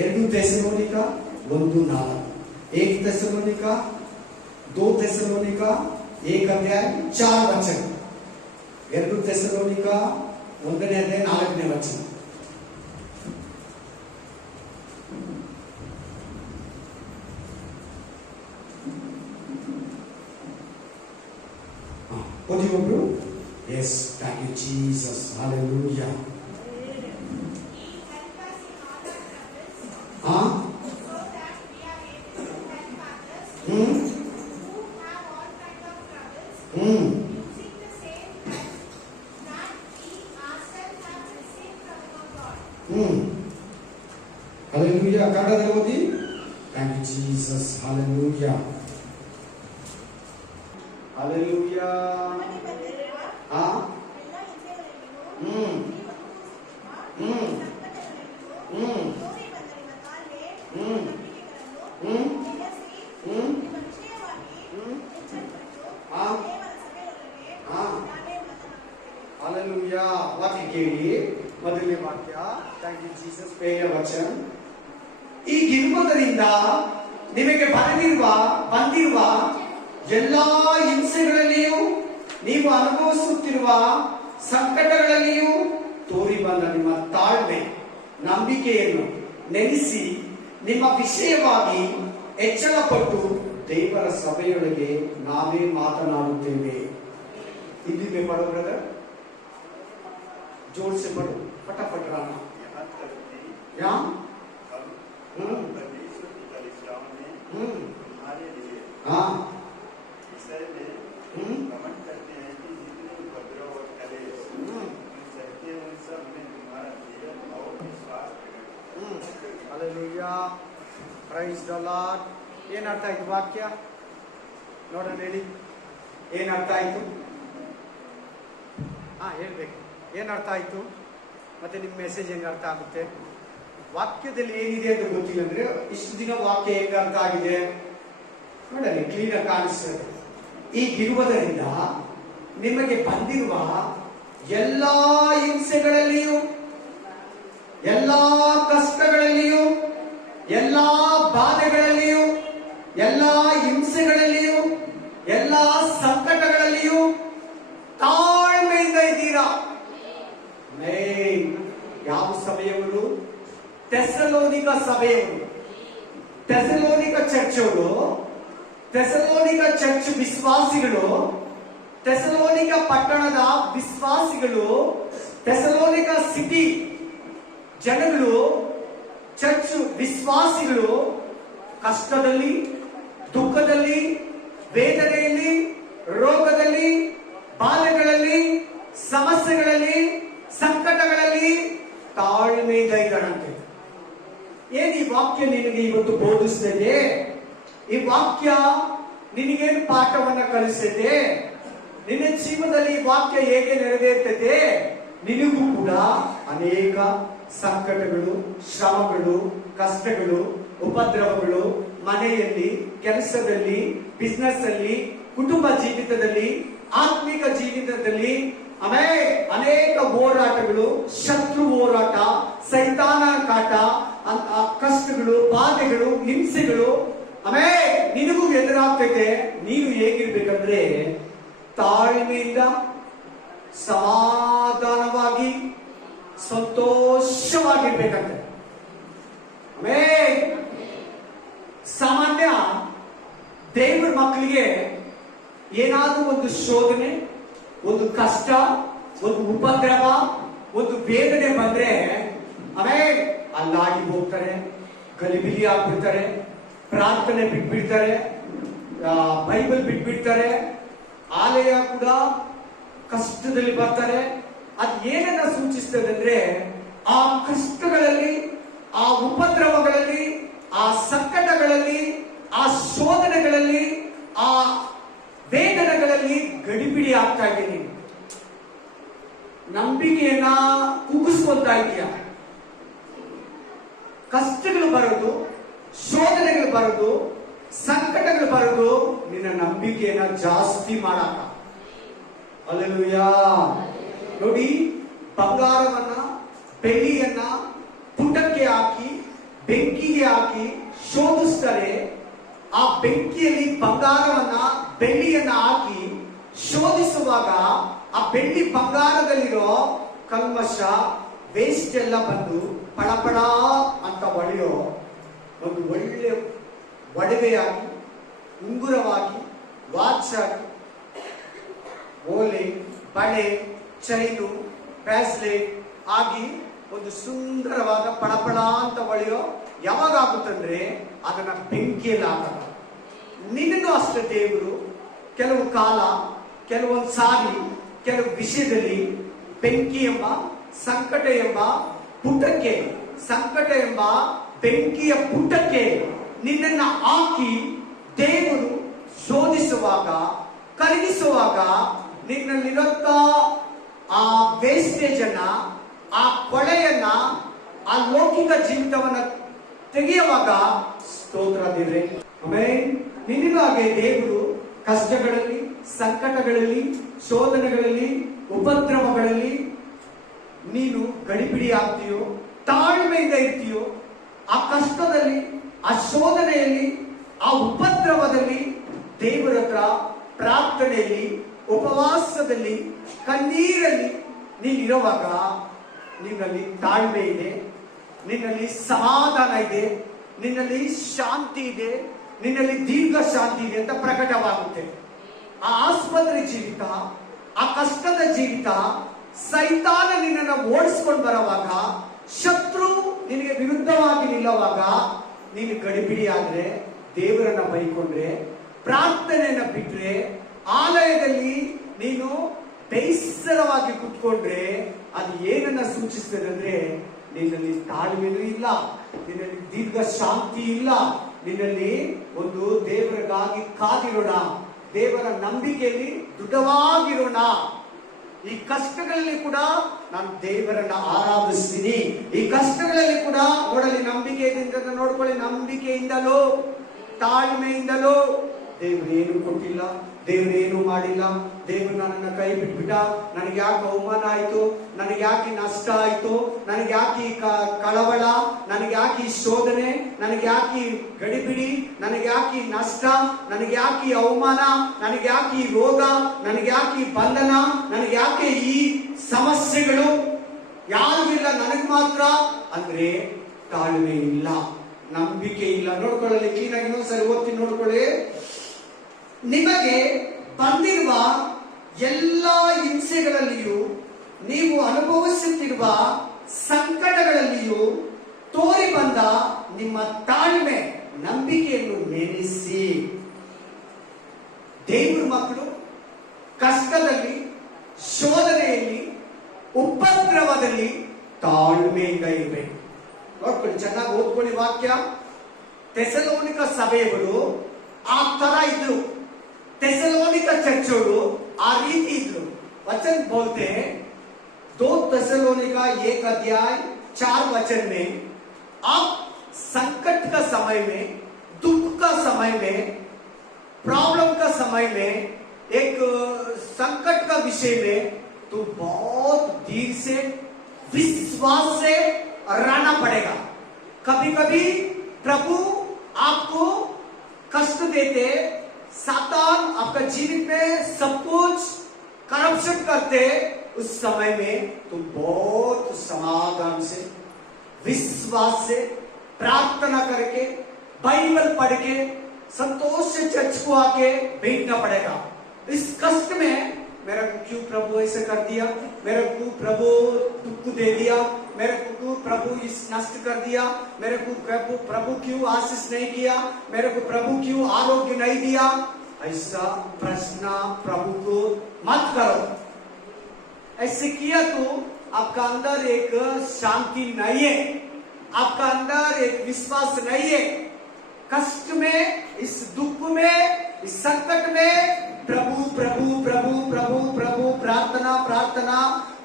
2 ಥೆಸಲೋನಿಕ 1:4, 1 ಥೆಸಲೋನಿಕ 2 ಥೆಸಲೋನಿಕ 1 ಅಧ್ಯಾಯ 4 ವಚನ, 2 ಥೆಸಲೋನಿಕ 1ನೇ ಅಧ್ಯಾಯ 4ನೇ ವಚನ. ಓದಿ ಒಬ್ರು. Yes, thank you Jesus, hallelujah. Hallelujah. ಕನ್ನಡದಲ್ಲಿ ಓದಿ. Thank you Jesus, hallelujah, hallelujah. Hallelujah. ವಾಕ್ಯ ಕೇಳಿ. ಮೊದಲನೇ ವಾಕ್ಯ, ಥ್ಯಾಂಕ್ ಯು ಜೀಸಸ್, ಪ್ರೇಯ ವಚನ. ಈಗಿರುವುದರಿಂದ ನಿಮಗೆ ಬಂದಿರುವ ಎಲ್ಲಾ ಹಿಂಸೆಗಳಲ್ಲಿಯೂ ನೀವು ಅನುಭವಿಸುತ್ತಿರುವ ಸಂಕಟಗಳಲ್ಲಿಯೂ ತೋರಿ ಬಂದ ನಿಮ್ಮ ತಾಳ್ಮೆ ನಂಬಿಕೆಯನ್ನು ನೆನೆಸಿ ನಿಮ್ಮ ವಿಷಯವಾಗಿ ಎಚ್ಚರಪಟ್ಟು ದೇವರ ಸಭೆಯೊಳಗೆ ನಾವೇ ಮಾತನಾಡುತ್ತೇವೆ. ಹಿಂದಿ ಪढ़ो ब्रदर, जोर से पढ़ो, फटाफट रहना. यहाँ हाँ विषय में कमेंट करते हैं कि जितने उपद्रव और कलेश सहते हैं उन सब में तुम्हारा जीवन और विश्वास प्रकट. Hallelujah, praise the lord. ಏನರ್ಥ ಆಯ್ತು ವಾಕ್ಯ ನೋಡೋಣ, ಹೇಳಿ ಏನರ್ಥ ಆಯ್ತು? ಹೇಳ್ಬೇಕು, ಏನರ್ಥ ಆಯ್ತು? ಮತ್ತೆ ನಿಮ್ಮ ಮೆಸೇಜ್ ಹೆಂಗ ಅರ್ಥ ಆಗುತ್ತೆ? ವಾಕ್ಯದಲ್ಲಿ ಏನಿದೆ ಅಂತ ಗೊತ್ತಿಲ್ಲ ಅಂದ್ರೆ ಇಷ್ಟು ದಿನ ವಾಕ್ಯ ಹೆಂಗ ಅರ್ಥ ಆಗಿದೆ ನೋಡಲಿ, ಕ್ಲೀನ್ ಆಗಿ ಕಾಣಿಸ್ತದೆ. ಈಗಿರುವುದರಿಂದ ನಿಮಗೆ ಬಂದಿರುವ ಎಲ್ಲಾ ಹಿಂಸೆಗಳಲ್ಲಿಯೂ, ಎಲ್ಲಾ ಕಷ್ಟಗಳಲ್ಲಿಯೂ, ಎಲ್ಲಾ ಬಾಧೆಗಳಲ್ಲಿಯೂ, ಎಲ್ಲಾ ಹಿಂಸೆಗಳಲ್ಲಿಯೂ, ಎಲ್ಲಾ ಸಂಕಟಗಳಲ್ಲಿಯೂ ತಾಳ್ಮೆಯಿಂದ ಇದ್ದೀರಾ. ಯಾವ ಸಭೆಯವರು? ಥೆಸಲೋನಿಕ ಸಭೆಯವರು, ಥೆಸಲೋನಿಕ ಚರ್ಚ್ ಅವರು, ಥೆಸಲೋನಿಕ ಚರ್ಚ್ ವಿಶ್ವಾಸಿಗಳು, ಥೆಸಲೋನಿಕ ಪಟ್ಟಣದ ವಿಶ್ವಾಸಿಗಳು, ಥೆಸಲೋನಿಕ ಸಿಟಿ ಜನಗಳು, ಚರ್ಚ್ ವಿಶ್ವಾಸಿಗಳು ಕಷ್ಟದಲ್ಲಿ, ದುಃಖದಲ್ಲಿ, ವೇದನೆಯಲ್ಲಿ, ರೋಗದಲ್ಲಿ, ಬಾಧೆಗಳಲ್ಲಿ, ಸಮಸ್ಯೆಗಳಲ್ಲಿ, ಸಂಕಟಗಳಲ್ಲಿ ತಾಳ್ಮೆಯಿಂದ ಇದ್ದಾರಂತೆ. ಏನ್ ಈ ವಾಕ್ಯ ನಿನಗೆ ಇವತ್ತು ಬೋಧಿಸ್ತದೆ? ಈ ವಾಕ್ಯ ನಿನಗೇನು ಪಾಠವನ್ನ ಕಲಿಸ್ತದೆ? ನಿನ್ನ ಜೀವನದಲ್ಲಿ ಈ ವಾಕ್ಯ ಹೇಗೆ ನೆರವೇರ್ತದೆ? ನಿನಗೂ ಕೂಡ ಅನೇಕ ಸಂಕಟಗಳು, ಶ್ರಮಗಳು, ಕಷ್ಟಗಳು, ಉಪದ್ರವಗಳು ಮನೆಯಲ್ಲಿ, ಕೆಲಸದಲ್ಲಿ, ಬಿಸ್ನೆಸ್ ಅಲ್ಲಿ, ಕುಟುಂಬ ಜೀವಿತದಲ್ಲಿ, ಆತ್ಮಿಕ ಜೀವಿತದಲ್ಲಿ ಆಮೇಲೆ ಅನೇಕ ಹೋರಾಟಗಳು, ಶತ್ರು ಹೋರಾಟ, ಸೈತಾನ ಕಾಟ, ಕಷ್ಟಗಳು, ಬಾಧೆಗಳು, ಹಿಂಸೆಗಳು ಆಮೇಲೆ ನಿನಗೂ ಎದುರಾಗ್ತೈತೆ. ನೀನು ಹೇಗಿರ್ಬೇಕಂದ್ರೆ ತಾಳ್ಮೆಯಿಂದ, ಸಮಾಧಾನವಾಗಿ, ಸಂತೋಷವಾಗಿರ್ಬೇಕಂತೆ. ಆಮೇಲೆ ಸಾಮಾನ್ಯ ದೇವರ ಮಕ್ಕಳಿಗೆ ಏನಾದ್ರೂ ಒಂದು ಶೋಧನೆ, ಒಂದು ಕಷ್ಟ, ಒಂದು ಉಪದ್ರವ, ಒಂದು ವೇದನೆ ಬಂದ್ರೆ ಆಮೇಲೆ ಅಲ್ಲಾಗಿ ಹೋಗ್ತಾರೆ, ಗಲಿಬಿಲಿ ಆಗ್ಬಿಡ್ತಾರೆ, ಪ್ರಾರ್ಥನೆ ಬಿಟ್ಬಿಡ್ತಾರೆ, ಬೈಬಲ್ ಬಿಟ್ಬಿಡ್ತಾರೆ, ಆಲಯ ಕೂಡ ಕಷ್ಟದಲ್ಲಿ ಬರ್ತಾರೆ. ಅದ್ ಏನನ್ನ ಸೂಚಿಸ್ತದೆ ಅಂದ್ರೆ ಆ ಕಷ್ಟಗಳಲ್ಲಿ, ಆ ಉಪದ್ರವಗಳಲ್ಲಿ, ಆ ಸಂಕಟಗಳಲ್ಲಿ, ಆ ಶೋಧನೆಗಳಲ್ಲಿ, ಆ ವೇದನೆಗಳಲ್ಲಿ ಗಡಿಬಿಡಿ ಆಗ್ತಾ ಇದ್ದೀನಿ. ನಂಬಿಕೆಯನ್ನ ಕುಗ್ಗಿಸ್ಕೊಳ್ತಾ ಇದೆಯಾ? ಕಷ್ಟಗಳು ಬರೋದು, ಶೋಧನೆಗಳು ಬರೋದು, ಸಂಕಟಗಳು ಬರೋದು ನಿನ್ನ ನಂಬಿಕೆಯನ್ನ ಜಾಸ್ತಿ ಮಾಡಾಕ. ಹಲ್ಲೆಲೂಯಾ. ನೋಡಿ, ಬಂಗಾರವನ್ನ, ಬೆಳ್ಳಿಯನ್ನ ಪುಟಕ್ಕೆ ಹಾಕಿ ಬೆಂಕಿ ಹಾಕಿ ಶೋಧಿಸ್ತಾರೆ. ಆ ಬೆಂಕಿಯಲ್ಲಿ ಬಂಗಾರವನ್ನ ಬೆಳ್ಳಿಯನ್ನ ಹಾಕಿ ಶೋಧಿಸುವಾಗ ಆ ಬೆಳ್ಳಿ ಬಂಗಾರದಲ್ಲಿರೋ ಕಲ್ಮಶ ವೇಸ್ಟ್ ಎಲ್ಲ ಬಂದು ಪಳಪಳ ಅಂತ ಹೊಳೆಯೋ ಒಂದು ಒಳ್ಳೆ ಒಡವೆಯಾಗಿ, ಉಂಗುರವಾಗಿ, ವಾಚ್ ಆಗಿ, ಓಲೆ, ಬಳೆ, ಚೈನು, ಬ್ಯಾಸ್ಲೆಟ್ ಆಗಿ ಒಂದು ಸುಂದರವಾದ ಪಳಪಳ ಅಂತ ಹೊಳೆಯೋ ಯಾವಾಗ ಆಗುತ್ತಂದ್ರೆ ಅದನ್ನ ಬೆಂಕಿಯಲ್ಲಿ ಹಾಕಲ್ಲ. ನಿನ್ನನ್ನು ಅಷ್ಟೇ ದೇವರು ಕೆಲವು ಕಾಲ, ಕೆಲವೊಂದು ಸಾರಿ, ಕೆಲವು ವಿಷಯದಲ್ಲಿ ಬೆಂಕಿ ಎಂಬ ಸಂಕಟ ಎಂಬ ಪುಟಕ್ಕೆ, ಸಂಕಟ ಎಂಬ ಬೆಂಕಿಯ ಪುಟಕ್ಕೆ ನಿನ್ನನ್ನ ಹಾಕಿ ದೇವರು ಶೋಧಿಸುವಾಗ, ಕರಗಿಸುವಾಗ ನಿನ್ನಲ್ಲಿರುತ್ತ ಆ ವೇಸ್ಟೇಜ್ ಅನ್ನ, ಆ ಕೊಳೆಯನ್ನ, ಆ ಲೌಕಿಕ ಜೀವಿತವನ್ನ ತೆಗೆಯುವಾಗ ಸ್ತೋತ್ರ ದೇವರೇ. ಆಮೇಲೆ ನಿನಗಾಗೆ ದೇವರು ಕಷ್ಟಗಳಲ್ಲಿ, ಸಂಕಟಗಳಲ್ಲಿ, ಶೋಧನೆಗಳಲ್ಲಿ, ಉಪದ್ರವಗಳಲ್ಲಿ ನೀನು ಗಡಿಬಿಡಿ ಆಗ್ತೀಯೋ, ತಾಳ್ಮೆಯಿಂದ ಇರ್ತೀಯೋ, ಆ ಕಷ್ಟದಲ್ಲಿ, ಆ ಶೋಧನೆಯಲ್ಲಿ, ಆ ಉಪದ್ರವದಲ್ಲಿ ದೇವರ ಹತ್ರ ಪ್ರಾರ್ಥನೆಯಲ್ಲಿ, ಉಪವಾಸದಲ್ಲಿ, ಕಣ್ಣೀರಲ್ಲಿ ನೀನಿರುವಾಗ ನಿನ್ನಲ್ಲಿ ತಾಳ್ಮೆ ಇದೆ, ನಿನ್ನಲ್ಲಿ ಸಮಾಧಾನ ಇದೆ, ನಿನ್ನಲ್ಲಿ ಶಾಂತಿ ಇದೆ, ನಿನ್ನಲ್ಲಿ ದೀರ್ಘ ಶಾಂತಿ ಇದೆ ಅಂತ ಪ್ರಕಟವಾಗುತ್ತೆ. ಆ ಆಸ್ಪತ್ರೆ ಜೀವಿತ, ಆ ಕಷ್ಟದ ಜೀವಿತ, ಸೈತಾನ ನಿನ್ನನ್ನು ಓಡಿಸ್ಕೊಂಡು ಬರುವಾಗ, ಶತ್ರು ನಿನಗೆ ವಿರುದ್ಧವಾಗಿ ನಿಲ್ಲುವಾಗ ನೀನು ಗಡಿಬಿಡಿ ಆದ್ರೆ, ದೇವರನ್ನ ಬೈಕೊಂಡ್ರೆ, ಪ್ರಾರ್ಥನೆಯನ್ನ ಬಿಟ್ರೆ, ಆಲಯದಲ್ಲಿ ನೀನು ಬೇಸರವಾಗಿ ಕುತ್ಕೊಂಡ್ರೆ ಅದು ಏನನ್ನ ಸೂಚಿಸ್ತದೆ ಅಂದ್ರೆ ನಿನ್ನಲ್ಲಿ ತಾಳ್ಮೆನೂ ಇಲ್ಲ, ನಿನ್ನಲ್ಲಿ ದೀರ್ಘ ಶಾಂತಿ ಇಲ್ಲ, ನಿನ್ನಲ್ಲಿ ಒಂದು ದೇವರಿಗಾಗಿ ಕಾದಿರೋಣ, ದೇವರ ನಂಬಿಕೆಯಲ್ಲಿ ದೃಢವಾಗಿರೋಣ. ಈ ಕಷ್ಟಗಳಲ್ಲಿ ಕೂಡ ನಾನು ದೇವರನ್ನ ಆರಾಧಿಸ್ತೀನಿ. ಈ ಕಷ್ಟಗಳಲ್ಲಿ ಕೂಡ ನೋಡಲಿ, ನಂಬಿಕೆಯಿಂದ ನೋಡ್ಕೊಳ್ಳಿ, ನಂಬಿಕೆಯಿಂದಲೂ ತಾಳ್ಮೆಯಿಂದಲೂ ದೇವ್ರು ಏನು ಕೊಟ್ಟಿಲ್ಲ, ದೇವ್ರು ಏನು ಮಾಡಿಲ್ಲ, ದೇವ್ರು ನನ್ನನ್ನ ಕೈ ಬಿಟ್ಬಿಟ್ಟ, ನನಗೆ ಯಾಕೆ ಅವಮಾನ ಆಯ್ತು, ನನಗೆ ಯಾಕೆ ನಷ್ಟ ಆಯ್ತು, ನನಗೆ ಯಾಕೆ ಈ ಕಳವಳ, ನನಗೆ ಯಾಕೆ ಈ ಶೋಧನೆ, ನನಗೆ ಯಾಕೆ ಈ ಗಡಿಬಿಡಿ, ನನಗೆ ಯಾಕೆ ಈ ನಷ್ಟ, ನನಗೆ ಯಾಕೆ ಈ ಅವಮಾನ, ನನಗೆ ಯಾಕೆ ಈ ರೋಗ, ನನಗೆ ಯಾಕೆ ಈ ಬಂಧನ, ನನಗೆ ಯಾಕೆ ಈ ಸಮಸ್ಯೆಗಳು, ಯಾರು ಇಲ್ಲ ನನಗೆ ಮಾತ್ರ ಅಂದ್ರೆ ತಾಳ್ಮೆ ಇಲ್ಲ, ನಂಬಿಕೆ ಇಲ್ಲ. ನೋಡ್ಕೊಳ್ಳಲಿ, ಕ್ಲೀನಾಗಿ ಇನ್ನೊಂದ್ಸರಿ ಓದ್ತೀನಿ ನೋಡ್ಕೊಳ್ಳಿ. ನಿಮಗೆ ಬಂದಿರುವ ಎಲ್ಲ ಹಿಂಸೆಗಳಲ್ಲಿಯೂ, ನೀವು ಅನುಭವಿಸುತ್ತಿರುವ ಸಂಕಟಗಳಲ್ಲಿಯೂ ತೋರಿ ಬಂದ ನಿಮ್ಮ ತಾಳ್ಮೆ, ನಂಬಿಕೆಯನ್ನು ನೆನೆಸಿ. ದೇವರ ಮಕ್ಕಳು ಕಷ್ಟದಲ್ಲಿ, ಶೋಧನೆಯಲ್ಲಿ, ಉಪದ್ರವದಲ್ಲಿ ತಾಳ್ಮೆಯಿಂದ ಇರಬೇಕು. ನೋಡ್ಕೊಳ್ಳಿ, ಚೆನ್ನಾಗಿ ಓದ್ಕೊಳ್ಳಿ ವಾಕ್ಯ. ಥೆಸಲೋನಿಕ ಸಭೆಯವರು ಆ ತರ ಇದ್ರು, ಥೆಸಲೋನಿಕ ಚರ್ಚವರು आ रीति वचन बोलते हैं 2 थेसलोनिका 1 अध्याय 4 वचन में, आप संकट का समय में, दुख का समय में, प्रॉब्लम का समय में, एक संकट का विषय में तो बहुत धीर से, विश्वास से रहना पड़ेगा. कभी कभी प्रभु आपको कष्ट देते, सातान आपका जीवित में सब कुछ करप्शन करते, उस समय में तुम बहुत समाधान से, विश्वास से, प्रार्थना करके, बाइबल पढ़ के, संतोष से चर्च को आके बैठना पड़ेगा. इस कष्ट में मेरे को क्यों प्रभु ऐसे कर दिया, मेरे को प्रभु दुख दे दिया, मेरे को प्रभु इस नष्ट कर दिया, मेरे को प्रभु क्यों आशीष नहीं किया, मेरे को प्रभु क्यों आरोग्य नहीं दिया, ऐसा प्रश्न प्रभु को मत करो. ऐसे किया तो आपका अंदर एक शांति नहीं है, आपका अंदर एक विश्वास नहीं है. कष्ट में, इस दुख में, इस संकट में प्रभु प्रभु प्रभु प्रभु प्रभु, प्रार्थना प्रार्थना,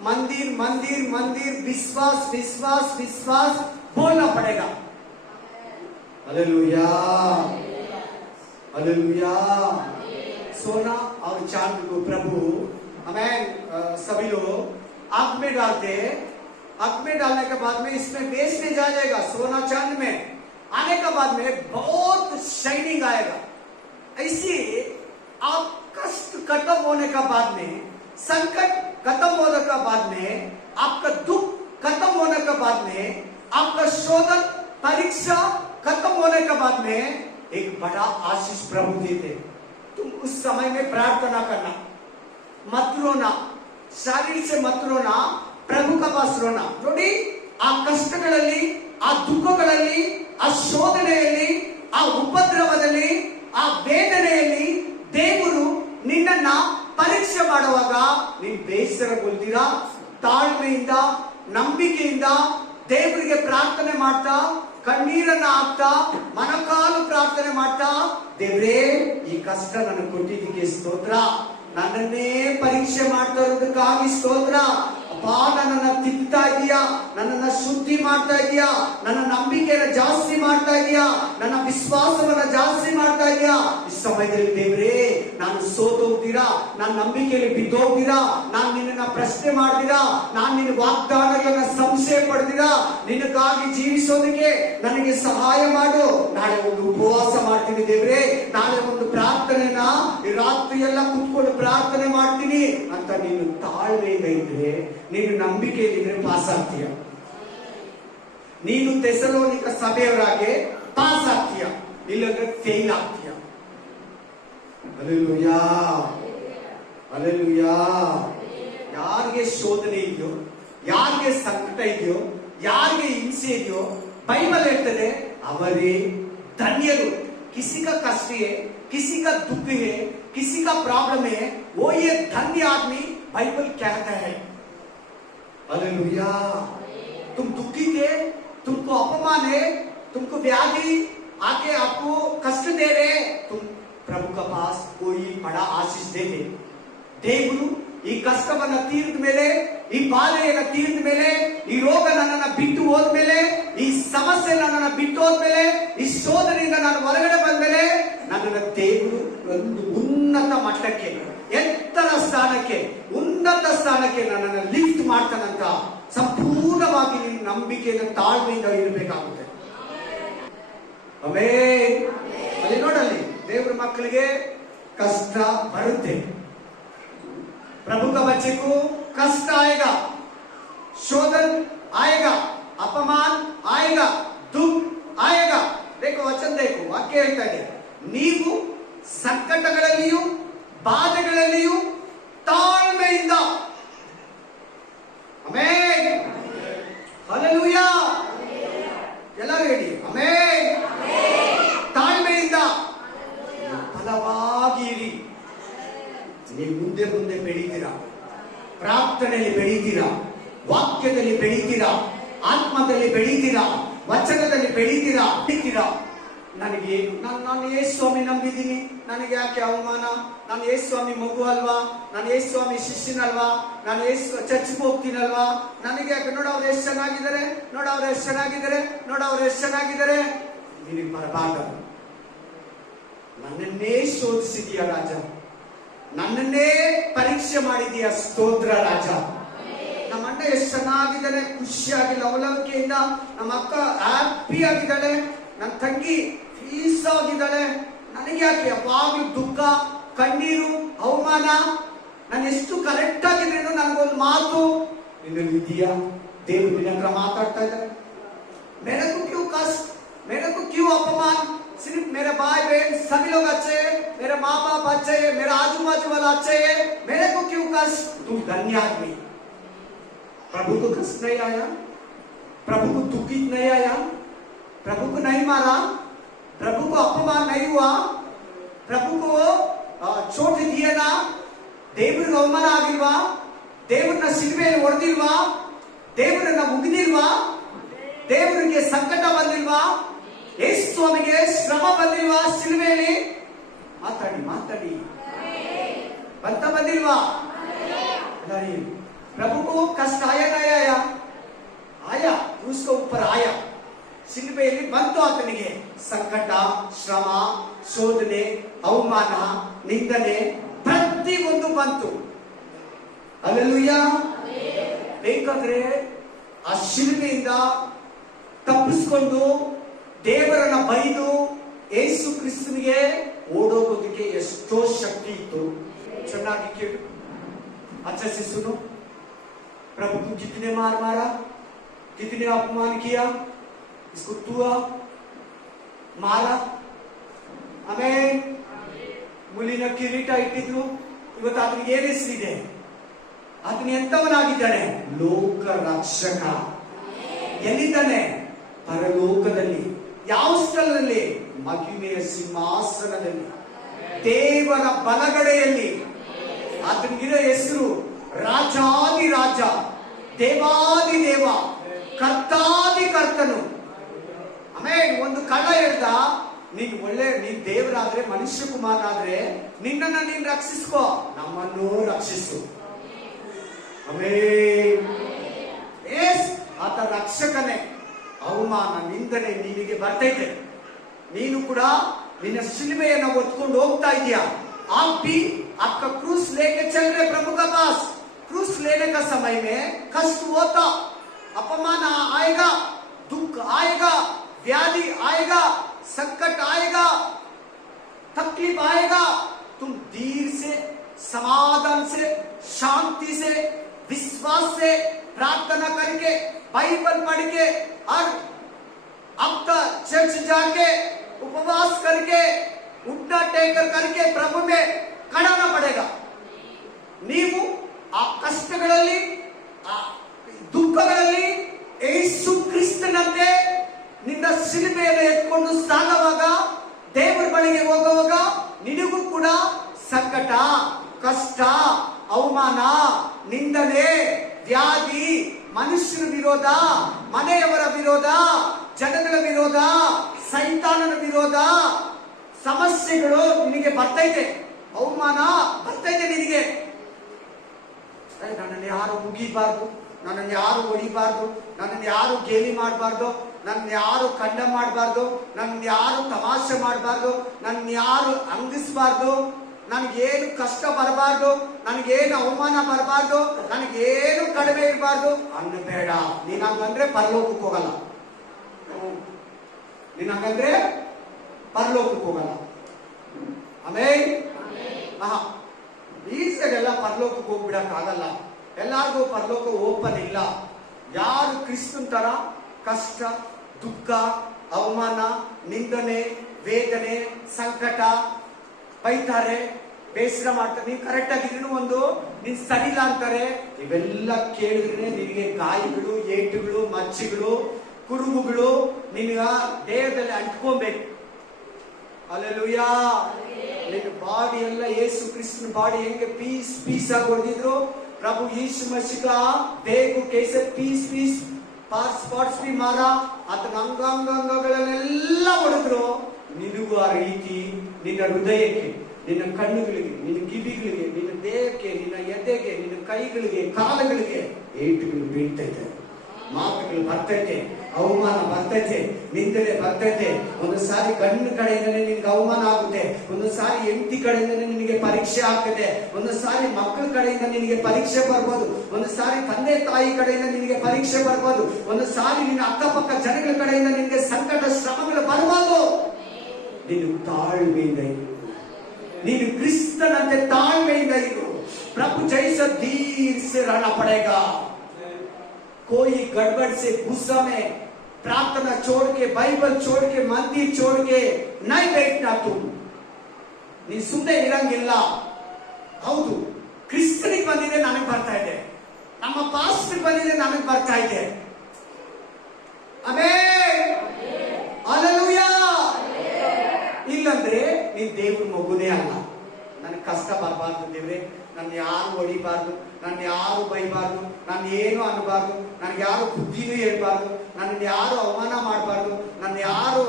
मंदिर मंदिर मंदिर, विश्वास विश्वास विश्वास बोलना पड़ेगा. Hallelujah hallelujah. सोना और चांद को प्रभु हमें सभी लोग आग में डालते हैं, आग में डालने के बाद में इसमें वेस्ट में जा जाएगा, सोना चांद में आने के बाद में बहुत शाइनिंग आएगा। ऐसी आप कष्ट खत्म होने का बाद में, संकट खत्म होने का बाद में, आपका दुख खत्म होने के बाद में, आपका शोधन परीक्षा खत्म होने के बाद में एक बड़ा आशीष प्रभु देते। तुम उस समय में प्रार्थना करना, मत रोना, शरीर से मत रोना, प्रभु का पास रोना। ನೋಡಿ ಆ ಕಷ್ಟಗಳಲ್ಲಿ, ಆ ದುಃಖಗಳಲ್ಲಿ, ಆ ಶೋಧನೆಯಲ್ಲಿ, ಆ ಉಪದ್ರವದಲ್ಲಿ, ಆ ವೇದನೆಯಲ್ಲಿ ದೇವರು ನಿನ್ನನ್ನ ಪರೀಕ್ಷೆ ಮಾಡುವಾಗ ನೀನು ಬೇಸರಗೊಳ್ತೀರಾ, ತಾಳ್ಮೆಯಿಂದ ನಂಬಿಕೆಯಿಂದ ದೇವರಿಗೆ ಪ್ರಾರ್ಥನೆ ಮಾಡ್ತಾ, ಕಣ್ಣೀರನ್ನ ಹಾಕ್ತಾ, ಮನಕಾಲು ಪ್ರಾರ್ಥನೆ ಮಾಡ್ತಾ, ದೇವರೇ ಈ ಕಷ್ಟ ನನಗೆ ಕೊಟ್ಟಿದ್ದಕ್ಕೆ ಸ್ತೋತ್ರ, ನನ್ನನ್ನೇ ಪರೀಕ್ಷೆ ಮಾಡ್ತಾ ಇರೋದಕ್ಕಾಗಿ ಸ್ತೋತ್ರ ಅಪ್ಪ, ನನ್ನನ್ನ ತಿದ್ದುತ್ತಾ ಇದೀಯಾ, ನನ್ನನ್ನ ಶುದ್ಧಿ ಮಾಡ್ತಾ ಇದೀಯಾ, ನನ್ನ ನಂಬಿಕೆಯನ್ನ ಜಾಸ್ತಿ ಮಾಡ್ತಾ ಇದೀಯಾ, ನನ್ನ ವಿಶ್ವಾಸವನ್ನ ಜಾಸ್ತಿ ಮಾಡ್ತಾ ಇದೀಯಾ. ಈ ಸಮಯದಲ್ಲಿ ದೇವರೇ ನಾನು ಸೋತೋಗ್ತೀರಾ, ನನ್ನ ನಂಬಿಕೆಯಲ್ಲಿ ಬಿದ್ದೋಗ್ತೀರಾ, ನಾನು ನಿನ್ನನ್ನ ಪ್ರಶ್ನೆ ಮಾಡ್ತೀರಾ, ನಾನು ನಿನ್ನ ವಾಗ್ದಾನಗಳನ್ನ ಸಂಶಯ ಪಡ್ತೀರಾ, ನಿನಗಾಗಿ ಜೀವಿಸೋದಕ್ಕೆ ನನಗೆ ಸಹಾಯ ಮಾಡು. ನಾಳೆ ಒಂದು ಉಪವಾಸ ಮಾಡ್ತೀನಿ ದೇವರೇ, ನಾಳೆ ಒಂದು ಪ್ರಾರ್ಥನೆನ ಈ ರಾತ್ರಿ ಎಲ್ಲ ಕುತ್ಕೊಂಡು ಪ್ರಾರ್ಥನೆ ಮಾಡ್ತೀನಿ ಅಂತ ನೀನು ತಾಳ್ಮೆಯಿಂದ ಇದ್ರೆ, ನೀನು ನಂಬಿಕೆಯಲ್ಲಿದ್ರೆ ಪಾಸ್ ಆಗ್ತೀಯ. ನೀನು ಥೆಸಲೋನಿಕ ಸಭೆಯವರಾಗೆ ಪಾಸ್ ಆಗ್ತೀಯ, ಇಲ್ಲಂದ್ರೆ ಫೇಲ್ ಆಗ್ತೀಯ. Hallelujah, hallelujah. ಯಾರಿಗೆ ಶೋಧನೆ ಇದೆಯೋ, ಯಾರಿಗೆ ಸಂಕಟ ಇದೆಯೋ, ಯಾರಿಗೆ ಹಿಂಸೆ ಇದೆಯೋ, ಬೈಬಲ್ ಹೇಳ್ತದೆ ಅವರೇ ಧನ್ಯರು. किसी का कष्ट है, किसी का दुख है, किसी का प्रॉब्लम है, वो ये धन्य आदमी बाइबल कहता है। हालेलुया। तुम दुखी थे, तुमको अपमान है, तुमको व्याधि आके आपको कष्ट दे रहे, तुम प्रभु का पास कोई बड़ा आशीष दे दे। ದೇವರು ಈ ಕಷ್ಟವನ್ನ ತೀರಿದ ಮೇಲೆ, ಈ ಬಾಧೆಯನ್ನ ತೀರಿದ ಮೇಲೆ, ಈ ರೋಗ ನನ್ನನ್ನ ಬಿಟ್ಟು ಹೋದ್ಮೇಲೆ, ಈ ಸಮಸ್ಯೆ ನನ್ನನ್ನ ಬಿಟ್ಟು ಹೋದ್ಮೇಲೆ, ಈ ಶೋಧನೆಯಿಂದ ನಾನು ಹೊರಗಡೆ ಬಂದ್ಮೇಲೆ, ನನ್ನನ್ನ ದೇವರು ಒಂದು ಉನ್ನತ ಮಟ್ಟಕ್ಕೆ, ಎತ್ತರ ಸ್ಥಾನಕ್ಕೆ, ಉನ್ನತ ಸ್ಥಾನಕ್ಕೆ ನನ್ನನ್ನ ಲಿಫ್ಟ್ ಮಾಡ್ತಾನಂತ ಸಂಪೂರ್ಣವಾಗಿ ನಿಮ್ಮ ನಂಬಿಕೆಯನ್ನು ತಾಳ್ಮೆಯಿಂದ ಇರಬೇಕಾಗುತ್ತೆ. ಆಮೆನ್. ಅಲ್ಲಿ ನೋಡಲ್ಲಿ ದೇವರ ಮಕ್ಕಳಿಗೆ ಕಷ್ಟ ಬರುತ್ತೆ. प्रभु का बच्चे को कष्ट आएगा, शोधन आएगा, अपमान आएगा, दुख आएगा. देखो वचन देखो, वाक्य ಹೇಳ್ತಾ ಇದೆ, ನೀವು ಸಂಕಟಗಳಲ್ಲಿಯೂ ಬಾಧೆಗಳಲ್ಲಿಯೂ ತಾಳ್ಮೆಯಿಂದ. Amen, hallelujah. ಎಲ್ಲರೂ ಹೇಳಿ ಆಮೆನ್. ತಾಳ್ಮೆಯಿಂದ ಬಲವಾಗಿ ಇರಿ. ನೀವು ಮುಂದೆ ಮುಂದೆ ಬೆಳೀತೀರಾ, ಪ್ರಾರ್ಥನೆಯಲ್ಲಿ ಬೆಳೀತೀರಾ, ವಾಕ್ಯದಲ್ಲಿ ಬೆಳೀತೀರಾ, ಆತ್ಮದಲ್ಲಿ ಬೆಳೀತೀರಾ, ವಚನದಲ್ಲಿ ಬೆಳೀತೀರಾ. ನನಗೇನು, ನಾನು ಯೇಸು ಸ್ವಾಮಿ ನಂಬಿದ್ದೀನಿ, ನನಗೆ ಯಾಕೆ ಅವಮಾನ, ನಾನು ಯೇಸು ಸ್ವಾಮಿ ಮಗು ಅಲ್ವಾ, ನಾನು ಯೇಸು ಸ್ವಾಮಿ ಶಿಷ್ಯನಲ್ವಾ, ನಾನು ಯೇಸು ಚರ್ಚ್ಗೆ ಹೋಗ್ತೀನಲ್ವಾ, ನನಗೆ ಯಾಕೆ, ನೋಡವ್ರು ಎಷ್ಟು ಚೆನ್ನಾಗಿದ್ದಾರೆ, ನೋಡವ್ರು ಎಷ್ಟು ಚೆನ್ನಾಗಿದ್ದಾರೆ, ನೋಡವ್ರು ಎಷ್ಟು ಚೆನ್ನಾಗಿದ್ದಾರೆ. ನಿನಗೆ ಬರಬಾರ್ದು. ನನ್ನನ್ನೇ ಶೋಧಿಸಿದೀಯ ರಾಜ, ನನ್ನನ್ನೇ ಪರೀಕ್ಷೆ ಮಾಡಿದೀಯ, ಸ್ತೋತ್ರ ರಾಜ. ನಮ್ಮ ಅಣ್ಣ ಎಷ್ಟು ಚೆನ್ನಾಗಿದ್ದಾನೆ, ಖುಷಿಯಾಗಿ ಲವಲವಿಕೆಯಿಂದ, ನಮ್ಮ ಅಕ್ಕ ಹ್ಯಾಪಿ ಆಗಿದ್ದಾಳೆ, ನನ್ನ ತಂಗಿ ಪೀಸ್ ಆಗಿದ್ದಾಳೆ. ನನಗೆ ಯಾಕೆ ಯಾವಾಗಲೂ ದುಃಖ, ಕಣ್ಣೀರು, ಅವಮಾನ? ನಾನು ಎಷ್ಟು ಕರೆಕ್ಟ್ ಆಗಿದ್ರೇನು ನನಗೊಂದು ಮಾತು ನಿನ್ನಲ್ಲಿ ಇದೆಯಾ? ದೇವರು ನಿನ್ನ ಹತ್ರ ಮಾತಾಡ್ತಾ ಇದ್ದಾರೆ. मेरे को क्यों कष्ट, मेरे को क्यों अपमान? सिर्फ मेरे भाई बहन सभी लोग अच्छे हैं, मेरे माँ बाप अच्छे हैं, मेरा आजू बाजू वाला अच्छे है, मेरे को क्यों कष्ट? तू धन्य आदमी। प्रभु को कष्ट नहीं आया, प्रभु को दुखित नहीं आया, प्रभु को नहीं मारा, प्रभु को अपमान नहीं हुआ, प्रभु को चोट दिए ना, ದೇವರಿಗೆ ಅವಮಾನ ಆಗಿಲ್ವಾ? ದೇವರನ್ನ ಶಿಲುಬೆಯಲ್ಲಿ ಹೊಡೆದಿಲ್ವಾ? ದೇವರನ್ನ ಮುಗಿದಿಲ್ವಾ? ದೇವರಿಗೆ ಸಂಕಟ ಬಂದಿಲ್ವಾ? ಯೇಸು ಸ್ವಾಮಿಗೆ ಶ್ರಮ ಬಂದಿಲ್ವಾ? ಶಿಲುಬೆಯಲ್ಲಿ ಮಾತಾಡಿ ಮಾತಾಡಿ ಬಂತ ಬಂದಿಲ್ವಾ? प्रभु को कष्ट आया नहीं आया? आया, उसके ऊपर आया. ಶಿಲುಬೆಯಲ್ಲಿ ಬಂತು ಆತನಿಗೆ ಸಂಕಟ, ಶ್ರಮ, ಶೋಧನೆ, ಅವಮಾನ, ನಿಂದನೆ ಪ್ರತಿಯೊಂದು ಬಂತು. ಹಲ್ಲೆಲೂಯಾ. ಬೇಕಾದ್ರೆ ಆ ಶಿಲುಬೆಯಿಂದ ತಪ್ಪಿಸಿಕೊಂಡು ದೇವರನ್ನ ಬೈದು ಯೇಸು ಕ್ರಿಸ್ತನಿಗೆ ಓಡೋಗೋದಕ್ಕೆ ಎಷ್ಟೋ ಶಕ್ತಿ ಇತ್ತು. ಚೆನ್ನಾಗಿ ಕೇಳು. अच्छा से सुनो, प्रभु को कितने मार मारा, कितने अपमान किया, इसको तुआ मारा. ಆಮೇಲೆ ಮುಳ್ಳಿನ ಕಿರೀಟ ಇಟ್ಟಿದ್ರು. ಇವತ್ತು ಆತನಿಗೆ ಏನ್ ಹೆಸರಿದೆ? ಆತನ ಎಂತವನಾಗಿದ್ದಾನೆ? ಲೋಕ ರಕ್ಷಕ. ಎಲ್ಲಿದ್ದಾನೆ? ಪರಲೋಕದಲ್ಲಿ. ಯಾವ ಸ್ಥಳದಲ್ಲಿ? ಮಹಿಮೆಯ ಸಿಂಹಾಸನದಲ್ಲಿ, ದೇವರ ಬಲಗಡೆಯಲ್ಲಿ. ಆತನಿಗಿರೋ ಹೆಸರು ರಾಜಾದಿ ರಾಜ, ದೇವಾದಿ ದೇವ, ಕರ್ತಾದಿ ಕರ್ತನು. ಆಮೇಲೆ ಒಂದು ಕಳ್ಳ ಹೇಳ್ದ, ನೀನ್ ದೇವರಾದ್ರೆ, ಮನುಷ್ಯ ಕುಮಾರನಾದ್ರೆ ನಿನ್ನನ್ನ ನೀನ್ ರಕ್ಷಿಸ್ಕೋ, ನಮ್ಮನ್ನು ರಕ್ಷಿಸು. ಆತ ರಕ್ಷಕನೇ. ಅವಮಾನ, ನಿಂದನೆ ನಿನಗೆ ಬರ್ತೈತೆ. ನೀನು ಕೂಡ ನಿನ್ನ ಶಿಲುಬೆಯನ್ನು ಹೊತ್ಕೊಂಡು ಹೋಗ್ತಾ ಇದೀಯಾ. आप भी आपका क्रूस लेके चल रहे प्रभु का पास. क्रूस लेने का समय में कष्ट होता, अपमान आएगा, दुख आएगा, व्याधि आएगा, संकट आएगा, तकलीफ आएगा. तुम धीर से, समाधान से, शांति से, विश्वास से प्रार्थना करके, बाइबल पढ़ के और अब तक चर्च जाके उपवास करके, उठना टेकर करके प्रभु में ಕಡಾನ ಪಡೆಗ. ನೀವು ಆ ಕಷ್ಟಗಳಲ್ಲಿ, ಆ ದುಃಖಗಳಲ್ಲಿ ಯೇಸು ಕ್ರಿಸ್ತನಂತೆ ನಿನ್ನ ಶಿಲುಬೆಯನ್ನು ಎತ್ಕೊಂಡು ಸಾಗುವಾಗ, ದೇವರ ಬಳಿಗೆ ಹೋಗುವಾಗ ನಿನಗೂ ಕೂಡ ಸಂಕಟ, ಕಷ್ಟ, ಅವಮಾನ, ನಿಂದನೆ, ವ್ಯಾಧಿ, ಮನುಷ್ಯರ ವಿರೋಧ, ಮನೆಯವರ ವಿರೋಧ, ಜನಗಳ ವಿರೋಧ, ಸೈತಾನನ ವಿರೋಧ, ಸಮಸ್ಯೆಗಳು ನಿನಗೆ ಬರ್ತೈತೆ. ಅವಮಾನ ಬರ್ತೈತೆ ನಿನಗೆ. ನನ್ನನ್ನು ಯಾರು ಮುಗಿಬಾರ್ದು, ನನ್ನನ್ನು ಯಾರು ಹೊಡಿಬಾರ್ದು, ನನ್ನನ್ನು ಯಾರು ಗೇಲಿ ಮಾಡಬಾರ್ದು, ನನ್ನ ಯಾರು ಖಂಡ ಮಾಡಬಾರ್ದು, ನನ್ನ ಯಾರು ತಮಾಷೆ ಮಾಡಬಾರ್ದು, ನನ್ನ ಯಾರು ಅಂಗಿಸಬಾರ್ದು, ನನಗೇನು ಕಷ್ಟ ಬರಬಾರ್ದು, ನನಗೇನು ಅವಮಾನ ಬರಬಾರ್ದು, ನನಗೇನು ಕಡಿಮೆ ಇರಬಾರ್ದು ಅನ್ನಬೇಡ. ನೀನ್ ಹಂಗಂದ್ರೆ ಪರಲೋಕಕ್ಕೆ ಹೋಗಲ್ಲ. ನೀನ್ ಹಂಗಂದ್ರೆ ಪರಲೋಕಕ್ಕೆ ಹೋಗಲ್ಲ. ಆಮೇಲೆ ಈಸೆಲ್ಲ ಪರಲೋಕಕ್ಕೆ ಹೋಗ್ಬಿಡಕ್ ಆಗಲ್ಲ. ಎಲ್ಲಾರ್ಗೂ ಪರಲೋಕ ಓಪನ್ ಇಲ್ಲ. ಯಾರು ಕ್ರಿಸ್ತನ್ ತರ ಕಷ್ಟ, ದುಃಖ, ಅವಮಾನ, ನಿಂದನೆ, ವೇದನೆ, ಸಂಕಟ ಬೈತಾರೆ, ಬೇಸರ ಮಾಡ್ತಾರೆ. ನೀನ್ ಕರೆಕ್ಟ್ ಆಗಿದ್ರು ಒಂದು ನೀನ್ ಸರಿಲ್ಲ ಅಂತಾರೆ. ಇವೆಲ್ಲ ಕೇಳಿದ್ರೆ ನಿನಗೆ ಗಾಯಗಳು, ಏಟುಗಳು, ಮಚ್ಚೆಗಳು, ಕುರುಹುಗಳು ನಿನಗ ದೇಹದಲ್ಲಿ ಅಂಟ್ಕೊಬೇಕು. ಅಲ್ಲೆಲೂಯಾ. ನಿನ್ನ ಬಾಡಿ ಎಲ್ಲ ಯೇಸು ಕ್ರಿಸ್ತನ ಬಾಡಿ ಹೆಂಗೆ ಪೀಸ್ ಪೀಸ್ ಆಗಿ ಹೊಡೆದಿದ್ರು, ಪ್ರಭು ಯीशु मसीह का देह को कैसे पीस पीस पार्ट्स भी मारा, ಆತನ ಅಂಗಾಂಗಗಳನ್ನೆಲ್ಲ ಹೊಡೆದ್ರು. ನಿನಗೂ ಆ ರೀತಿ ನಿನ್ನ ಹೃದಯಕ್ಕೆ, ನಿನ್ನ ಕಣ್ಣುಗಳಿಗೆ, ನಿನ್ನ ಕಿವಿಗಳಿಗೆ, ನಿನ್ನ ದೇಹಕ್ಕೆ, ನಿನ್ನ ಎದೆಗೆ, ನಿನ್ನ ಕೈಗಳಿಗೆ, ಕಾಲಗಳಿಗೆ ಏಟುಗಳು ಬೀಳ್ತೈತೆ, ಮಾತುಗಳು ಬರ್ತೈತೆ, ಅವಮಾನ ಬರ್ತೈತೆ, ನಿಂದನೆ ಬರ್ತೈತೆ. ಒಂದು ಸಾರಿ ಗಂಡ ಕಡೆಯಿಂದನೇ ನಿನ್ಗೆ ಅವಮಾನ ಆಗುತ್ತೆ, ಒಂದು ಸಾರಿ ಹೆಂಡತಿ ಕಡೆಯಿಂದನೇ ನಿನಗೆ ಪರೀಕ್ಷೆ ಆಗ್ತದೆ, ಒಂದು ಸಾರಿ ಮಕ್ಕಳ ಕಡೆಯಿಂದ ನಿನಗೆ ಪರೀಕ್ಷೆ ಬರ್ಬೋದು, ಒಂದು ಸಾರಿ ತಂದೆ ತಾಯಿ ಕಡೆಯಿಂದ ನಿನಗೆ ಪರೀಕ್ಷೆ ಬರ್ಬೋದು, ಒಂದು ಸಾರಿ ನಿನ್ನ ಅಕ್ಕಪಕ್ಕ ಜನಗಳ ಕಡೆಯಿಂದ ನಿನಗೆ ಸಂಕಟ, ಶ್ರಮಗಳು ಬರ್ಬೋದು. ನೀನು ತಾಳ್ಮೆಯಿಂದ ಇರು, ನೀನು ಕ್ರಿಸ್ತನಂತೆ ತಾಳ್ಮೆಯಿಂದ ಇರು. ಪ್ರಭು ಜೈಸ धीर से रहना पड़ेगा. कोई गड़बड़ से गुस्सा में प्रार्थना छोड़ के, बाइबल छोड़ के, मंदिर छोड़ के नहीं बैठना. तुम ನೀ ಸುಮ್ಮನೆ ಇರಂಗಿಲ್ಲ. ಹೌದು, ಕ್ರಿಸ್ತನಿಗೆ ಬಂದಿದೆ, ನನಗೆ ಬರ್ತಾ ಇದೆ, ನಮ್ಮ ಪಾಸ್ಟರ್ ಬಂದಿದೆ, ನನಗೆ ಬರ್ತಾ ಇದೆ. Amen, hallelujah. ಇಲ್ಲಂದ್ರೆ ನೀನ್ ದೇವ್ರ ಮಗುನೇ ಅಲ್ಲ. ನನಗೆ ಕಷ್ಟ ಬರಬಾರ್ದು ದೇವ್ರೆ, ನನ್ನ ಯಾರು ಹೊಡಿಬಾರ್ದು, ನನ್ನ ಯಾರು ಬೈಬಾರ್ದು, ನಾನು ಏನು ಅನ್ನಬಾರ್ದು, ನನಗೆ ಯಾರು ಬುದ್ಧಿನೂ ಹೇಳ್ಬಾರ್ದು, ನನ್ನ ಯಾರು ಅವಮಾನ ಮಾಡಬಾರ್ದು, ನನ್ನ ಯಾರು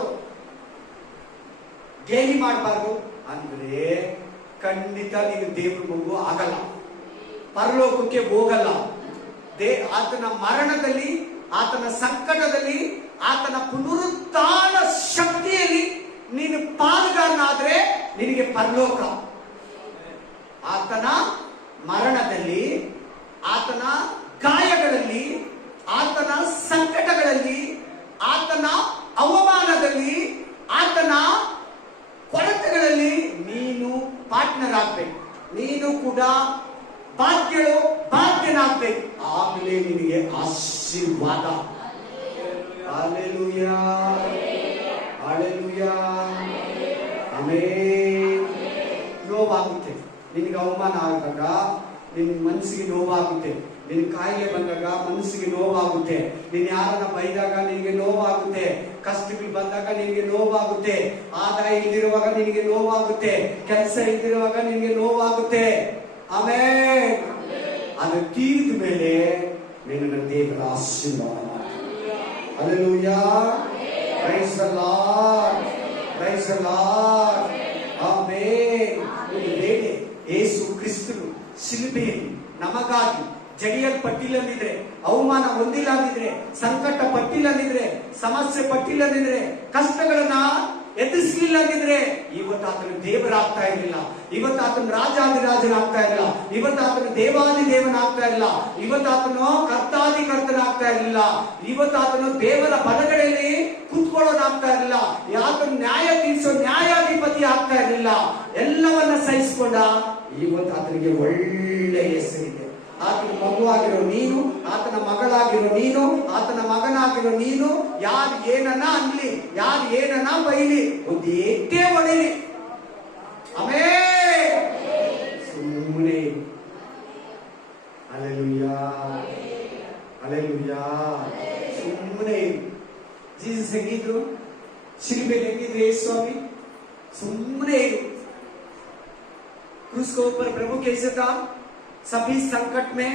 ಗೇಲಿ ಮಾಡಬಾರ್ದು ಅಂದ್ರೆ ಖಂಡಿತ ನೀನು ದೇವ್ರ ಮಗು ಆಗಲ್ಲ, ಪರಲೋಕಕ್ಕೆ ಹೋಗಲ್ಲ. ಆತನ ಮರಣದಲ್ಲಿ, ಆತನ ಸಂಕಟದಲ್ಲಿ, ಆತನ ಪುನರುತ್ಥಾನ ಶಕ್ತಿಯಲ್ಲಿ ನೀನು ಪಾಲುಗಾರನಾದ್ರೆ ನಿನಗೆ ಪರಲೋಕ. ಆತನ ಮರಣದಲ್ಲಿ, ಆತನ ಗಾಯಗಳಲ್ಲಿ, ಆತನ ಸಂಕಟಗಳಲ್ಲಿ, ಆತನ ಅವಮಾನದಲ್ಲಿ, ಆತನ ಪಾರ್ಟ್ನರ್ ಆಗ್ಬೇಕು. ನೀನು ಕೂಡ ಭಾಗ್ಯನಾಗ್ಬೇಕು. ಆಗಲೇ ನಿನಗೆ ಆಶೀರ್ವಾದ. Hallelujah, hallelujah, amen. ನೋವಾಗುತ್ತೆ, ನಿನಗೆ ಅವಮಾನ ಆದಾಗ ನಿನ್ ಮನಸ್ಸಿಗೆ ನೋವಾಗುತ್ತೆ. ನಿನ್ ಕಾಯಿಲೆ ಬಂದಾಗ ಮನಸ್ಸಿಗೆ ನೋವಾಗುತ್ತೆ. ನೀನ್ ಯಾರನ್ನ ಬೈದಾಗ ನಿನಗೆ ನೋವಾಗುತ್ತೆ. ಕಷ್ಟಗಳು ಬಂದಾಗ ನಿನಗೆ ನೋವಾಗುತ್ತೆ. ಆದಾಯ ಇಲ್ದಿರುವಾಗ ನಿನಗೆ ನೋವಾಗುತ್ತೆ. ಕೆಲಸ ಇಲ್ದಿರುವಾಗ ನಿನಗೆ ನೋವಾಗುತ್ತೆ. ಆಮೆನ್. ಅದು ತೀರಿದ ಮೇಲೆ ನಿನ್ನ ದೇವರ ಆಶೀರ್ವಾದ ಮಾಡ್ತಾನೆ. Hallelujah, praise the Lord, praise the Lord, amen. ಬೇರೆ ಯೇಸು ಕ್ರಿಸ್ತನು ಶಿಲುಬೆಯಲ್ಲಿ ನಮಗಾಗಿ ಜಡಿಯಲ್ಪಟ್ಟಿಲ್ಲದಿದ್ರೆ, ಅವಮಾನ ಹೊಂದಿಲ್ಲದಿದ್ರೆ, ಸಂಕಟ ಪಟ್ಟಿಲ್ಲದಿದ್ರೆ, ಸಮಸ್ಯೆ ಪಟ್ಟಿಲ್ಲದಿದ್ರೆ, ಕಷ್ಟಗಳನ್ನ ಎದುರಿಸಲಿಲ್ಲದಿದ್ರೆ ಇವತ್ತು ಆತನು ದೇವರಾಗ್ತಾ ಇರಲಿಲ್ಲ. ಇವತ್ತು ಆತನು ರಾಜಾದಿರಾಜನಾಗ್ತಾ ಇಲ್ಲ. ಇವತ್ತು ಆತನು ದೇವಾದಿ ದೇವನಾಗ್ತಾ ಇಲ್ಲ. ಇವತ್ತು ಆತನು ಕರ್ತಾದಿ ಕರ್ತನಾಗ್ತಾ ಇರಲಿಲ್ಲ. ಇವತ್ತು ಆತನು ದೇವರ ಬಲಗಡೆಯಲ್ಲಿ ಕೂತ್ಕೊಳ್ಳೋನಾಗ್ತಾ ಇರಲಿಲ್ಲ. ಆತನು ನ್ಯಾಯ ತೀರಿಸೋ ನ್ಯಾಯಾಧಿಪತಿ ಆಗ್ತಾ ಇರಲಿಲ್ಲ. ಎಲ್ಲವನ್ನ ಸಹಿಸಿಕೊಂಡ ಇವತ್ತು ಆತನಿಗೆ ಒಳ್ಳೆ ಹೆಸರಿದೆ. ಆತನ ಮಗುವಾಗಿರೋ ನೀನು, ಆತನ ಮಗಳಾಗಿರೋ ನೀನು, ಆತನ ಮಗನಾಗಿರೋ ನೀನು, ಯಾರು ಏನನ್ನ ಅನ್ಲಿ, ಯಾರು ಏನನ್ನ ಬೈಲಿ, ಒಂದು ಏಟೇ ಹೊಡಿಲಿ, ಆಮೆನ್, ಸುಮ್ಮನೆ. ಹಲ್ಲೆಲೂಯಾ, ಹಲ್ಲೆಲೂಯಾ, ಸುಮ್ಮನೆ. ಜೀಸಸ್ ಹೆಂಗಿದ್ರು, ಶಿಲುಬೆಯಲ್ಲಿ ಹೆಂಗಿದ್ರು ಯೇಸು ಸ್ವಾಮಿ, ಸುಮ್ಮನೆ ಇರು. क्रूस के ऊपर प्रभु कैसे था? सभी संकट में,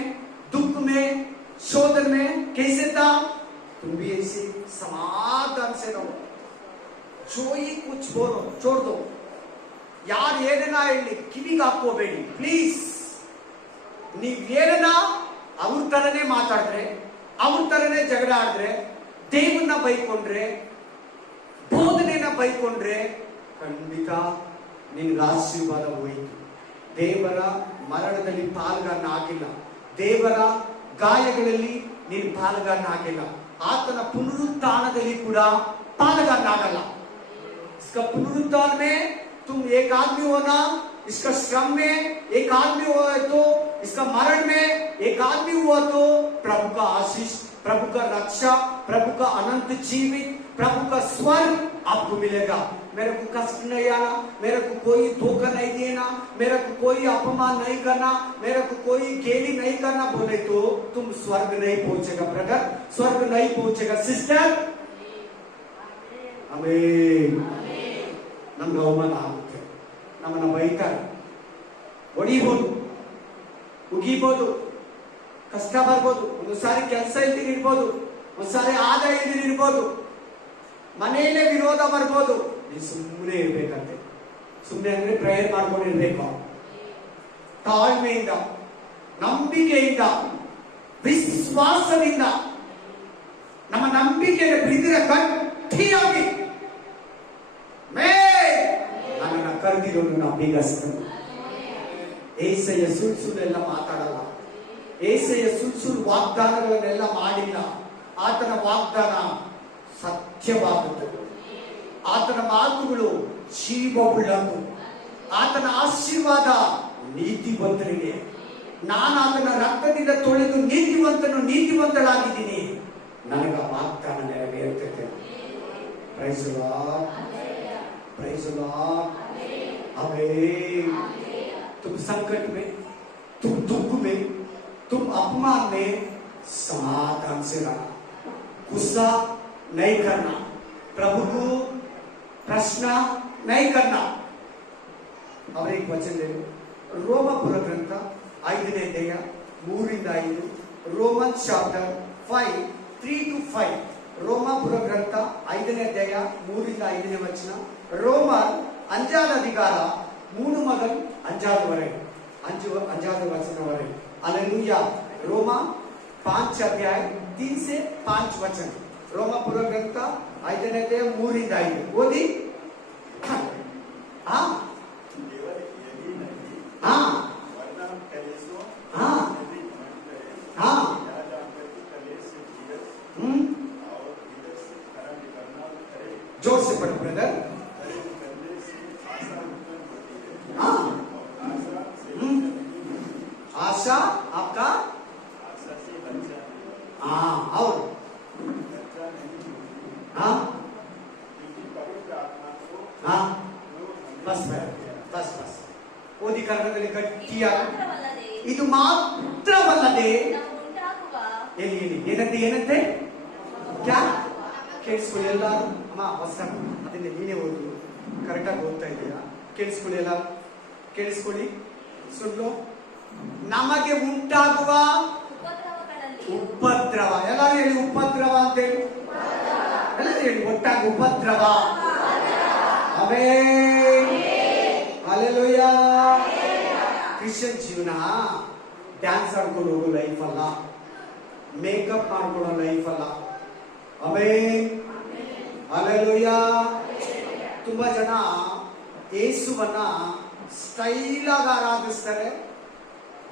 दुख में, शोधन में कैसे था? तुम भी ऐसे समाधान से रहो. जो ही कुछ बोलो छोड़ दो. ಯಾರು ಏನನ್ನ ಹೇಳಿ ಕಿವಿಗೆ ಹಾಕೋಬೇಡಿ ಪ್ಲೀಸ್. ನೀವ್ ಏನನ್ನ ಅವ್ರ ತರನೇ ಮಾತಾಡಿದ್ರೆ, ಅವ್ರ ತರನೇ ಜಗಳ ಆಡಿದ್ರೆ, ದೇವನ್ನ ಬೈಕೊಂಡ್ರೆ, ಬೋಧನೆಯನ್ನ ಬೈಕೊಂಡ್ರೆ ಖಂಡಿತ ನಿನ್ಗೆ ಆಶೀರ್ವಾದ ಹೋಯಿತು. ದೇವರ ಮರಣದಲ್ಲಿ ಪಾಲ್ಗಾರನಾಗಿಲ್ಲ. ದೇವರ ಗಾಯಗಳಲ್ಲಿ ನೀನು ಪಾಲ್ಗಾರನಾಗಿಲ್ಲ. ಆತನ ಪುನರುತ್ಥಾನದಲ್ಲಿ ಕೂಡ ಪಾಲ್ಗಾರನಾಗಲ್ಲ. इसका पुनरुत्थान में तुम एक आदमी होना, इसका श्रम में एक आदमी हुआ तो, इसका मरण में एक आदमी हुआ तो प्रभु का आशीष, प्रभु का रक्षा, प्रभु का अनंत जीवित, प्रभु का स्वर्ग आपको मिलेगा. मेरे को कष्ट नहीं आना, मेरे को कोई धोखा नहीं देना, मेरे को कोई अपमान नहीं करना, मेरे को कोई गेली नहीं करना बोले तो तुम स्वर्ग नहीं पहुंचेगा ब्रदर, स्वर्ग नहीं पहुंचेगा सिस्टर. ಆಮೆನ್. ನಮ್ಗೆ ಅವಮಾನ ಆಗುತ್ತೆ, ನಮ್ಮನ್ನ ಬೈತಾರೆ, ಹೊಡಿಬೋದು, ಉಗಿಬೋದು, ಕಷ್ಟ ಬರ್ಬೋದು, ಒಂದ್ಸಾರಿ ಕೆಲಸ ಇಲ್ದಿರ್ಬೋದು, ಒಂದ್ಸಾರಿ ಆದಾಯ ಇಲ್ದಿರ್ಬೋದು, ಮನೆಯಲ್ಲೇ ವಿರೋಧ ಬರ್ಬೋದು. ನೀವು ಸುಮ್ಮನೆ ಇರ್ಬೇಕಂತೆ. ಸುಮ್ಮನೆ ಅಂದ್ರೆ ಪ್ರೇಯರ್ ಮಾಡ್ಕೊಂಡಿರ್ಬೇಕು. ತಾಳ್ಮೆಯಿಂದ, ನಂಬಿಕೆಯಿಂದ, ವಿಶ್ವಾಸದಿಂದ, ನಮ್ಮ ನಂಬಿಕೆಯನ್ನು ಬಿಡಿದಿರ ಗಟ್ಟಿಯಾಗಿ ನನ್ನನ್ನು ಕರೆದಿರೋನು ನಂಬಿಗಸ್ತನು. ಏಸಯ್ಯ ಸುಳ್ಳೆಲ್ಲ ಮಾತಾಡಲ್ಲ. ಏಸಯ್ಯ ಸುಳ್ಳು ವಾಗ್ದಾನಗಳನ್ನೆಲ್ಲ ಮಾಡಿಲ್ಲ. ಆತನ ವಾಗ್ದಾನ ಸತ್ಯವಾದದ್ದು. ಆತನ ಮಾತುಗಳು ಜೀವವುಳ್ಳದ್ದು. ಆತನ ಆಶೀರ್ವಾದ ನೀತಿವಂತರಿಗೆ. ನಾನು ಆತನ ರಕ್ತದಿಂದ ತೊಳೆದು ನೀತಿವಂತಳಾಗಿದ್ದೀನಿ. ನನಗ ವಾಗ್ದಾನ ನೆರವೇರುತ್ತದೆ. Praise the lord, praise the lord, आमीन. तुम संकट में, तुम दुख में, तुम अपमान में समाधान से रहना. गुस्सा नहीं करना, प्रभु को प्रश्न नहीं करना. अब एक वचन ले लो. रोमपुर ग्रंथ 5ನೇ ಅಧ್ಯಾಯ 3-5. Roman chapter 5 3-5. ರೋಮಾಪುರ ಗ್ರಂಥ 5ನೇ ಅಧ್ಯಾಯ 3-5ನೇ ವಚನ. ರೋಮನ್ 5வது அதிகாரம் 3 முதல் 5வது வரை, 5வது वचन वரை. हालेलुया. रोमा 5 अध्याय 3 से 5 वचन. रोमापुर ग्रंथ 5ನೇ ಅಧ್ಯಾಯ 3-5 ಓದಿ. ಹಾ ಹಾ ಹಾ ಹಾ जोर से पढ़ो ब्रदर. हाँ ಹಾ ಬಸ್ ಓದಿ ಕನ್ನಡದಲ್ಲಿ ಗಟ್ಟಿಯಾಗಿ. ಇದು ಮಾತ್ರವಲ್ಲದೆ ಏನಂತೆ ಕ್ಯಾ ಕೇಳಿಸ್ಕೊಳ್ಳಿ ಎಲ್ಲಾರು. ಅಮ್ಮ ಹೊಸ ಅದನ್ನೇ ನೀನೇ ಓದು, ಕರೆಕ್ಟಾಗಿ ಓದ್ತಾ ಇದೀಯಾ? ಕೇಳಿಸ್ಕೊಳ್ಳಿ ಎಲ್ಲ, ಕೇಳಿಸ್ಕೊಳ್ಳಿ. ಸುಳ್ಳು ನಮಗೆ ಉಂಟಾಗುವ ಉಪದ್ರವ. ಎಲ್ಲರೂ ಹೇಳಿ ಉಪದ್ರವ ಅಂತೇಳಿ, ಎಲ್ಲರೂ ಹೇಳಿ ಒಟ್ಟಾಗಿ ಉಪದ್ರವ. Amen, hallelujah. ಕ್ರಿಶ್ಚಿಯನ್ ಜೀವನ ಡ್ಯಾನ್ಸ್ ಆಡ್ಕೊಂಡು ಹೋಗೋ ಲೈಫ್ ಅಲ್ಲ, ಮೇಕಪ್ ಮಾಡ್ಕೊಳ್ಳೋ ಲೈಫ್ ಅಲ್ಲ. Amen, hallelujah. ತುಂಬಾ ಜನ ಯೇಸುವನ್ನ ಸ್ಟೈಲ್ ಆಗಿ ಆರಾಧಿಸ್ತಾರೆ,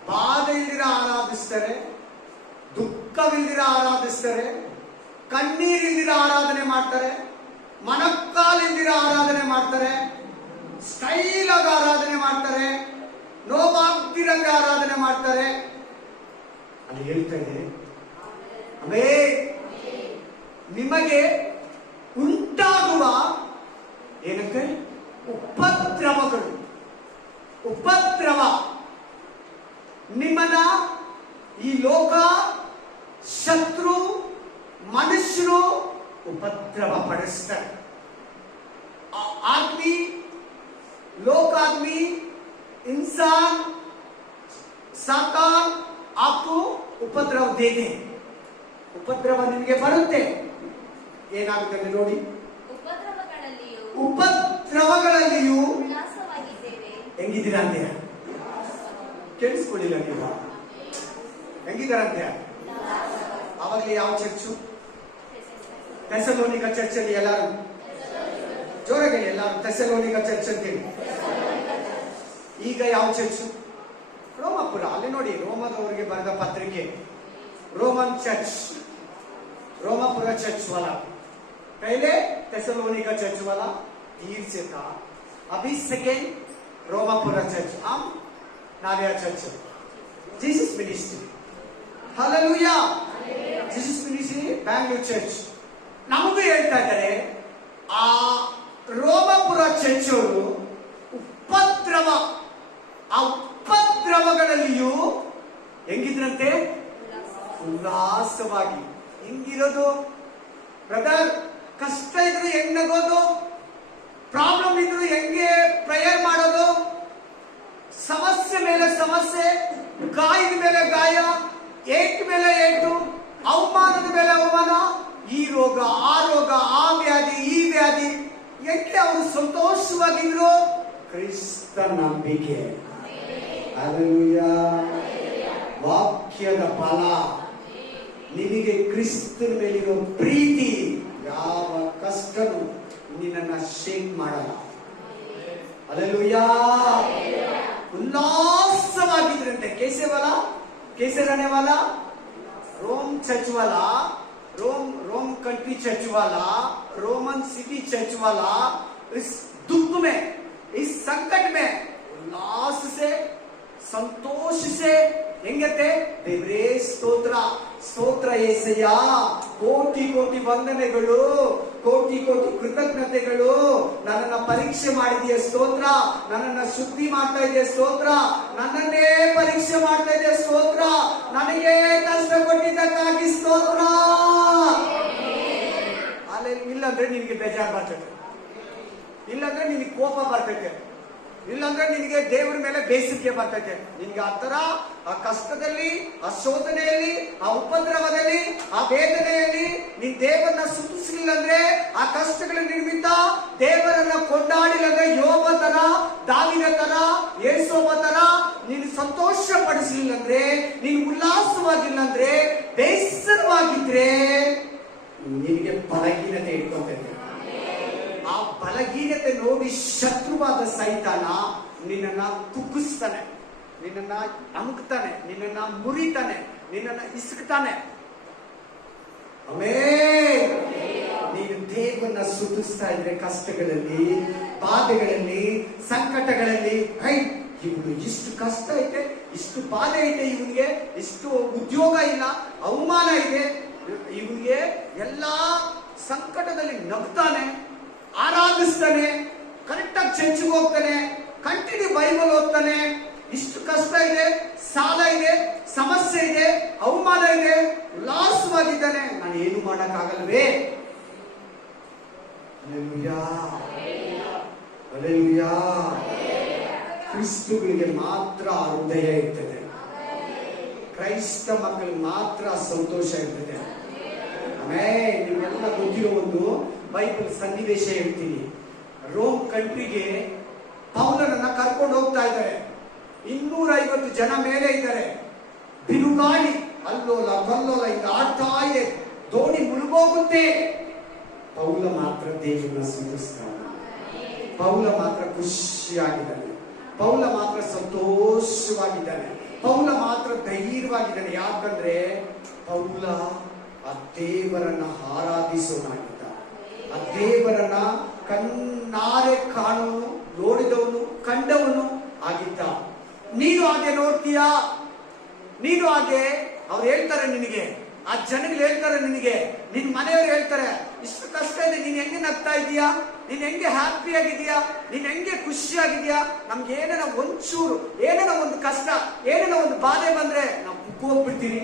ಬಾಧೆ ಇಲ್ದಿರ ಆರಾಧಿಸ್ತಾರೆ, ದುಃಖವಿಲ್ದಿರ ಆರಾಧಿಸ್ತಾರೆ, ಕಣ್ಣೀರಿಲ್ದಿರ ಆರಾಧನೆ ಮಾಡ್ತಾರೆ, ಮನಕ್ಕಾಲಿಲ್ದಿರ ಆರಾಧನೆ ಮಾಡ್ತಾರೆ, ಸ್ಟೈಲ್ ಆಗಿ ಆರಾಧನೆ ಮಾಡ್ತಾರೆ, ನೋವಾಗ್ದಿರಂಗೆ ಆರಾಧನೆ ಮಾಡ್ತಾರೆ. ಅಲ್ಲಿ ಹೇಳ್ತಾ ಇದೆ, ಆಮೆನ್, ನಿಮಗೆ ಉಂಟಾಗುವ ಏನಕ್ಕೆ ಉಪದ್ರವಗಳು. ಉಪದ್ರವ ನಿಮ್ಮನ್ನ ಈ ಲೋಕ, ಶತ್ರು, ಮನುಷ್ಯರು ಉಪದ್ರವ ಪಡಿಸ್ತಾರೆ. ಆದ್ಮಿ, लोक आदमी, इंसान, सातान आपको उपद्रव दे दे. ಉಪದ್ರವ ನಿಮಗೆ ಬರುತ್ತೆ. ಏನಾಗುತ್ತದೆ ನೋಡಿ, ಉಪದ್ರವಗಳಲ್ಲಿಯೂ ಹೆಂಗಿದ್ದೀರಾ ಅಂತೀರ? ಕೇಳಿಸ್ಕೊಳ್ಳಿಲ್ಲ ನೀವು, ಹೆಂಗಿದಾರಂತೆ? ಅವಾಗಲೇ ಯಾವ ಚರ್ಚು? ಥೆಸಲೋನಿಕ ಚರ್ಚ್ ಅಲ್ಲಿ ಎಲ್ಲಾರು ಜೋರಾಗಿ ಎಲ್ಲಾರು ಥೆಸಲೋನಿಕ ಚರ್ಚ್ ಅಂತೇಳಿ. ಈಗ ಯಾವ ಚರ್ಚು? ರೋಮಾಪುರ. ಅಲ್ಲಿ ನೋಡಿ, ರೋಮದವರಿಗೆ ಬರೆದ ಪತ್ರಿಕೆ, रोमन चर्च, रोमापुरा चर्च वाला, पहले थेसलोनिका चर्च वाला धीर से था, अभी सेकेंड रोमापुरा चर्च, हम नाविया church, Jesus ministry. Hallelujah. Jesus ministry Bangalore church. ನಮಗೂ ಹೇಳ್ತಾ ಇದ್ದಾರೆ, ಆ ರೋಮಾಪುರ ಚರ್ಚ್ ಅವರು ಉಪದ್ರವ, ಆ ಉಪದ್ರವಗಳಲ್ಲಿಯೂ ಹೆಂಗಿದ್ರಂತೆ? ಉಲ್ಲಾಸವಾಗಿ. ಹಿಂಗಿರೋದು ಬ್ರದರ್, ಕಷ್ಟ ಇದ್ರು ಹೆಂಗ್ ನಗೋದು, ಪ್ರಾಬ್ಲಮ್ ಇದ್ರು ಹೆಂಗೆ ಪ್ರೇಯರ್ ಮಾಡೋದು, ಸಮಸ್ಯೆ ಮೇಲೆ ಸಮಸ್ಯೆ, ಗಾಯದ ಮೇಲೆ ಗಾಯ, ಏಟು ಮೇಲೆ ಏಟು, ಅವಮಾನದ ಮೇಲೆ ಅವಮಾನ, ಈ ರೋಗ ಆ ರೋಗ, ಆ ವ್ಯಾಧಿ ಈ ವ್ಯಾಧಿ, ಯಾಕೆ ಅವರು ಸಂತೋಷವಾಗಿದ್ರು? ಕ್ರಿಸ್ತ ನಂಬಿಕೆ. ಹಲ್ಲೆಲೂಯಾ. ವಾಕ್ಯದ ಫಲ, ನಿನಗೆ ಕ್ರಿಸ್ತನ ಮೇಲಿರೋ ಪ್ರೀತಿ ಯಾವ ಕಷ್ಟನೂ ನಿನ್ನನ್ನ ಶೇಕ್ ಮಾಡಲ್ಲ. ಹಲ್ಲೆಲೂಯಾ. ಉಲ್ಲಾಸವಾಗಿದ್ರಂತೆ. कैसे रहने वाला? रोम चर्च वाला, रोम कंट्री चर्च वाला, रोमन सिटी चर्च वाला इस दुख में, इस संकट में उल्लास से, संतोष से ಹೆಂಗತ್ತೆ? ದೇವರೇ ಸ್ತೋತ್ರ, ಸ್ತೋತ್ರ ಏಸಯ್ಯ, ಕೋಟಿ ಕೋಟಿ ವಂದನೆಗಳು, ಕೋಟಿ ಕೋಟಿ ಕೃತಜ್ಞತೆಗಳು. ನನ್ನನ್ನ ಪರೀಕ್ಷೆ ಮಾಡಿದೆಯ ಸ್ತೋತ್ರ, ನನ್ನನ್ನ ಶುದ್ಧಿ ಮಾಡ್ತಾ ಇದೆಯ ಸ್ತೋತ್ರ, ನನ್ನನ್ನೇ ಪರೀಕ್ಷೆ ಮಾಡ್ತಾ ಇದೆಯ ಸ್ತೋತ್ರ, ನನಗೆ ಕಷ್ಟ ಕೊಟ್ಟಿದ್ದಕ್ಕಾಗಿ ಸ್ತೋತ್ರ. ಅಲ್ಲೇ ಇಲ್ಲಂದ್ರೆ ನಿನಗೆ ಬೇಜಾರು ಬರ್ತೈತೆ, ಇಲ್ಲಂದ್ರೆ ನಿನಗೆ ಕೋಪ ಬರ್ತೈತೆ, ಇಲ್ಲಾಂದ್ರೆ ನಿನಗೆ ದೇವರ ಮೇಲೆ ಬೇಸಿಗೆ ಬರ್ತೈತೆ. ನಿನ್ಗೆ ಆ ತರ ಆ ಕಷ್ಟದಲ್ಲಿ, ಆ ಶೋಧನೆಯಲ್ಲಿ, ಆ ಉಪದ್ರವದಲ್ಲಿ, ಆ ವೇದನೆಯಲ್ಲಿ ನೀನ್ ದೇವರನ್ನ ಸ್ತುತಿಸಲಿಲ್ಲ ಅಂದ್ರೆ, ಆ ಕಷ್ಟಗಳ ನಿಮಿತ್ತ ದೇವರನ್ನ ಕೊಂಡಾಡಿಲ್ಲ ಅಂದ್ರೆ, ಯೋಬ ತರ, ದಾವಿದ ತರ, ಯೇಸೋಬ ತರ ನೀನು ಸಂತೋಷ ಪಡಿಸಲಿಲ್ಲ ಅಂದ್ರೆ, ನೀನು ಉಲ್ಲಾಸವಾಗಿಲ್ಲ ಅಂದ್ರೆ, ಬೇಸರವಾಗಿದ್ರೆ ನಿನಗೆ ಬಲಹೀನತೆ ಇಟ್ಕೊಳ್ತೈತೆ. ಆ ಬಲಹೀನತೆ ನೋಡಿ ಶತ್ರುವಾದ ಸೈತಾನ ನಿನ್ನನ್ನ ಕುಗ್ಗಿಸ್ತಾನೆ, ನಿನ್ನನ್ನ ಅಮುಕ್ತಾನೆ, ನಿನ್ನನ್ನ ಮುರಿತಾನೆ, ನಿನ್ನನ್ನ ಇಸುಕ್ತಾನೆ. ಆಮೆನ್. ನೀನು ದೇವರನ್ನ ಸ್ತುತಿಸ್ತಾ ಇದ್ರೆ ಕಷ್ಟಗಳಲ್ಲಿ, ಬಾಧೆಗಳಲ್ಲಿ, ಸಂಕಟಗಳಲ್ಲಿ, ಇವನು ಇಷ್ಟು ಕಷ್ಟ ಐತೆ, ಇಷ್ಟು ಬಾಧೆ ಐತೆ, ಇವನಿಗೆ ಇಷ್ಟು ಉದ್ಯೋಗ ಇಲ್ಲ, ಅವಮಾನ ಇದೆ, ಇವನಿಗೆ ಎಲ್ಲಾ ಸಂಕಟದಲ್ಲಿ ನಗ್ತಾನೆ, ಆರಾಧಿಸ್ತಾನೆ, ಚರ್ಚ್ಗೆ ಹೋಗ್ತಾನೆ, ಕಂಟಿನ್ಯೂ ಬೈಬಲ್ ಓದ್ತಾನೆ, ಇಷ್ಟು ಕಷ್ಟ ಇದೆ, ಸಾಲ ಇದೆ, ಸಮಸ್ಯೆ ಇದೆ, ಅವಮಾನ ಇದೆ, ಉಲ್ಲಾಸವಾಗಿದ್ದಾನೆ, ನಾನು ಏನು ಮಾಡಕ್ಕಾಗಲ್ವೇ? Hallelujah, hallelujah. ಕ್ರಿಸ್ತುಗಳಿಗೆ ಮಾತ್ರ ಆ ಹೃದಯ ಇರ್ತದೆ, ಕ್ರೈಸ್ತ ಮಕ್ಕಳಿಗೆ ಮಾತ್ರ ಸಂತೋಷ ಇರ್ತದೆ. ಆಮೇಲೆ ನಿಮ್ಗೆಲ್ಲ ಗೊತ್ತಿರೋ ಒಂದು ಬೈಬಲ್ ಸನ್ನಿವೇಶ ಹೇಳ್ತೀನಿ. ರೋಮ್ ಕಂಟ್ರಿಗೆ ಪೌಲನನ್ನ ಕರ್ಕೊಂಡು ಹೋಗ್ತಾ ಇದ್ದಾರೆ. 250 ಜನ ಮೇಲೆ ಇದ್ದಾರೆ. ಬಿರುಗಾಳಿ ಅಲ್ಲೋಲ ಕಲ್ಲೋಲ ಹಿಂಗ ಆಡ್ತಾ ಇದೆ, ದೋಣಿ ಮುಳುಗೋಗುತ್ತೆ. ಪೌಲ ಮಾತ್ರ ದೇವರನ್ನ ಸ್ತುತಿಸ್ತಾನೆ, ಪೌಲ ಮಾತ್ರ ಖುಷಿಯಾಗಿದ್ದಾನೆ, ಪೌಲ ಮಾತ್ರ ಸಂತೋಷವಾಗಿದ್ದಾನೆ, ಪೌಲ ಮಾತ್ರ ಧೈರ್ಯವಾಗಿದ್ದಾನೆ. ಯಾಕಂದ್ರೆ ಪೌಲ ಆ ದೇವರನ್ನ ಆರಾಧಿಸೋನಾಗಿದ್ದ, ಆ ದೇವರನ್ನ ಕಣ್ಣಾರೆ ಕಾಣುವನು, ನೋಡಿದವನು, ಕಂಡವನು ಆಗಿದ್ದ. ನೀನು ಹಾಗೆ ನೋಡ್ತೀಯಾ? ನೀನು ಹಾಗೆ ಅವ್ರು ಹೇಳ್ತಾರೆ ನಿನಗೆ, ಆ ಜನಗಳು ಹೇಳ್ತಾರೆ ನಿನಗೆ, ನಿನ್ ಮನೆಯವರು ಹೇಳ್ತಾರೆ, ಇಷ್ಟು ಕಷ್ಟ ಇದೆ, ನೀನ್ ಹೆಂಗೆ ನಗ್ತಾ ಇದೀಯಾ, ನೀನ್ ಹೆಂಗೆ ಹ್ಯಾಪಿ ಆಗಿದೀಯಾ, ನೀನ್ ಹೆಂಗೆ ಖುಷಿಯಾಗಿದೀಯಾ? ನಮ್ಗೆ ಏನೇನ ಒಂಚೂರು, ಏನೇನ ಒಂದು ಕಷ್ಟ, ಏನೇನ ಒಂದು ಬಾಧೆ ಬಂದ್ರೆ ನಾವು ಹೋಗ್ಬಿಡ್ತೀವಿ.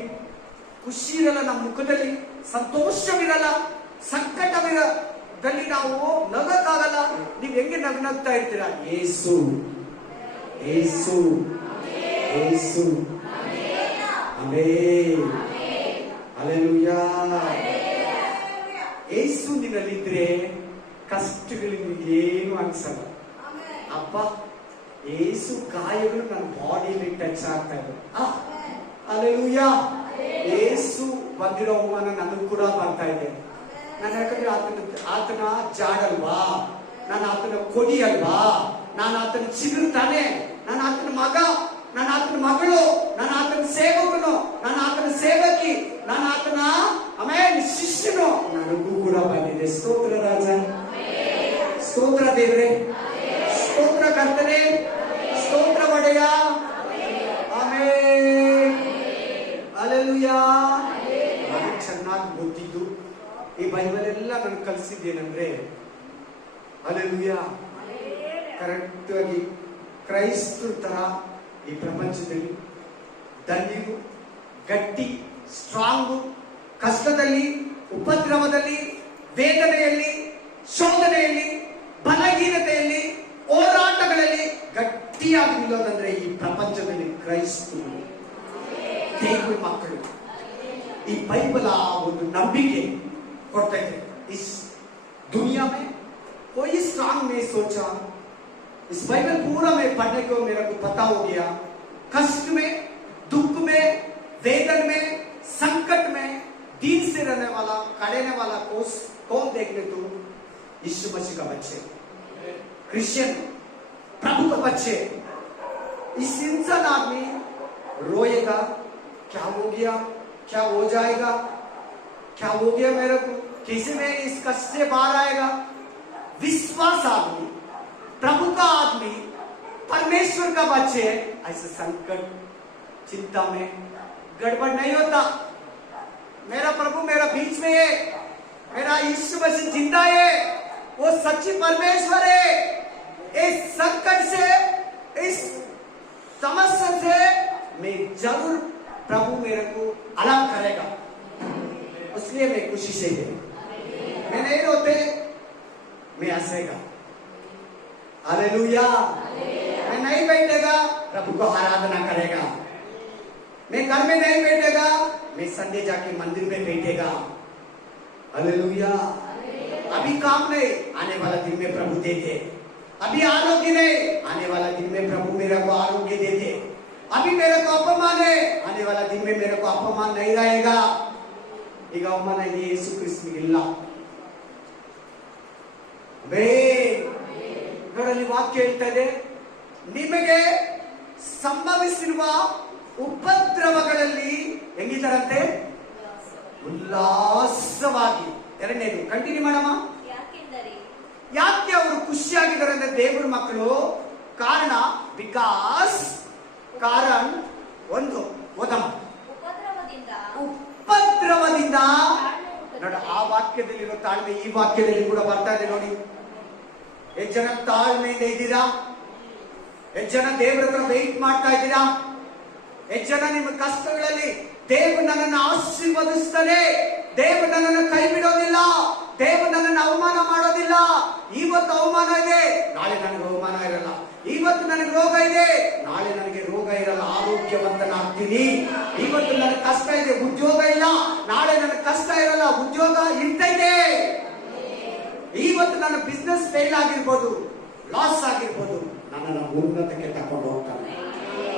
ಖುಷಿ ಇರಲ್ಲ ನಮ್ಮ ಮುಖದಲ್ಲಿ, ಸಂತೋಷವಿರಲ್ಲ, ಸಂಕಟವಿರದಲ್ಲಿ ನಾವು ನಗಕ್ಕಾಗಲ್ಲ. ನೀವ್ ಹೆಂಗೆ ನಗ್ನಗ್ತಾ ಇರ್ತೀರಾ? ಯೇಸು, ಯೇಸು, ಯೇಸು. Amen, hallelujah. ಯೇಸು ನಿನ್ನಲ್ಲಿದ್ರೆ ಕಷ್ಟಗಳಿಗೆ ಏನು ಅನ್ಸಲ್ಲ. ಅಪ್ಪ, ಯೇಸು ಗಾಯಗಳು ನನ್ನ ಬಾಡಿಯಲ್ಲಿ ಟಚ್ ಆಗ್ತಾ ಇದೆ. ಹಲ್ಲೆಲೂಯಾ. ಯೇಸು ಬಂದಿರೋ ಅವಮಾನ ನನಗೂ ಕೂಡ ಬರ್ತಾ ಇದೆ. ನಾನು ಯಾಕಂದ್ರೆ ಆತನ ಜಾಡಲ್ವಾ, ನಾನು ಆತನ ಕೊಡಿ ಅಲ್ವಾ, ನಾನು ಆತನ ಚಿಗುರು ತಾನೆ, ನಾನು ಆತನ ಮಗ, ನಾನು ಆತನ ಮಗಳು, ನಾನು ಆತನ ಸೇವಕನು, ನಾನು ಆತನ ಸೇವಕಿ, ನಾನು ಆತನ ಆಮೇಲೆ ಶಿಷ್ಯನು. ನನಗೂ ಕೂಡ ಬಂದಿದೆ. ಸ್ತೋತ್ರ ರಾಜ, ಸ್ತೋತ್ರ ದೇವ್ರೆ, ಸ್ತೋತ್ರ ಕರ್ತನೆ, ಸ್ತೋತ್ರ ಒಡೆಯ. Amen, hallelujah. ನನಗೆ ಚೆನ್ನಾಗಿ ಗೊತ್ತಿದ್ದು ಈ ಬೈಬಲ್ ಎಲ್ಲ ನನಗೆ ಕಲಿಸಿದ್ದೇನೆಂದ್ರೆ, ಹಲ್ಲೆಲೂಯಾ, ಕರೆಕ್ಟ್ ಆಗಿ ಕ್ರೈಸ್ತರ ತರ ಈ ಪ್ರಪಂಚದಲ್ಲಿ ಧನ್ಯರು, ಗಟ್ಟಿ, ಸ್ಟ್ರಾಂಗು, ಕಷ್ಟದಲ್ಲಿ, ಉಪದ್ರವದಲ್ಲಿ, ವೇದನೆಯಲ್ಲಿ, ಶೋಧನೆಯಲ್ಲಿ, ಬಲಹೀನತೆಯಲ್ಲಿ, ಹೋರಾಟಗಳಲ್ಲಿ ಗಟ್ಟಿಯಾಗಿ ನಿಲ್ಲೋದಂದ್ರೆ ಈ ಪ್ರಪಂಚದಲ್ಲಿ ಕ್ರೈಸ್ತರು, ದೇವರ ಮಕ್ಕಳು. ಈ ಬೈಬಲ್ ಆ ಒಂದು ನಂಬಿಕೆ ಕೊಡ್ತಾ ಇದೆ. इस दुनिया में कोई स्ट्रांग नहीं सोचा, इस बाइबल पूरा मैं पढ़ने को मेरे को पता हो गया. कष्ट में, दुख में, वेदन में, संकट में दीन से रहने वाला, कड़ने वाला कौन देखने तो? यीशु मसीह का बच्चे, क्रिश्चियन, प्रभु का बच्चे. इस इंसान आदमी रोएगा, क्या हो गया, क्या हो जाएगा, क्या हो गया मेरे को, कैसे मैं इस कष्ट से बाहर आएगा? विश्वास आदमी, प्रभु का आदमी, परमेश्वर का बच्चे ऐसे संकट, चिंता में गड़बड़ नहीं होता. मेरा प्रभु मेरा बीच में है, मेरा यीशु मसीह जिंदा है, वो सच्ची परमेश्वर है. इस संकट से, इस समस्या से मैं जरूर, प्रभु मेरे को अलग करेगा. इसलिए मैं खुशी से है, मैं नहीं रोते, मैं हंसेगा. हालेलुया. मैं नहीं बैठेगा, प्रभु को आराधना करेगा. मैं घर में नहीं बैठेगा, मैं संडे जाके मंदिर में बैठेगा. हालेलुया. अभी काम नहीं, आने वाला दिन में प्रभु देते. अभी आरोग्य नहीं, आने वाला दिन में प्रभु मेरे को आरोग्य देते. अभी मेरे को अपमान है, आने वाला दिन में मेरे को अपमान नहीं रहेगा. ಈಗ ಅವಮಾನ ಯೇಸು ಕ್ರಿಸ್ತನಿಗಿಲ್ಲ. ನೋಡಲ್ಲಿ ವಾಕ್ಯ ಹೇಳ್ತಾ ಇದೆ, ನಿಮಗೆ ಸಂಭವಿಸಿರುವ ಉಪದ್ರವಗಳಲ್ಲಿ ಹೆಂಗಿದ್ದಾರಂತೆ? ಉಲ್ಲಾಸವಾಗಿ. ಎರಡನೇದು ಕಂಟಿನ್ಯೂ ಮಾಡಮ್ಮ. ಯಾಕೆ ಅವರು ಖುಷಿಯಾಗಿದ್ದಾರೆ ಅಂದ್ರೆ ದೇವರ ಮಕ್ಕಳು? ಕಾರಣ, ಬಿಕಾಸ್, ಕಾರಣ ಒಂದು ಓದಮ್ಮ. ಉಪದ್ರವದಿಂದ. ನೋಡಿ, ಆ ವಾಕ್ಯದಲ್ಲಿರೋ ತಾಳ್ಮೆ ಈ ವಾಕ್ಯದಲ್ಲಿ ಕೂಡ ಬರ್ತಾ ಇದೆ ನೋಡಿ. ಎಷ್ಟು ಜನ ತಾಳ್ಮೆಯಿಂದ ಇದ್ದೀರಾ? ಎಷ್ಟು ಜನ ದೇವರ ಹತ್ರ ವೆಯ್ಟ್ ಮಾಡ್ತಾ ಇದ್ದೀರಾ? ಎಷ್ಟು ಜನ ನಿಮ್ಮ ಕಷ್ಟಗಳಲ್ಲಿ ದೇವರು ನನ್ನನ್ನು ಆಶೀರ್ವದಿಸ್ತಾನೆ, ದೇವರು ನನ್ನನ್ನು ಕೈ ಬಿಡೋದಿಲ್ಲ, ದೇವರು ನನ್ನನ್ನು ಅವಮಾನ ಮಾಡೋದಿಲ್ಲ. ಇವತ್ತು ಅವಮಾನ ಇದೆ, ನಾಳೆ ನನಗೆ ಅವಮಾನ ಇರಲ್ಲ. ಇವತ್ತು ನನಗೆ ರೋಗ ಇದೆ, ನಾಳೆ ನನಗೆ ರೋಗ ಇರಲ್ಲ, ಆರೋಗ್ಯವಂತನಾಗ್ತೀನಿ. ಇವತ್ತು ನನಗೆ ಕಷ್ಟ ಇದೆ, ಉದ್ಯೋಗ ಇಲ್ಲ, ನಾಳೆ ನನಗೆ ಕಷ್ಟ ಇರಲ್ಲ, ಉದ್ಯೋಗ ಇರ್ತೈತೆ. ಇವತ್ತು ನನ್ನ ಬಿಸ್ನೆಸ್ ಫೇಲ್ ಆಗಿರ್ಬೋದು, ಲಾಸ್ ಆಗಿರ್ಬೋದು, ನನ್ನನ್ನು ಉನ್ನತಕ್ಕೆ ತಕೊಂಡು ಹೋಗ್ತಾನೆ.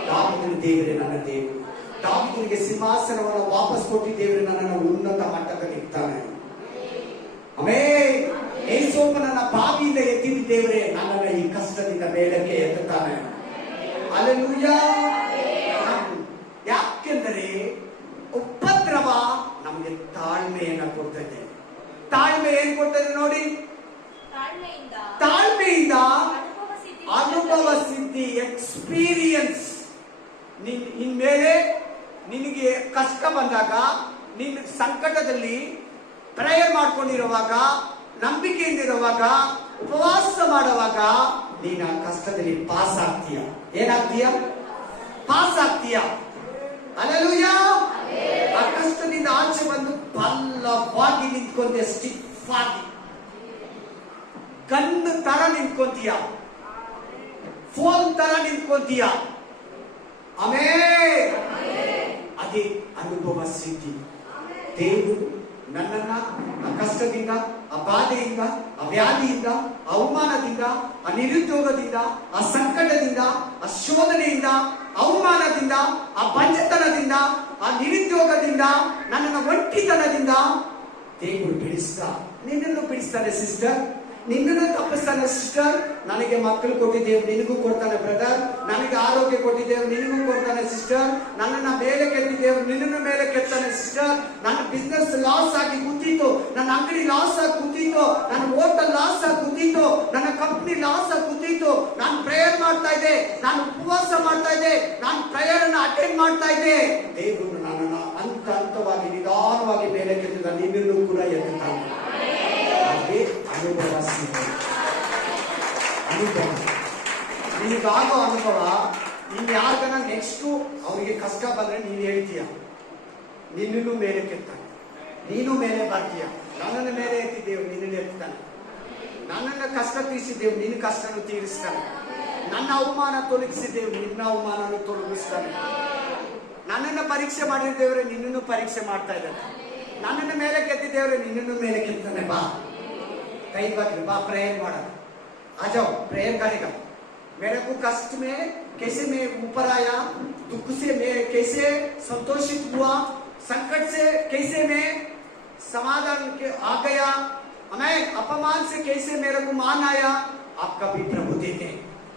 ದಾವೀದನ ದೇವರೇ ನನ್ನ ದೇವರು. ದಾವೀದನಿಗೆ ಸಿಂಹಾಸನವನ್ನು ವಾಪಸ್ ಕೊಟ್ಟಿ ದೇವರು ನನ್ನನ್ನು ಉನ್ನತ ಮಟ್ಟದಲ್ಲಿ ಇರ್ತಾನೆ. ಆಮೆನ್. ಯೇಸೋಪನನ್ನ ಬಾವಿಯಿಂದ ಎತ್ತಿದ ದೇವರೇ ನನ್ನನ್ನು ಈ ಕಷ್ಟದಿಂದ ಮೇಲಕ್ಕೆ ಎತ್ತುತ್ತಾನೆ. ಹಲ್ಲೆಲೂಯಾ. ಯಾಕೆಂದರೆ ಉಪದ್ರವ ನಮಗೆ ತಾಳ್ಮೆಯನ್ನ ಕೊಡ್ತದೆ. ತಾಳ್ಮೆ ಏನ್ ಕೊಡ್ತದೆ ನೋಡಿ? ತಾಳ್ಮೆಯಿಂದ ಅನುಭವ ಸಿದ್ಧಿ, ಎಕ್ಸ್ಪೀರಿಯನ್ಸ್. ಇನ್ಮೇಲೆ ನಿನಗೆ ಕಷ್ಟ ಬಂದಾಗ, ನಿನ್ನ ಸಂಕಟದಲ್ಲಿ ಪ್ರೇಯರ್ ಮಾಡ್ಕೊಂಡಿರುವಾಗ, ನಂಬಿಕೆಯಿಂದಿರುವಾಗ, ಉಪವಾಸ ಮಾಡುವಾಗ ನೀನು ಆ ಕಷ್ಟದಲ್ಲಿ ಪಾಸ್ ಆಗ್ತೀಯ. ಏನಾಗ್ತೀಯ? ಪಾಸ್ ಆಗ್ತೀಯ. ಹಲ್ಲೆಲೂಯಾ. ಆ ಕಷ್ಟದಿಂದ ಆಚೆ ಬಂದು ಬಲವಾಗಿ ನಿಂತ್ಕೊಂಡೆ, ಸ್ಟಿಫ್ ಆಗಿ ಗನ್ ತರ ನಿಂತ್ಕೊಂತೀಯ, ಫೋನ್ ತರ ನಿಂತ್ಕೊಂತೀಯ. ಆಮೆನ್. ಅದೇ ಅನುಭವ ಸಿದ್ಧಿ. ದೇವರು ನನ್ನನ್ನ ಆ ಕಷ್ಟದಿಂದ, ಆ ಬಾಧೆಯಿಂದ, ಆ ವ್ಯಾಧಿಯಿಂದ, ಆ ಅವಮಾನದಿಂದ, ಆ ನಿರುದ್ಯೋಗದಿಂದ, ಆ ಸಂಕಟದಿಂದ, ಆ ಶೋಧನೆಯಿಂದ, ಅವಮಾನದಿಂದ, ಆ ಬಂಜತನದಿಂದ, ಆ ನಿರುದ್ಯೋಗದಿಂದ, ನನ್ನನ್ನ ಒಂಟಿತನದಿಂದ ದೇವರು ಬಿಡಿಸ್ತಾ. ನಿನ್ನನ್ನು ಬಿಡಿಸ್ತಾನೆ ಸಿಸ್ಟರ್, ನಿನ್ನನ್ನು ತಪ್ಪಿಸ್ತಾನೆ ಸಿಸ್ಟರ್. ನನಗೆ ಮಕ್ಕಳು ಕೊಟ್ಟಿದ್ದೇವೆ, ನಿನಗೂ ಕೊಡ್ತಾನೆ ಬ್ರದರ್. ನನಗೆ ಆರೋಗ್ಯ ಕೊಟ್ಟಿದ್ದೇವೆ, ನಿನಗೂ ಕೊಡ್ತಾನೆ ಸಿಸ್ಟರ್. ನನ್ನನ್ನ ಮೇಲೆ ಕೆತ್ತಿದ್ದೇವೆ, ನಿನ್ನನ್ನು ಮೇಲೆ ಕೆತ್ತಾನೆ ಸಿಸ್ಟರ್. ನನ್ನ ಬಿಸ್ನೆಸ್ ಲಾಸ್ ಆಗಿ ಕೂತಿತ್ತು, ನನ್ನ ಅಂಗಡಿ ಲಾಸ್ ಆಗಿ ಕೂತಿತ್ತು, ನನ್ನ ಹೋಟೆಲ್ ಲಾಸ್ ಆಗಿ ಕೂತಿತ್ತು, ನನ್ನ ಕಂಪ್ನಿ ಲಾಸ್ ಆಗಿ ಕೂತಿತ್ತು. ನಾನು ಪ್ರೇಯರ್ ಮಾಡ್ತಾ ಇದ್ದೆ, ನಾನು ಉಪವಾಸ ಮಾಡ್ತಾ ಇದ್ದೆ, ನಾನು ಪ್ರೇಯರ್ ಅನ್ನು ಅಟೆಂಡ್ ಮಾಡ್ತಾ ಇದ್ದೆ. ದೇವರು ನನ್ನನ್ನು ಹಂತವಾಗಿ ನಿಧಾನವಾಗಿ ಮೇಲೆ ಕೆತ್ತಿದ, ನಿನ್ನನ್ನು ಕೂಡ ಎತ್ತುತ್ತಾನೆ. ಅನುಭವ ಸಿದ್ಧಿ. ಅನುಭವ ನಿನಗಾಗೋ ಅನುಭವ. ನೀನ್ ಯಾರಿಗನ ನೆಕ್ಸ್ಟ್ ಅವರಿಗೆ ಕಷ್ಟ ಬಂದ್ರೆ ನೀನ್ ಹೇಳ್ತೀಯ, ನಿನ್ನನ್ನು ಮೇಲೆ ಕೆತ್ತಾನೆ, ನೀನು ಮೇಲೆ ಬರ್ತೀಯ. ನನ್ನನ್ನು ಮೇಲೆ ಎತ್ತಿದ್ದೇವೆ, ನಿನ್ನನ್ನು ಎತ್ತಾನೆ. ನನ್ನನ್ನು ಕಷ್ಟ ತೀರಿಸಿದ್ದೇವೆ, ನಿನ್ನ ಕಷ್ಟನು ತೀರಿಸ್ತಾನೆ. ನನ್ನ ಅವಮಾನ ತೊಲಗಿಸಿದ್ದೇವೆ, ನಿನ್ನ ಅವಮಾನನು ತೊಲಗಿಸ್ತಾನೆ. ನನ್ನನ್ನು ಪರೀಕ್ಷೆ ಮಾಡಿದ್ದೇವ್ರೆ, ನಿನ್ನನ್ನು ಪರೀಕ್ಷೆ ಮಾಡ್ತಾ ಇದ್ದಾನೆ. ನನ್ನನ್ನು ಮೇಲೆ ಕೆತ್ತಿದ್ದೇವ್ರೆ, ನಿನ್ನನ್ನು ಮೇಲೆ ಕೆತ್ತಾನೆ. ಬಾ कई बार बा प्रेयर मारा, आ जाओ प्रेयर करेगा. मेरे को कष्ट में कैसे मैं ऊपर आया, दुख से मैं कैसे संतोषित हुआ, संकट से कैसे मैं समाधान के आ गया, हमें अपमान से कैसे मेरे को मान आया. आपका भी प्रभु देते,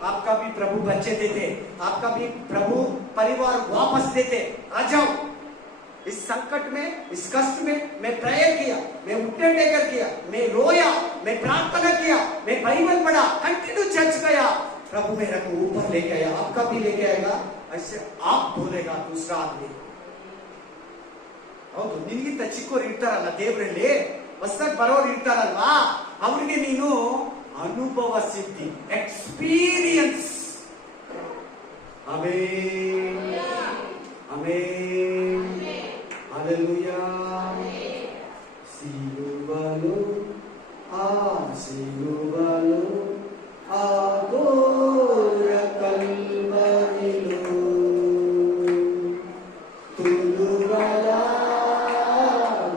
आपका भी प्रभु बच्चे देते, आपका भी प्रभु परिवार वापस देते. आ जाओ. इस संकट में, इस कष्ट में मैं प्रेयर किया, मैं उठने टेकर किया, मैं रोया, मैं प्रार्थना किया, मैं बाइबल पढ़ा, कंटिन्यू चर्च गया. प्रभु मेरे को ऊपर लेके आया. आपका भी लेके आएगा. ऐसे आप बोलेगा दूसरा आदमी. ಹೌದು, ನಿನಗಿಂತ ಚಿಕ್ಕವರು ಇರ್ತಾರಲ್ಲ ದೇವರಲ್ಲಿ, ಹೊಸದಾಗಿ ಬರೋರು ಇರ್ತಾರಲ್ವಾ, ಅವರಿಗೆ ನೀನು ಅನುಭವ ಸಿದ್ಧಿ, ಎಕ್ಸ್ಪೀರಿಯನ್ಸ್. Amen, amen, hallelujah. ಸಿಲುಬಲು, ಆ ಸಿಲುಬಲು, ಆ ಘೋರ ಕಲ್ವರಿಲು, ತುಳುಗಳ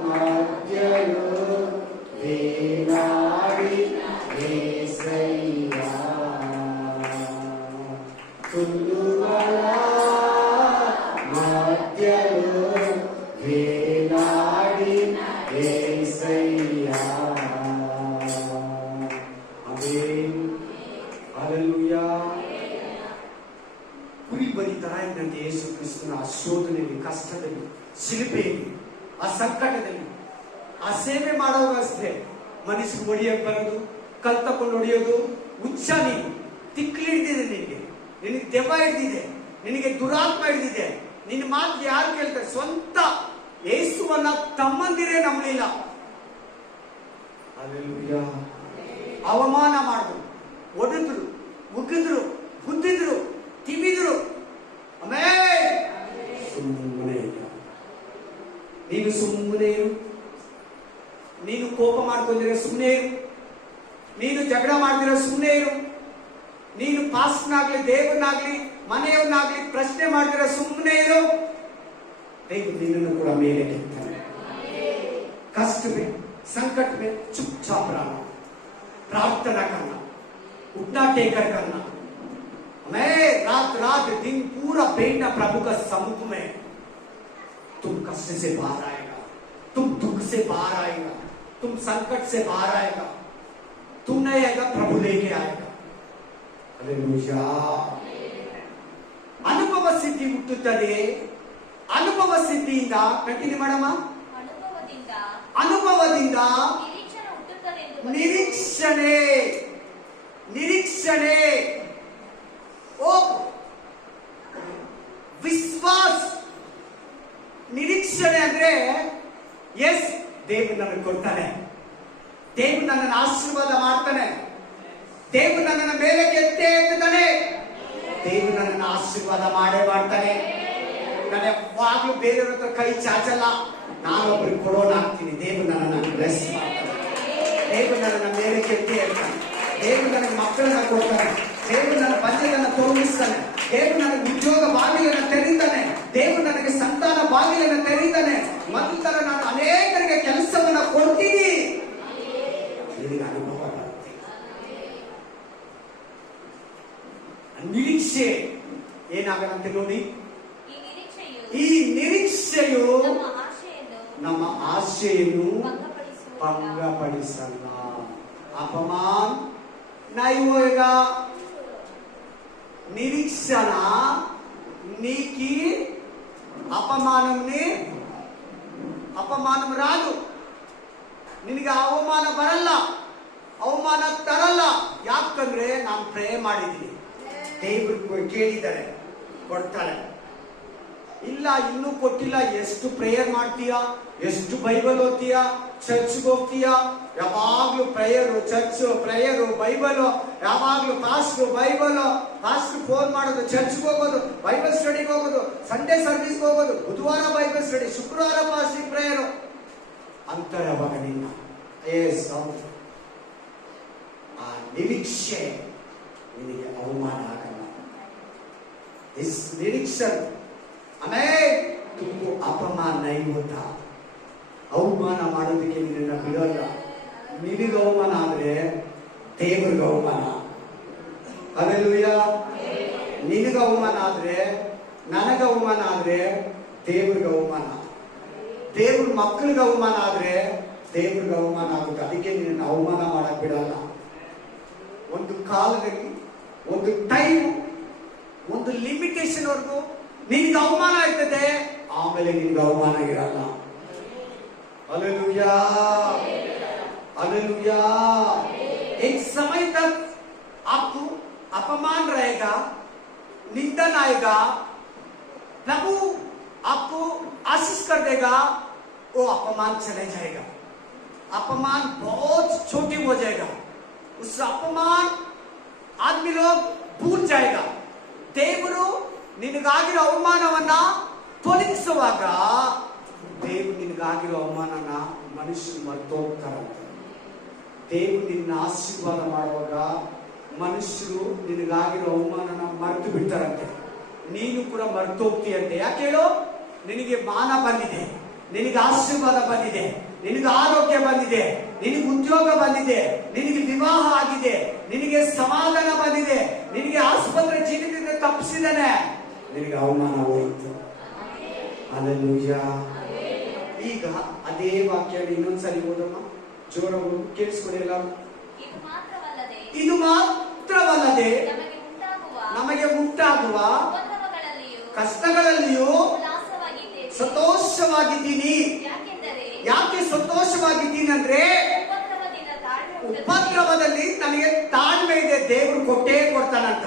ಮಧ್ಯಲು ವೇಲಾಡಿ ವೇಸಯ್ಯ, ತುಳುಗಳ ಮಧ್ಯಲು ವೇಲಾಡಿ ವೇಸಯ್ಯ. Amen, hallelujah. ಕುರಿ ಬಲಿ ತರ ಇದ್ದಂತೆ ಯೇಸು ಕ್ರಿಸ್ತನ ಆ ಶೋಧನೆಯಲ್ಲಿ, ಕಷ್ಟದಲ್ಲಿ, ಶಿಲ್ಪೆಯಲ್ಲಿ, ಆ ಸಂಕಟದಲ್ಲಿ, ಆ ಸೇವೆ ಮಾಡುವಾಗ ಅಷ್ಟೇ ಮನುಷ್ಯರು ಹೊಡಿಯಕ್ಕೆ ಬರೋದು, ಕಲ್ ತಕೊಂಡು ಹೊಡಿಯೋದು. ಹುಚ್ಚ ನೀನು, ತಿಕ್ಲಿ ಹಿಡಿದಿದೆ ನಿನಗೆ, ನಿನಗೆ ದೆವ್ವ ಹಿಡಿದಿದೆ, ನಿನಗೆ ದುರಾತ್ಮ ಹಿಡಿದಿದೆ. ನಿನ್ನ ಮಾತು ಯಾರು ಕೇಳ್ತಾರೆ? ಸ್ವಂತ ಯೇಸುವನ್ನ ತಮ್ಮಂದಿರೇ ನಂಬಲಿಲ್ಲ. ಹಲ್ಲೆಲೂಯಾ. ಅವಮಾನ ಮಾಡಿದ್ರು, ಒಡೆದ್ರು, ಉಗಿದ್ರು, ಗುದ್ದಿದ್ರು, ತಿವಿದ್ರು. ಆಮೇಲೆ ಸುಮ್ಮನೆ ಇಲ್ಲ. ನೀನು ಸುಮ್ಮನೆ ಇರು. ನೀನು ಕೋಪ ಮಾಡ್ಕೊಂಡಿರೋ ಸುಮ್ಮನೆ ಇರು. ನೀನು ಜಗಳ ಮಾಡಿದಿರೋ ಸುಮ್ಮನೆ ಇರು. ನೀನು ಪಾಸ್ಟ್ನಾಗ್ಲಿ ದೇವನಾಗ್ಲಿ ಮನೆಯವನಾಗ್ಲಿ ಪ್ರಶ್ನೆ ಮಾಡಿದಿರೋ ಸುಮ್ಮನೆ ಇರು. देव निन्नನ್ನು ಕೂಡ ಮೇಲೆ ಕೆತ್ತಾನೆ. कष्ट में संकट में चुपचाप रहना, प्रार्थना करना, उठना टेकर करना. मैं रात रात दिन पूरा बैठना प्रभु का सम्मुख में. तुम कष्ट से बाहर आएगा, तुम दुख से बाहर आएगा, तुम संकट से बाहर आएगा. तुम नहीं आएगा, प्रभु लेके आएगा. हालेलुया. ಅನುಭವ ಸಿದ್ಧಿ ಹುಟ್ಟುತ್ತದೆ. ಅನುಭವ ಸಿದ್ಧಿಯಿಂದ ಕಂಟಿನ್ಯೂ ಮಾಡಮ್ಮ. ಅನುಭವದಿಂದ ನಿರೀಕ್ಷಣೆ. ನಿರೀಕ್ಷಣೆ ಓ ವಿಶ್ವಾಸ. ನಿರೀಕ್ಷಣೆ ಅಂದ್ರೆ ಎಸ್, ದೇವರು ನನಗೆ ಕೊಡ್ತಾನೆ, ದೇವರು ನನ್ನನ್ನು ಆಶೀರ್ವಾದ ಮಾಡ್ತಾನೆ, ದೇವರು ನನ್ನನ್ನು ಮೇಲೆ ಎತ್ತೇ ಎತ್ತುತ್ತಾನೆ, ದೇವರು ನನ್ನನ್ನು ಆಶೀರ್ವಾದ ಮಾಡೇ ಮಾಡ್ತಾನೆ. ನಾನು ಯಾವಾಗಲೂ ಬೇರೆಯವ್ರ ಹತ್ರ ಕೈ ಚಾಚಲ್ಲ. ನಾನೊಬ್ಬರಿಗೆ ಕೊಡೋಣ ಆಗ್ತೀನಿ. ದೇವರು ನನ್ನನ್ನು ಬ್ಲೆಸ್ ಮಾಡ್ತಾನೆ, ದೇವರು ನನ್ನನ್ನು ಮೇಲೆ ಕೆತ್ತಿ ಹೇಳ್ತಾನೆ, ದೇವರು ನನಗೆ ಮಕ್ಕಳನ್ನ ಕೊಡ್ತಾನೆ, ದೇವರು ನನ್ನ ಪಂಚಗಳನ್ನು ತೋರಿಸ್ತಾನೆ, ದೇವರು ನನಗೆ ಉದ್ಯೋಗ ಬಾಗಿಲನ್ನು ತೆರೀತಾನೆ, ದೇವರು ನನಗೆ ಸಂತಾನ ಬಾಗಿಲನ್ನು ತೆರೀತಾನೆ. ಮೊದಲ ನಾನು ಅನೇಕರಿಗೆ ಕೆಲಸವನ್ನ ಕೊಡ್ತೀನಿ. ನಿನಗೆ ಅನುಭವ ಬರುತ್ತೆ. ನಿರೀಕ್ಷೆ ಏನಾಗದಂತೆ ನೋಡಿ. ಈ ನಿರೀಕ್ಷೆಯು ನಮ್ಮ ಆಶೆಯನ್ನು ಭಂಗಪಡಿಸಲ್ಲ. अपमान नहीं होएगा. निरीक्षण नीकी ಅಪಮಾನ ರಾದು. ನಿನಗೆ ಅವಮಾನ ಬರಲ್ಲ, ಅವಮಾನ ತರಲ್ಲ. ಯಾಕಂದ್ರೆ ನಾನು ಪ್ರೇ ಮಾಡಿದ್ದೀನಿ, ದೇವರು ಕೇಳಿದ್ದಾರೆ, ಕೊಡ್ತಾರೆ. ಇಲ್ಲ ಇನ್ನೂ ಕೊಟ್ಟಿಲ್ಲ. ಎಷ್ಟು ಪ್ರೇಯರ್ ಮಾಡ್ತೀಯಾ, ಎಷ್ಟು ಬೈಬಲ್ ಓದ್ತೀಯಾ, ಚರ್ಚ್ಗೆ ಹೋಗ್ತೀಯಾ, ಯಾವಾಗ್ಲೂ ಪ್ರೇಯರು, ಚರ್ಚ್ ಪ್ರೇಯರು, ಬೈಬಲ್, ಯಾವಾಗ್ಲೂ ಪಾಸ್ಟರ್ ಬೈಬಲ್, ಪಾಸ್ಟರ್ ಫೋನ್ ಮಾಡೋದು, ಚರ್ಚ್ಗೆ ಹೋಗೋದು, ಬೈಬಲ್ ಸ್ಟಡಿಗೆ ಹೋಗೋದು, ಸಂಡೇ ಸರ್ವಿಸ್ಗೆ ಹೋಗೋದು, ಬುಧವಾರ ಬೈಬಲ್ ಸ್ಟಡಿ, ಶುಕ್ರವಾರ ಪಾಸ್ಟಿಂಗ್ ಪ್ರೇಯರು ಅಂತಾರೆ. ಅವಾಗ ನಿನ್ನ ಆ ನಿರೀಕ್ಷೆ ನಿನಗೆ ಅವಮಾನ ಆಗಲ್ಲ. ನಿರೀಕ್ಷೆ ಆಮೇಲೆ तुमको अपमान नहीं होता. ಅವಮಾನ ಮಾಡೋದಕ್ಕೆ ನಿನ್ನ ಬಿಡೋಲ್ಲ. ನಿನಗೆ ಅವಮಾನ ಆದ್ರೆ ದೇವರಿಗೆ ಅವಮಾನ. ಹಲ್ಲೆಲೂಯಾ. ನಿನಗೆ ಅವಮಾನ ಆದ್ರೆ, ನನಗೆ ಅವಮಾನ ಆದ್ರೆ ದೇವರಿಗೆ ಅವಮಾನ. ದೇವ್ರ ಮಕ್ಕಳಿಗೆ ಅವಮಾನ ಆದ್ರೆ ದೇವರಿಗೆ ಅವಮಾನ ಆಗುತ್ತೆ. ಅದಕ್ಕೆ ನಿನ್ನ ಅವಮಾನ ಮಾಡಕ್ ಬಿಡಲ್ಲ. ಒಂದು ಕಾಲದಲ್ಲಿ, ಒಂದು ಟೈಮ್, ಒಂದು ಲಿಮಿಟೇಷನ್ ವರೆಗೂ ನಿನ್ಗೆ ಅವಮಾನ ಆಗ್ತದೆ, ಆಮೇಲೆ ನಿನ್ಗೆ ಅವಮಾನ ಇರಲ್ಲ. Hallelujah, hallelujah. एक समय तक आपको अपमान रहेगा, निंदन आएगा, प्रभु आपको आशीष कर देगा, वो अपमान चले जाएगा. अपमान बहुत छोटी हो जाएगा. उस अपमान आदमी लोग भूल जाएगा. देवरू ನಿನಗಾಗಿರೋ ಅವಮಾನವನ್ನ ತೊಲಗಿಸುವಾಗ ದೇವರು ನಿನಗಾಗಿರೋ ಅವಮಾನನ ಮನುಷ್ಯರು ಮರೆತು ಹೋಗ್ತಾರಂತೆ. ದೇವರು ನಿನ್ನ ಆಶೀರ್ವಾದ ಮಾಡುವಾಗ ಮನುಷ್ಯರು ನಿನಗಾಗಿರೋ ಅವಮಾನನ ಮರೆತು ಬಿಡ್ತಾರಂತೆ. ನೀನು ಕೂಡ ಮರೆತು ಹೋಗ್ತೀಯಂತೆ. ಯಾಕೆ ಹೇಳು? ನಿನಗೆ ಮಾನ ಬಂದಿದೆ, ನಿನಗೆ ಆಶೀರ್ವಾದ ಬಂದಿದೆ, ನಿನಗೆ ಆರೋಗ್ಯ ಬಂದಿದೆ, ನಿನಗೆ ಉದ್ಯೋಗ ಬಂದಿದೆ, ನಿನಗೆ ವಿವಾಹ ಆಗಿದೆ, ನಿನಗೆ ಸಮಾಧಾನ ಬಂದಿದೆ, ನಿನಗೆ ಆಸ್ಪತ್ರೆ ಜೀವಿತದಿಂದ ತಪ್ಪಿಸಿದಾನೆ, ನಿನಗೆ ಅವಮಾನ ಹೋಯಿತು. ಹಲ್ಲೆಲೂಯಾ. ಈಗ ಅದೇ ವಾಕ್ಯ ಇನ್ನೊಂದ್ಸರಿ ಓದೋಣ, ಜೋರಾಗಿ ಕೇಳಿಸ್ಕೊಡಿಲ್ಲ. ಇದು ಮಾತ್ರವಲ್ಲದೆ ನಮಗೆ ಉಂಟಾಗುವ ಕಷ್ಟಗಳಲ್ಲಿಯೂ ಸಂತೋಷವಾಗಿದ್ದೀನಿ. ಯಾಕೆ ಸಂತೋಷವಾಗಿದ್ದೀನಿ ಅಂದ್ರೆ ಉಪದ್ರವದಲ್ಲಿ ನನಗೆ ತಾಳ್ಮೆ ಇದೆ. ದೇವರು ಕೊಟ್ಟೇ ಕೊಡ್ತಾನಂತ.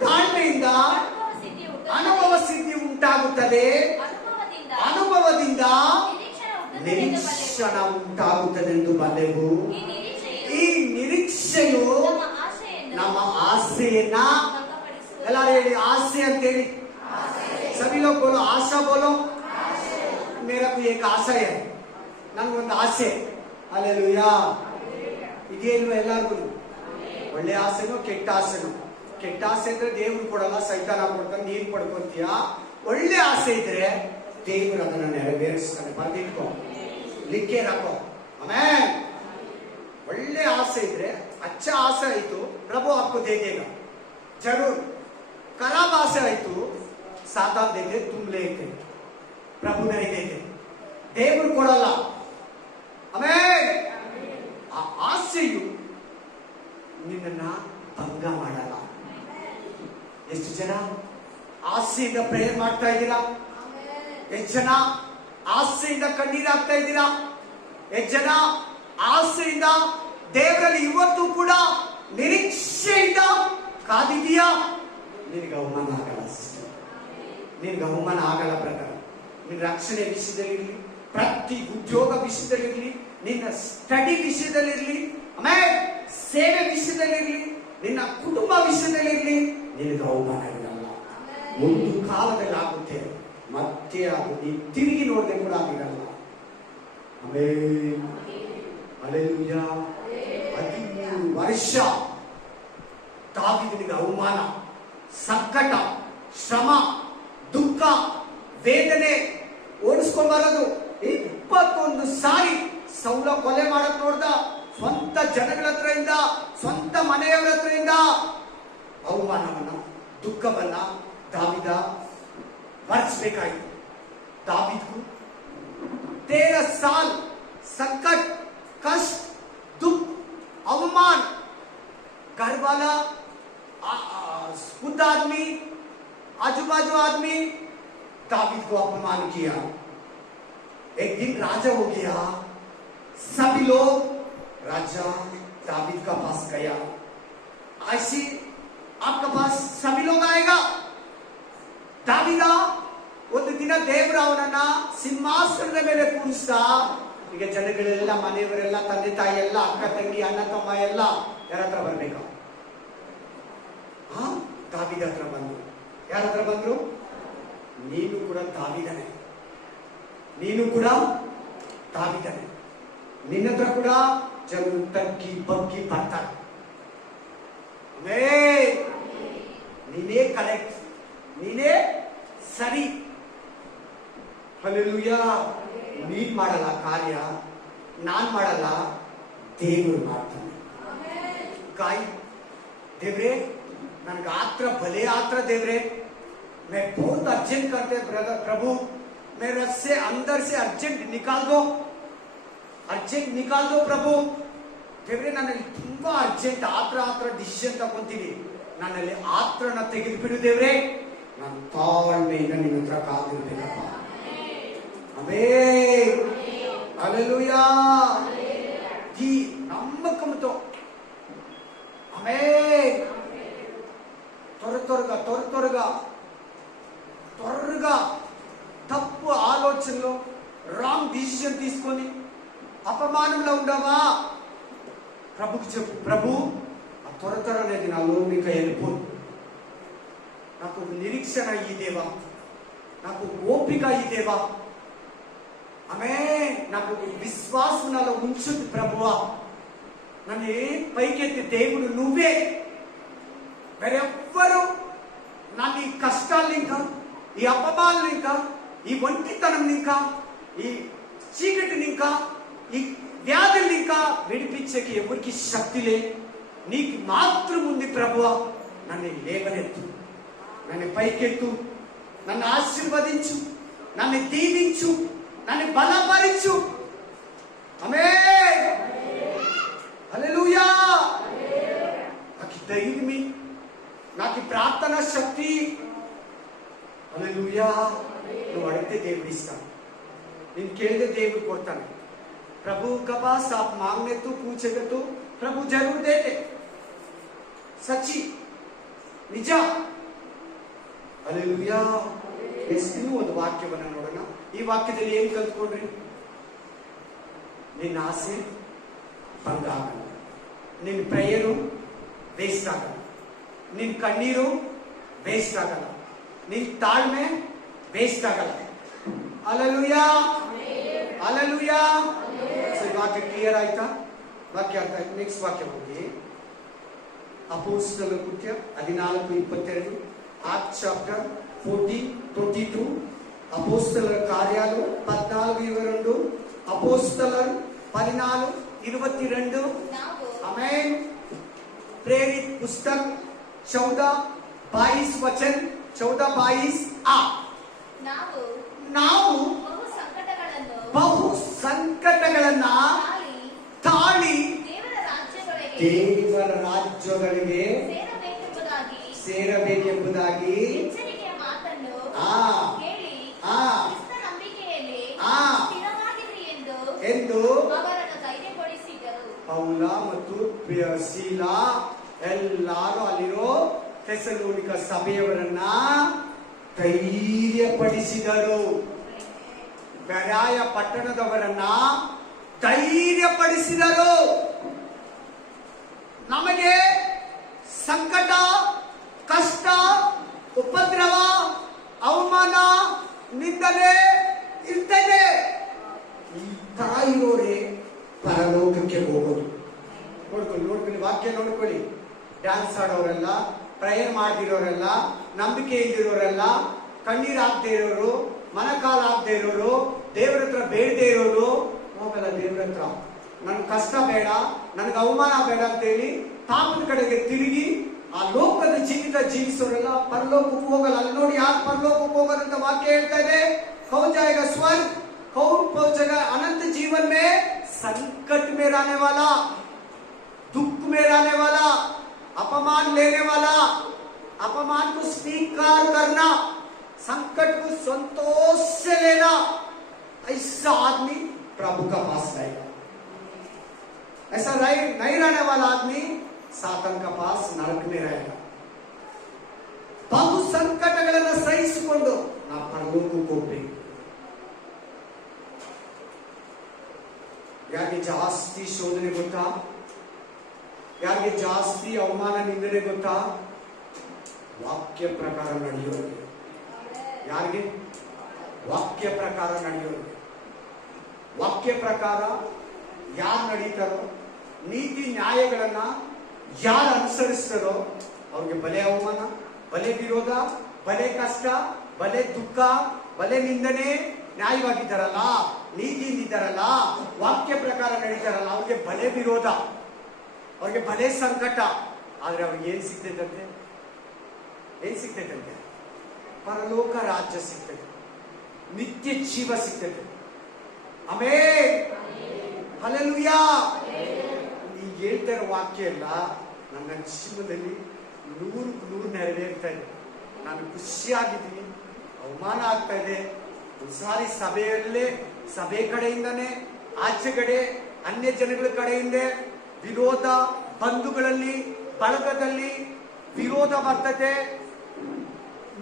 ತಾಳ್ಮೆಯಿಂದ ಅನುಭವ ಸಿದ್ಧಿ ಉಂಟಾಗುತ್ತದೆ, ಅನುಭವದಿಂದ ನಿರೀಕ್ಷಣ ಉಂಟಾಗುತ್ತದೆ ಎಂದು ಬಲ್ಲೆವು. ಈ ನಿರೀಕ್ಷೆಯು ಆಸೆಯನ್ನ ಎಲ್ಲರೂ ಹೇಳಿ, ಆಸೆ ಅಂತೇಳಿ. ಸಭಿ ಲೋಗ್ ಬೋಲೋ, ಆಶಾ ಬೋಲೋ. ಮೇರಾ ಕೋ ಏಕ್ ಆಸೆ ಹೈ, ನನಗೊಂದು ಆಸೆ. ಹಲ್ಲೆಲೂಯಾ. ಇದೇನು ಎಲ್ಲರಿಗೂ? ಒಳ್ಳೆ ಆಸೆನೋ ಕೆಟ್ಟ ಆಸೆನೋ? ಕೆಟ್ಟ ಆಸೆ ಅಂದ್ರೆ ದೇವ್ರು ಕೊಡಲ್ಲ, ಸೈತಾನ ಕೊಡ್ತಾನೆ, ನೀನ್ ಪಡ್ಕೊಂತೀಯ. ಒಳ್ಳೆ ಆಸೆ ಇದ್ರೆ ದೇವರು ಅದನ್ನ ನೆರವೇರಿಸ್ತಾನೆ. ಬರ್ದಿಟ್ಕೋ, ಲಿಕ್ಕೆ ಹಾಕೋ. ಆಮೇಲೆ ಒಳ್ಳೆ ಆಸೆ ಇದ್ರೆ, ಅಚ್ಚ ಆಸೆ ಆಯ್ತು, ಪ್ರಭು आपको दे देगा जरूर. खराब आशा आयतु, सातान देते, तुम लेके, प्रभु नहीं देते. ದೇವರು ಕೊಡಲ್ಲ. ಆಮೇಲೆ ಆ ಆಸೆಯು ನಿನ್ನನ್ನ ಭಂಗ ಮಾಡಲ್ಲ. ಎಷ್ಟು ಜನ ಆಸೆಯಿಂದ ಪ್ರೇಯರ್ ಮಾಡ್ತಾ ಇದ್ದೀರಾ? ಎಷ್ಟು ಜನ ಆಸೆಯಿಂದ ಕಣ್ಣೀರಾಗ್ತಾ ಇದ್ದೀರಾ? ಎಷ್ಟು ಜನ ಆಸೆಯಿಂದ ದೇವರಲ್ಲಿ ಇವತ್ತು ಕೂಡ ನಿರೀಕ್ಷೆಯಿಂದ ಕಾದಿದೀಯಾ? ನಿನಗೆ ಅವಮಾನ ಆಗಲ್ಲ ಸಿಸ್ಟರ್, ನಿನಗೆ ಅವಮಾನ ಆಗಲ್ಲ ಬ್ರದರ್. ನಿನ್ನ ರಕ್ಷಣೆ ವಿಷಯದಲ್ಲಿರಲಿ, ಪ್ರತಿ ಉದ್ಯೋಗ ವಿಷಯದಲ್ಲಿರಲಿ, ನಿನ್ನ ಸ್ಟಡಿ ವಿಷಯದಲ್ಲಿರಲಿ, ಆಮೇಲೆ ಸೇವೆ ವಿಷಯದಲ್ಲಿರಲಿ, ನಿನ್ನ ಕುಟುಂಬ ವಿಷಯದಲ್ಲಿರಲಿ, ನಿನಗೆ ಅವಮಾನ ಇರಲ್ಲ. ಒಂದು ಕಾಲದಲ್ಲಿ ಆಗುತ್ತೆ, ಮತ್ತೆ ಅದು ನೀನು ತಿರುಗಿ ನೋಡದೆ ಕೂಡ ಆಗಿರಲ್ಲ. ಆಮೇಲೆ ಹಲ್ಲೆಲೂಯಾ. 13 ವರ್ಷ ದಾವೀದನಿಗೆ ಅವಮಾನ, ಸಂಕಟ, ಶ್ರಮ, ದುಃಖ, ವೇದನೆ ಓಡಿಸ್ಕೊಂಡು ಬರೋದು. 21 ಸಾರಿ ಸೌಲ ಕೊಲೆ ಮಾಡಕ್ ನೋಡ್ದ. ಸ್ವಂತ ಜನಗಳ ಹತ್ರದಿಂದ, ಸ್ವಂತ ಮನೆಯವರ ಹತ್ರದಿಂದ ಅವಮಾನವನ್ನ, ದುಃಖವನ್ನ ದಾವೀದ ಭರಿಸಬೇಕಾಯಿತು. दावीद 13 साल संकट, कष्ट, दुख, अवमान, घर वाला, खुद आदमी, आजू बाजू आदमी दावीद को अपमान किया. एक दिन राजा हो गया, सभी लोग राजा दावीद का पास गया. ऐसी आपका पास सभी लोग आएगा. दावीद ಒಂದು ದಿನ ದೇವರು ಅವನನ್ನ ಸಿಂಹಾಸನದ ಮೇಲೆ ಕೂರಿಸ್ದ. ಈಗ ಜನಗಳೆಲ್ಲ, ಮನೆಯವರೆಲ್ಲ, ತಂದೆ ತಾಯಿ ಎಲ್ಲ, ಅಕ್ಕ ತಂಗಿ, ಅಣ್ಣ ತಮ್ಮ ಎಲ್ಲ ಯಾರ ಹತ್ರ ಬರ್ಬೇಕು? ದಾವೀದ ಹತ್ರ ಬಂದ್ರು. ಯಾರ ಹತ್ರ ಬಂದ್ರು? ನೀನು ಕೂಡ ದಾವೀದನೇ, ನೀನು ಕೂಡ ದಾವೀದನೇ. ನಿನ್ನ ಹತ್ರ ಕೂಡ ಜನರು ತಗ್ಗಿ ಬಗ್ಗಿ ಬರ್ತಾರೆ. ನೀನೇ ಕರೆಕ್ಟ್, ನೀನೇ ಸರಿ. ಹಲ್ಲೆಲೂಯಾ. ನೀನ್ ಮಾಡಲ್ಲ ಕಾರ್ಯ, ನಾನ್ ಮಾಡಲ್ಲ, ದೇವರು ಮಾಡ್ತಾನೆ. गाय देवरे ननगे आत्र भले आत्र देवरे मैं बहुत अर्जेंट करते ब्रदर प्रभु मेरे से अंदर से अर्जेंट निकाल दो प्रभु देवरे नन्नल्लि ತುಂಬಾ ಅರ್ಜೆಂಟ್ ಆತ್ರ ಡಿಸಿಷನ್ ತಗೊಂತೀನಿ ನನ್ನಲ್ಲಿ ಆತ್ರನ ತೆಗೆದುಬಿಡು ದೇವರೇ ನಾನು ತಾಳ್ಮೆಯಿಂದ ನಿನ್ನ ಹತ್ರ ಕಾದಿರಬೇಕಪ್ಪ ಆಮೆನ್ ಹಲ್ಲೆಲೂಯಾ ಈ ನಮ್ಮಕಂతో ఆమేన్ త్వరగా తప్పు ఆలోచనలో రాంగ్ డిసిషన్ తీసుకొని అపమానంలో ఉండవా ప్రభుకి చెప్పు ప్రభు ఆ త్వర అనేది నాలో ఇంకా వెళ్ళిపోదు నాకు నిరీక్షణ ఈ దేవా నాకు ఓపిక ఈ దేవా ఆమేన్ నాకు విశ్వాసం నాలో ఉంచుది ప్రభువా నన్ను పైకెత్తి దేవుడు నువ్వే వేరెవ్వరు నన్ను ఈ కష్టాలు ఇంకా ఈ అపమానాలు ఇంకా ఈ ఒంటితనం ఇంకా ఈ చీకటిని ఇంకా ఈ వ్యాధుల్ని ఇంకా విడిపించేకి ఎవరికి శక్తి లే నీకు మాత్రం ఉంది ప్రభువా నన్ను లేవనెత్తు నన్ను పైకెత్తు నన్ను ఆశీర్వదించు నన్ను దీవించు నన్ను బలపరించు ఆమేన్ హల్లెలూయా నాకు ధైర్యం నాకు ప్రార్థనా శక్తి హల్లెలూయా నువ్వు అడిగితే దేవుడు ఇస్తాను నేను కేಳಿದೆ దేవుడు కొడతాను प्रभु का पास आप मांगने तो पूछेगा तो प्रभु जरूर देते सच्ची ನಿಜ ಹಲ್ಲೆಲೂಯಾ ಎಷ್ಟು ಒಂದು ವಾಕ್ಯವನ್ನ ನೋಡೋಣ ಈ ವಾಕ್ಯದಲ್ಲಿ ಏನು ಕಲ್ತ್ಕೊಂಡ್ರಿ ನಿನ್ನ ಆಸೆ ಭಂಗ ಆಗಲ್ಲ ನಿನ್ನ ಪ್ರೇಯರು ವೇಸ್ಟ್ ಆಗಲ್ಲ ನಿನ್ ಕಣ್ಣೀರು ವೇಸ್ಟ್ ಆಗಲ್ಲ, ನಿನ್ ತಾಳ್ಮೆ ವೇಸ್ಟ್ ಆಗಲ್ಲ. ಅಲ್ಲಲೂಯಾ, ಅಲ್ಲಲೂಯಾ. ವಾಕ್ಯ ಕ್ಲಿಯರ್ ಆಯ್ತಾ? ವಾಕ್ಯ ಅರ್ಥ ಆಯ್ತು. ನೆಕ್ಸ್ಟ್ ವಾಕ್ಯ ಹೋಗಿ ಅಪೊಸ್ತಲರ ಕೃತ್ಯ 14:22, ಆಕ್ಟ್ ಚಾಪ್ಟರ್ 14:22, ಅಪೊಸ್ತಲರ ಕಾರ್ಯಾలు 14:22, అపోస్తలర్ 14:22. आमेन. प्रेरित पुस्तक 14:22 वचन 14:22 आ. ನಾವು ಬಹು ಸಂಕಟಗಳನ್ನ ತಾಳಿ ದೇವರ ರಾಜ್ಯಗಳಿಗೆ ಸೇರಬೇಕೆಂಬುದಾಗಿ ಎಂದು ಪೌಲ ಮತ್ತು ಸೀಲಾ ಎಲ್ಲರೂ ಅಲ್ಲಿರೋ ಥೆಸಲೋನಿಕ ಸಭೆಯವರನ್ನ ಧೈರ್ಯಪಡಿಸಿದರು. ಬೆರಾಯ ಪಟ್ಟಣದವರನ್ನ ಧೈರ್ಯಪಡಿಸಿದರು. ನಮಗೆ ಸಂಕಟ, ಕಷ್ಟ, ಉಪದ್ರವ, ಅವಮಾನ, ನಿಂದನೆ ಇರ್ತದೆ. ಈ ತರ ಇರೋರೇ ಪರಲೋಕಕ್ಕೆ ಹೋಗೋದು. ನೋಡ್ಕೊಳ್ಳಿ ವಾಕ್ಯ ನೋಡ್ಕೊಳ್ಳಿ. ಡ್ಯಾನ್ಸ್ ಆಡೋರೆಲ್ಲ, ಪ್ರೇಯರ್ ಮಾಡಿರೋರೆಲ್ಲ, ನಂಬಿಕೆ ಇಲ್ಲಿರೋರೆಲ್ಲ, ಕಣ್ಣೀರ್ ಹಾಕ್ದೇ ಇರೋರು, ಮನಕಾಲ ಹಾಕ್ದೇ ಇರೋರು, ದೇವರ ಹತ್ರ ಬೇಡದೇ ಇರೋರು ಹೋಗಲ್ಲ ದೇವರ ಹತ್ರ. ನನ್ ಕಷ್ಟ ಬೇಡ, ನನ್ಗೆ ಅವಮಾನ ಬೇಡ ಅಂತೇಳಿ ಪಾಪದ ಕಡೆಗೆ ತಿರುಗಿ ಆ ಲೋಕದ ಜೀವಿತ ಜೀವಿಸೋರೆಲ್ಲ ಪರಲೋಕಕ್ಕೆ ಹೋಗಲ್ಲ. ಅಲ್ಲಿ ನೋಡಿ ಯಾಕೆ ಪರಲೋಕಕ್ಕೆ ಹೋಗೋದಂತ ವಾಕ್ಯ ಹೇಳ್ತಾ ಇದೆ. कौन जाएगा स्वर्ग? कौन पहुंचेगा अनंत जीवन में? संकट में रहने वाला, दुख में रहने वाला, अपमान लेने वाला, अपमान को स्वीकार करना, संकट को संतोष से लेना, ऐसा आदमी प्रभु का पास रहेगा. ऐसा नहीं रहने वाला आदमी सातन का पास नरक में रहेगा. ಬಹು ಸಂಕಟಗಳನ್ನು ಸಹಿಸಿಕೊಂಡು ನಾ ಪರಲೋಕಕ್ಕೆ ಹೋಗ್ಬೇಕು. ಯಾರಿಗೆ ಜಾಸ್ತಿ ಶೋಧನೆ ಗೊತ್ತಾ? ಯಾರಿಗೆ ಜಾಸ್ತಿ ಅವಮಾನ ನಿಂದನೆ ಗೊತ್ತಾ? ವಾಕ್ಯ ಪ್ರಕಾರ ನಡೆಯೋರು. ಯಾರಿಗೆ? ವಾಕ್ಯ ಪ್ರಕಾರ ನಡೆಯೋರು. ವಾಕ್ಯ ಪ್ರಕಾರ ಯಾರು ನಡೀತಾರೋ, ನೀತಿ ನ್ಯಾಯಗಳನ್ನ ಯಾರು ಅನುಸರಿಸ್ತಾರೋ ಅವ್ರಿಗೆ ಬಲೆ ಅವಮಾನ, ಬಲೆ ವಿರೋಧ, ಬಲೆ ಕಷ್ಟ, ಬಲೆ ದುಃಖ, ಬಲೆ ನಿಂದನೆ, ನ್ಯಾಯವಾಗಿದ್ದಾರಲ್ಲ, ನೀತಿಯಿಂದಿದ್ದಾರಲ್ಲ, ವಾಕ್ಯ ಪ್ರಕಾರ ನಡೀತಾರಲ್ಲ, ಅವ್ರಿಗೆ ಬಲೆ ವಿರೋಧ, ಅವ್ರಿಗೆ ಬಲೆ ಸಂಕಟ. ಆದ್ರೆ ಅವ್ರಿಗೆ ಏನ್ ಸಿಗ್ತೈತಂತೆ? ಏನ್ ಸಿಗ್ತೈತಂತೆ? ಪರಲೋಕ ರಾಜ್ಯ ಸಿಗ್ತೈತೆ, ನಿತ್ಯ ಜೀವ ಸಿಗ್ತೈತೆ. Amen, hallelujah. ಈಗ ಹೇಳ್ತಾ ಇರೋ ವಾಕ್ಯ ಎಲ್ಲ ನನ್ನ ಜೀವನದಲ್ಲಿ 100% ನೆರವೇರ್ತಾ ಇದೆ. ನಾನು ಖುಷಿಯಾಗಿದ್ದೀನಿ. ಅವಮಾನ ಆಗ್ತಾ ಇದೆ. ಒಂದ್ಸಾರಿ ಸಭೆ ಕಡೆಯಿಂದನೇ, ಆಚೆ ಕಡೆ ಅನ್ಯ ಜನಗಳ ಕಡೆಯಿಂದ ವಿರೋಧ, ಬಂಧುಗಳಲ್ಲಿ ಬಳಗದಲ್ಲಿ ವಿರೋಧ ಬರ್ತದೆ.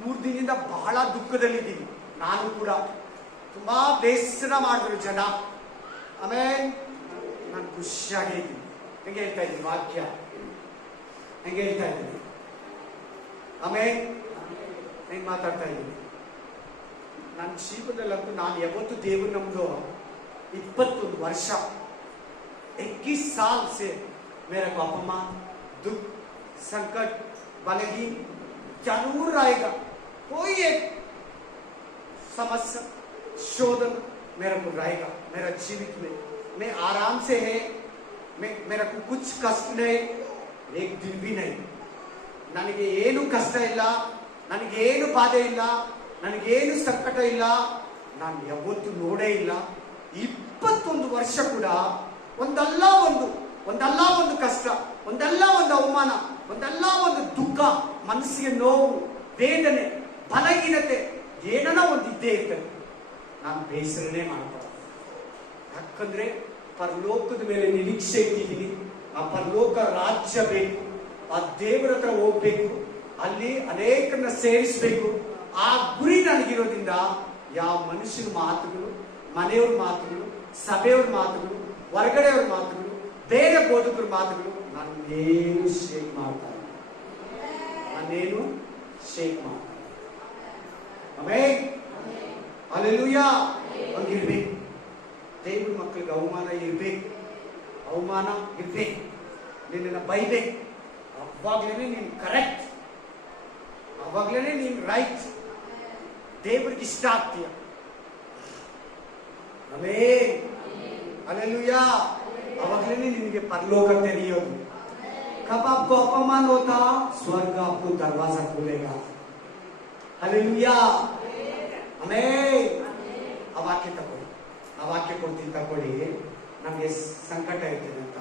3 ದಿನದಿಂದ ಬಹಳ ದುಃಖದಲ್ಲಿದ್ದೀನಿ. ನಾನು ಕೂಡ ತುಂಬಾ ಬೇಸರ ಮಾಡಿದ್ರು ಜನ. ಆಮೇಲೆ ನಾನು ಖುಷಿಯಾಗೇ ಇದ್ದೀನಿ. ಹೆಂಗೆ ಹೇಳ್ತಾ ಇದ್ದೀನಿ ವಾಕ್ಯ? ಹೆಂಗೆ ಹೇಳ್ತಾ ಇದ್ದೀನಿ? ಆಮೇಲೆ ಹೆಂಗೆ ಮಾತಾಡ್ತಾ ಇದ್ದೀನಿ? ನನ್ನ ಜೀವನದಲ್ಲಂತೂ ನಾನು ಯಾವತ್ತು ದೇವರು ನಮ್ದು 21 ವರ್ಷ 21 साल से मेरे को अपमान, दुख, संकट, बलहीन जरूर आएगा. कोई एक समस्या, शोधन मेरे को रहेगा मेरा जीवित में. मैं आराम से है, मेरा को कुछ कष्ट नहीं, एक दिन भी नहीं. ನನಗೆ ಏನು ಕಷ್ಟ ಇಲ್ಲ, ನನಗೇನು ಬಾಧೆ ಇಲ್ಲ, ನನಗೇನು ಸಂಕಟ ಇಲ್ಲ, ನಾನು ಯಾವತ್ತೂ ನೋಡೇ ಇಲ್ಲ. 21 ವರ್ಷ ಕೂಡ ಒಂದಲ್ಲ ಒಂದು ಕಷ್ಟ, ಒಂದಲ್ಲ ಒಂದು ಅವಮಾನ, ಒಂದಲ್ಲ ಒಂದು ದುಃಖ, ಮನಸ್ಸಿಗೆ ನೋವು, ವೇದನೆ, ಬಲಹೀನತೆ ಏನನ್ನ ಒಂದು ಇದ್ದೇ ಇರ್ತದೆ. ನಾನು ಬೇಸರನೇ ಮಾಡ್ತಾರೆ. ಯಾಕಂದ್ರೆ ಪರಲೋಕದ ಮೇಲೆ ನಿರೀಕ್ಷೆ ಇಟ್ಟಿದ್ದೀನಿ. ಆ ಪರಲೋಕ ರಾಜ್ಯ ಬೇಕು, ಆ ದೇವರ ಹತ್ರ ಹೋಗ್ಬೇಕು, ಅಲ್ಲಿ ಅನೇಕರನ್ನ ಸೇರಿಸಬೇಕು. ಆ ಗುರಿ ನನಗಿರೋದ್ರಿಂದ ಯಾವ ಮನುಷ್ಯನ ಮಾತುಗಳು, ಮನೆಯವ್ರ ಮಾತುಗಳು, ಸಭೆಯವ್ರ ಮಾತುಗಳು, ಹೊರಗಡೆಯವ್ರ ಮಾತುಗಳು, ಬೇರೆ ಬೋಧಕರ ಮಾತುಗಳು ನಾನು ಏನು ಶೇರ್ ಮಾಡ್ತಾ ಇಲ್ಲ. ನಾನೇನು ಶೇಕ್ ಮಾಡ. ಆಮೆನ್. ಹಲ್ಲೆಲೂಯಾ. ಹಂಗಿರ್ಬೇಕು. ದೇವ್ರ ಮಕ್ಕಳಿಗೆ ಅವಮಾನ ಇರ್ಬೇಕು, ಅವಮಾನ ಇರ್ಬೇಕು. ನಿನ್ನನ್ನು ಬೈಬೇಕು, ಅವಾಗ್ಲೇನೆ ನೀನು ಕರೆಕ್ಟ್, ಅವಾಗ್ಲೇನೆ ನೀನು ರೈಟ್, ದೇವ್ರಿಗೆ ಇಷ್ಟ ಆಗ್ತೀಯ. ಆಮೆನ್. ಹಲ್ಲೆಲೂಯಾ. ಅವಾಗ್ಲೇನೆ ನಿನಗೆ ಪರಲೋಕ ತೆರೆಯೋದು. कब आपको अपमान होता, स्वर्ग आपको दरवाजा खोलेगा. हालेलुया. ಆಮೆನ್. ಆ ವಾಕ್ಯ ತಗೊಳ್ಳಿ, ಆ ವಾಕ್ಯ ಕೊಡ್ತೀನಿ ತಗೊಳ್ಳಿ. ನಮಗೆ ಸಂಕಟ ಇರ್ತದೆ ಅಂತ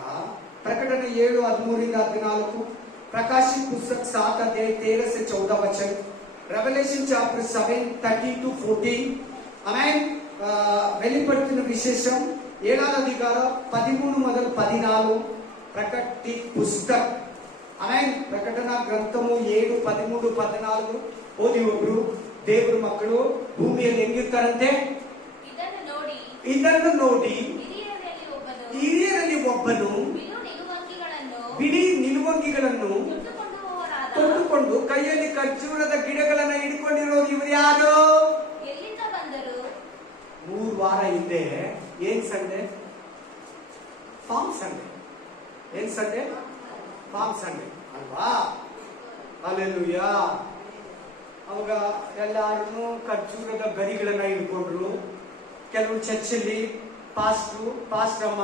ಪ್ರಕಟಣೆ 7:13-14, प्रकाशित पुस्तक 7:13-14 वचन, रेवलेशन चैप्टर 7:30-14. आमेन. வெளிப்படுத்தின விசேஷம் 7వ అధికారం 13-14. ప్రకటి పుస్తక్. ಆಮೆನ್. ಪ್ರಕಟಣ ಗ್ರಂಥము 7:13-14 ಓದಿ ಒಬ್ರು. ದೇವರ ಮಕ್ಕಳು ಭೂಮಿಯಲ್ಲಿ ಹೆಂಗಿರ್ತಾರಂತೆ? ಇದನ್ನು ನೋಡಿ ಹಿರಿಯರಲ್ಲಿ ಒಬ್ಬನು ಬಿಳಿ ನಿಲುವಂಗಿಗಳನ್ನು ತೊಟ್ಟುಕೊಂಡು ಕೈಯಲ್ಲಿ ಖರ್ಜೂರದ ಗಿಡಗಳನ್ನು ಹಿಡ್ಕೊಂಡಿರೋದು ಇವರು ಯಾರು? 3 ವಾರ ಹಿಂದೆ ಏನ್ ಸಂಡೆ? Palm Sunday. ಏನ್ ಸಂಡೆ? ಫಾರ್ಮ್ ಸಂಡೆ ಅಲ್ವಾ? ಹಲ್ಲೆಲೂಯಾ. ಅವಾಗ ಎಲ್ಲಾರು ಖರ್ಜೂರದ ಗರಿಗಳನ್ನ ಹಿಡ್ಕೊಂಡ್ರು. ಕೆಲವು ಚರ್ಚಲ್ಲಿ ಪಾಸ್ಟರ್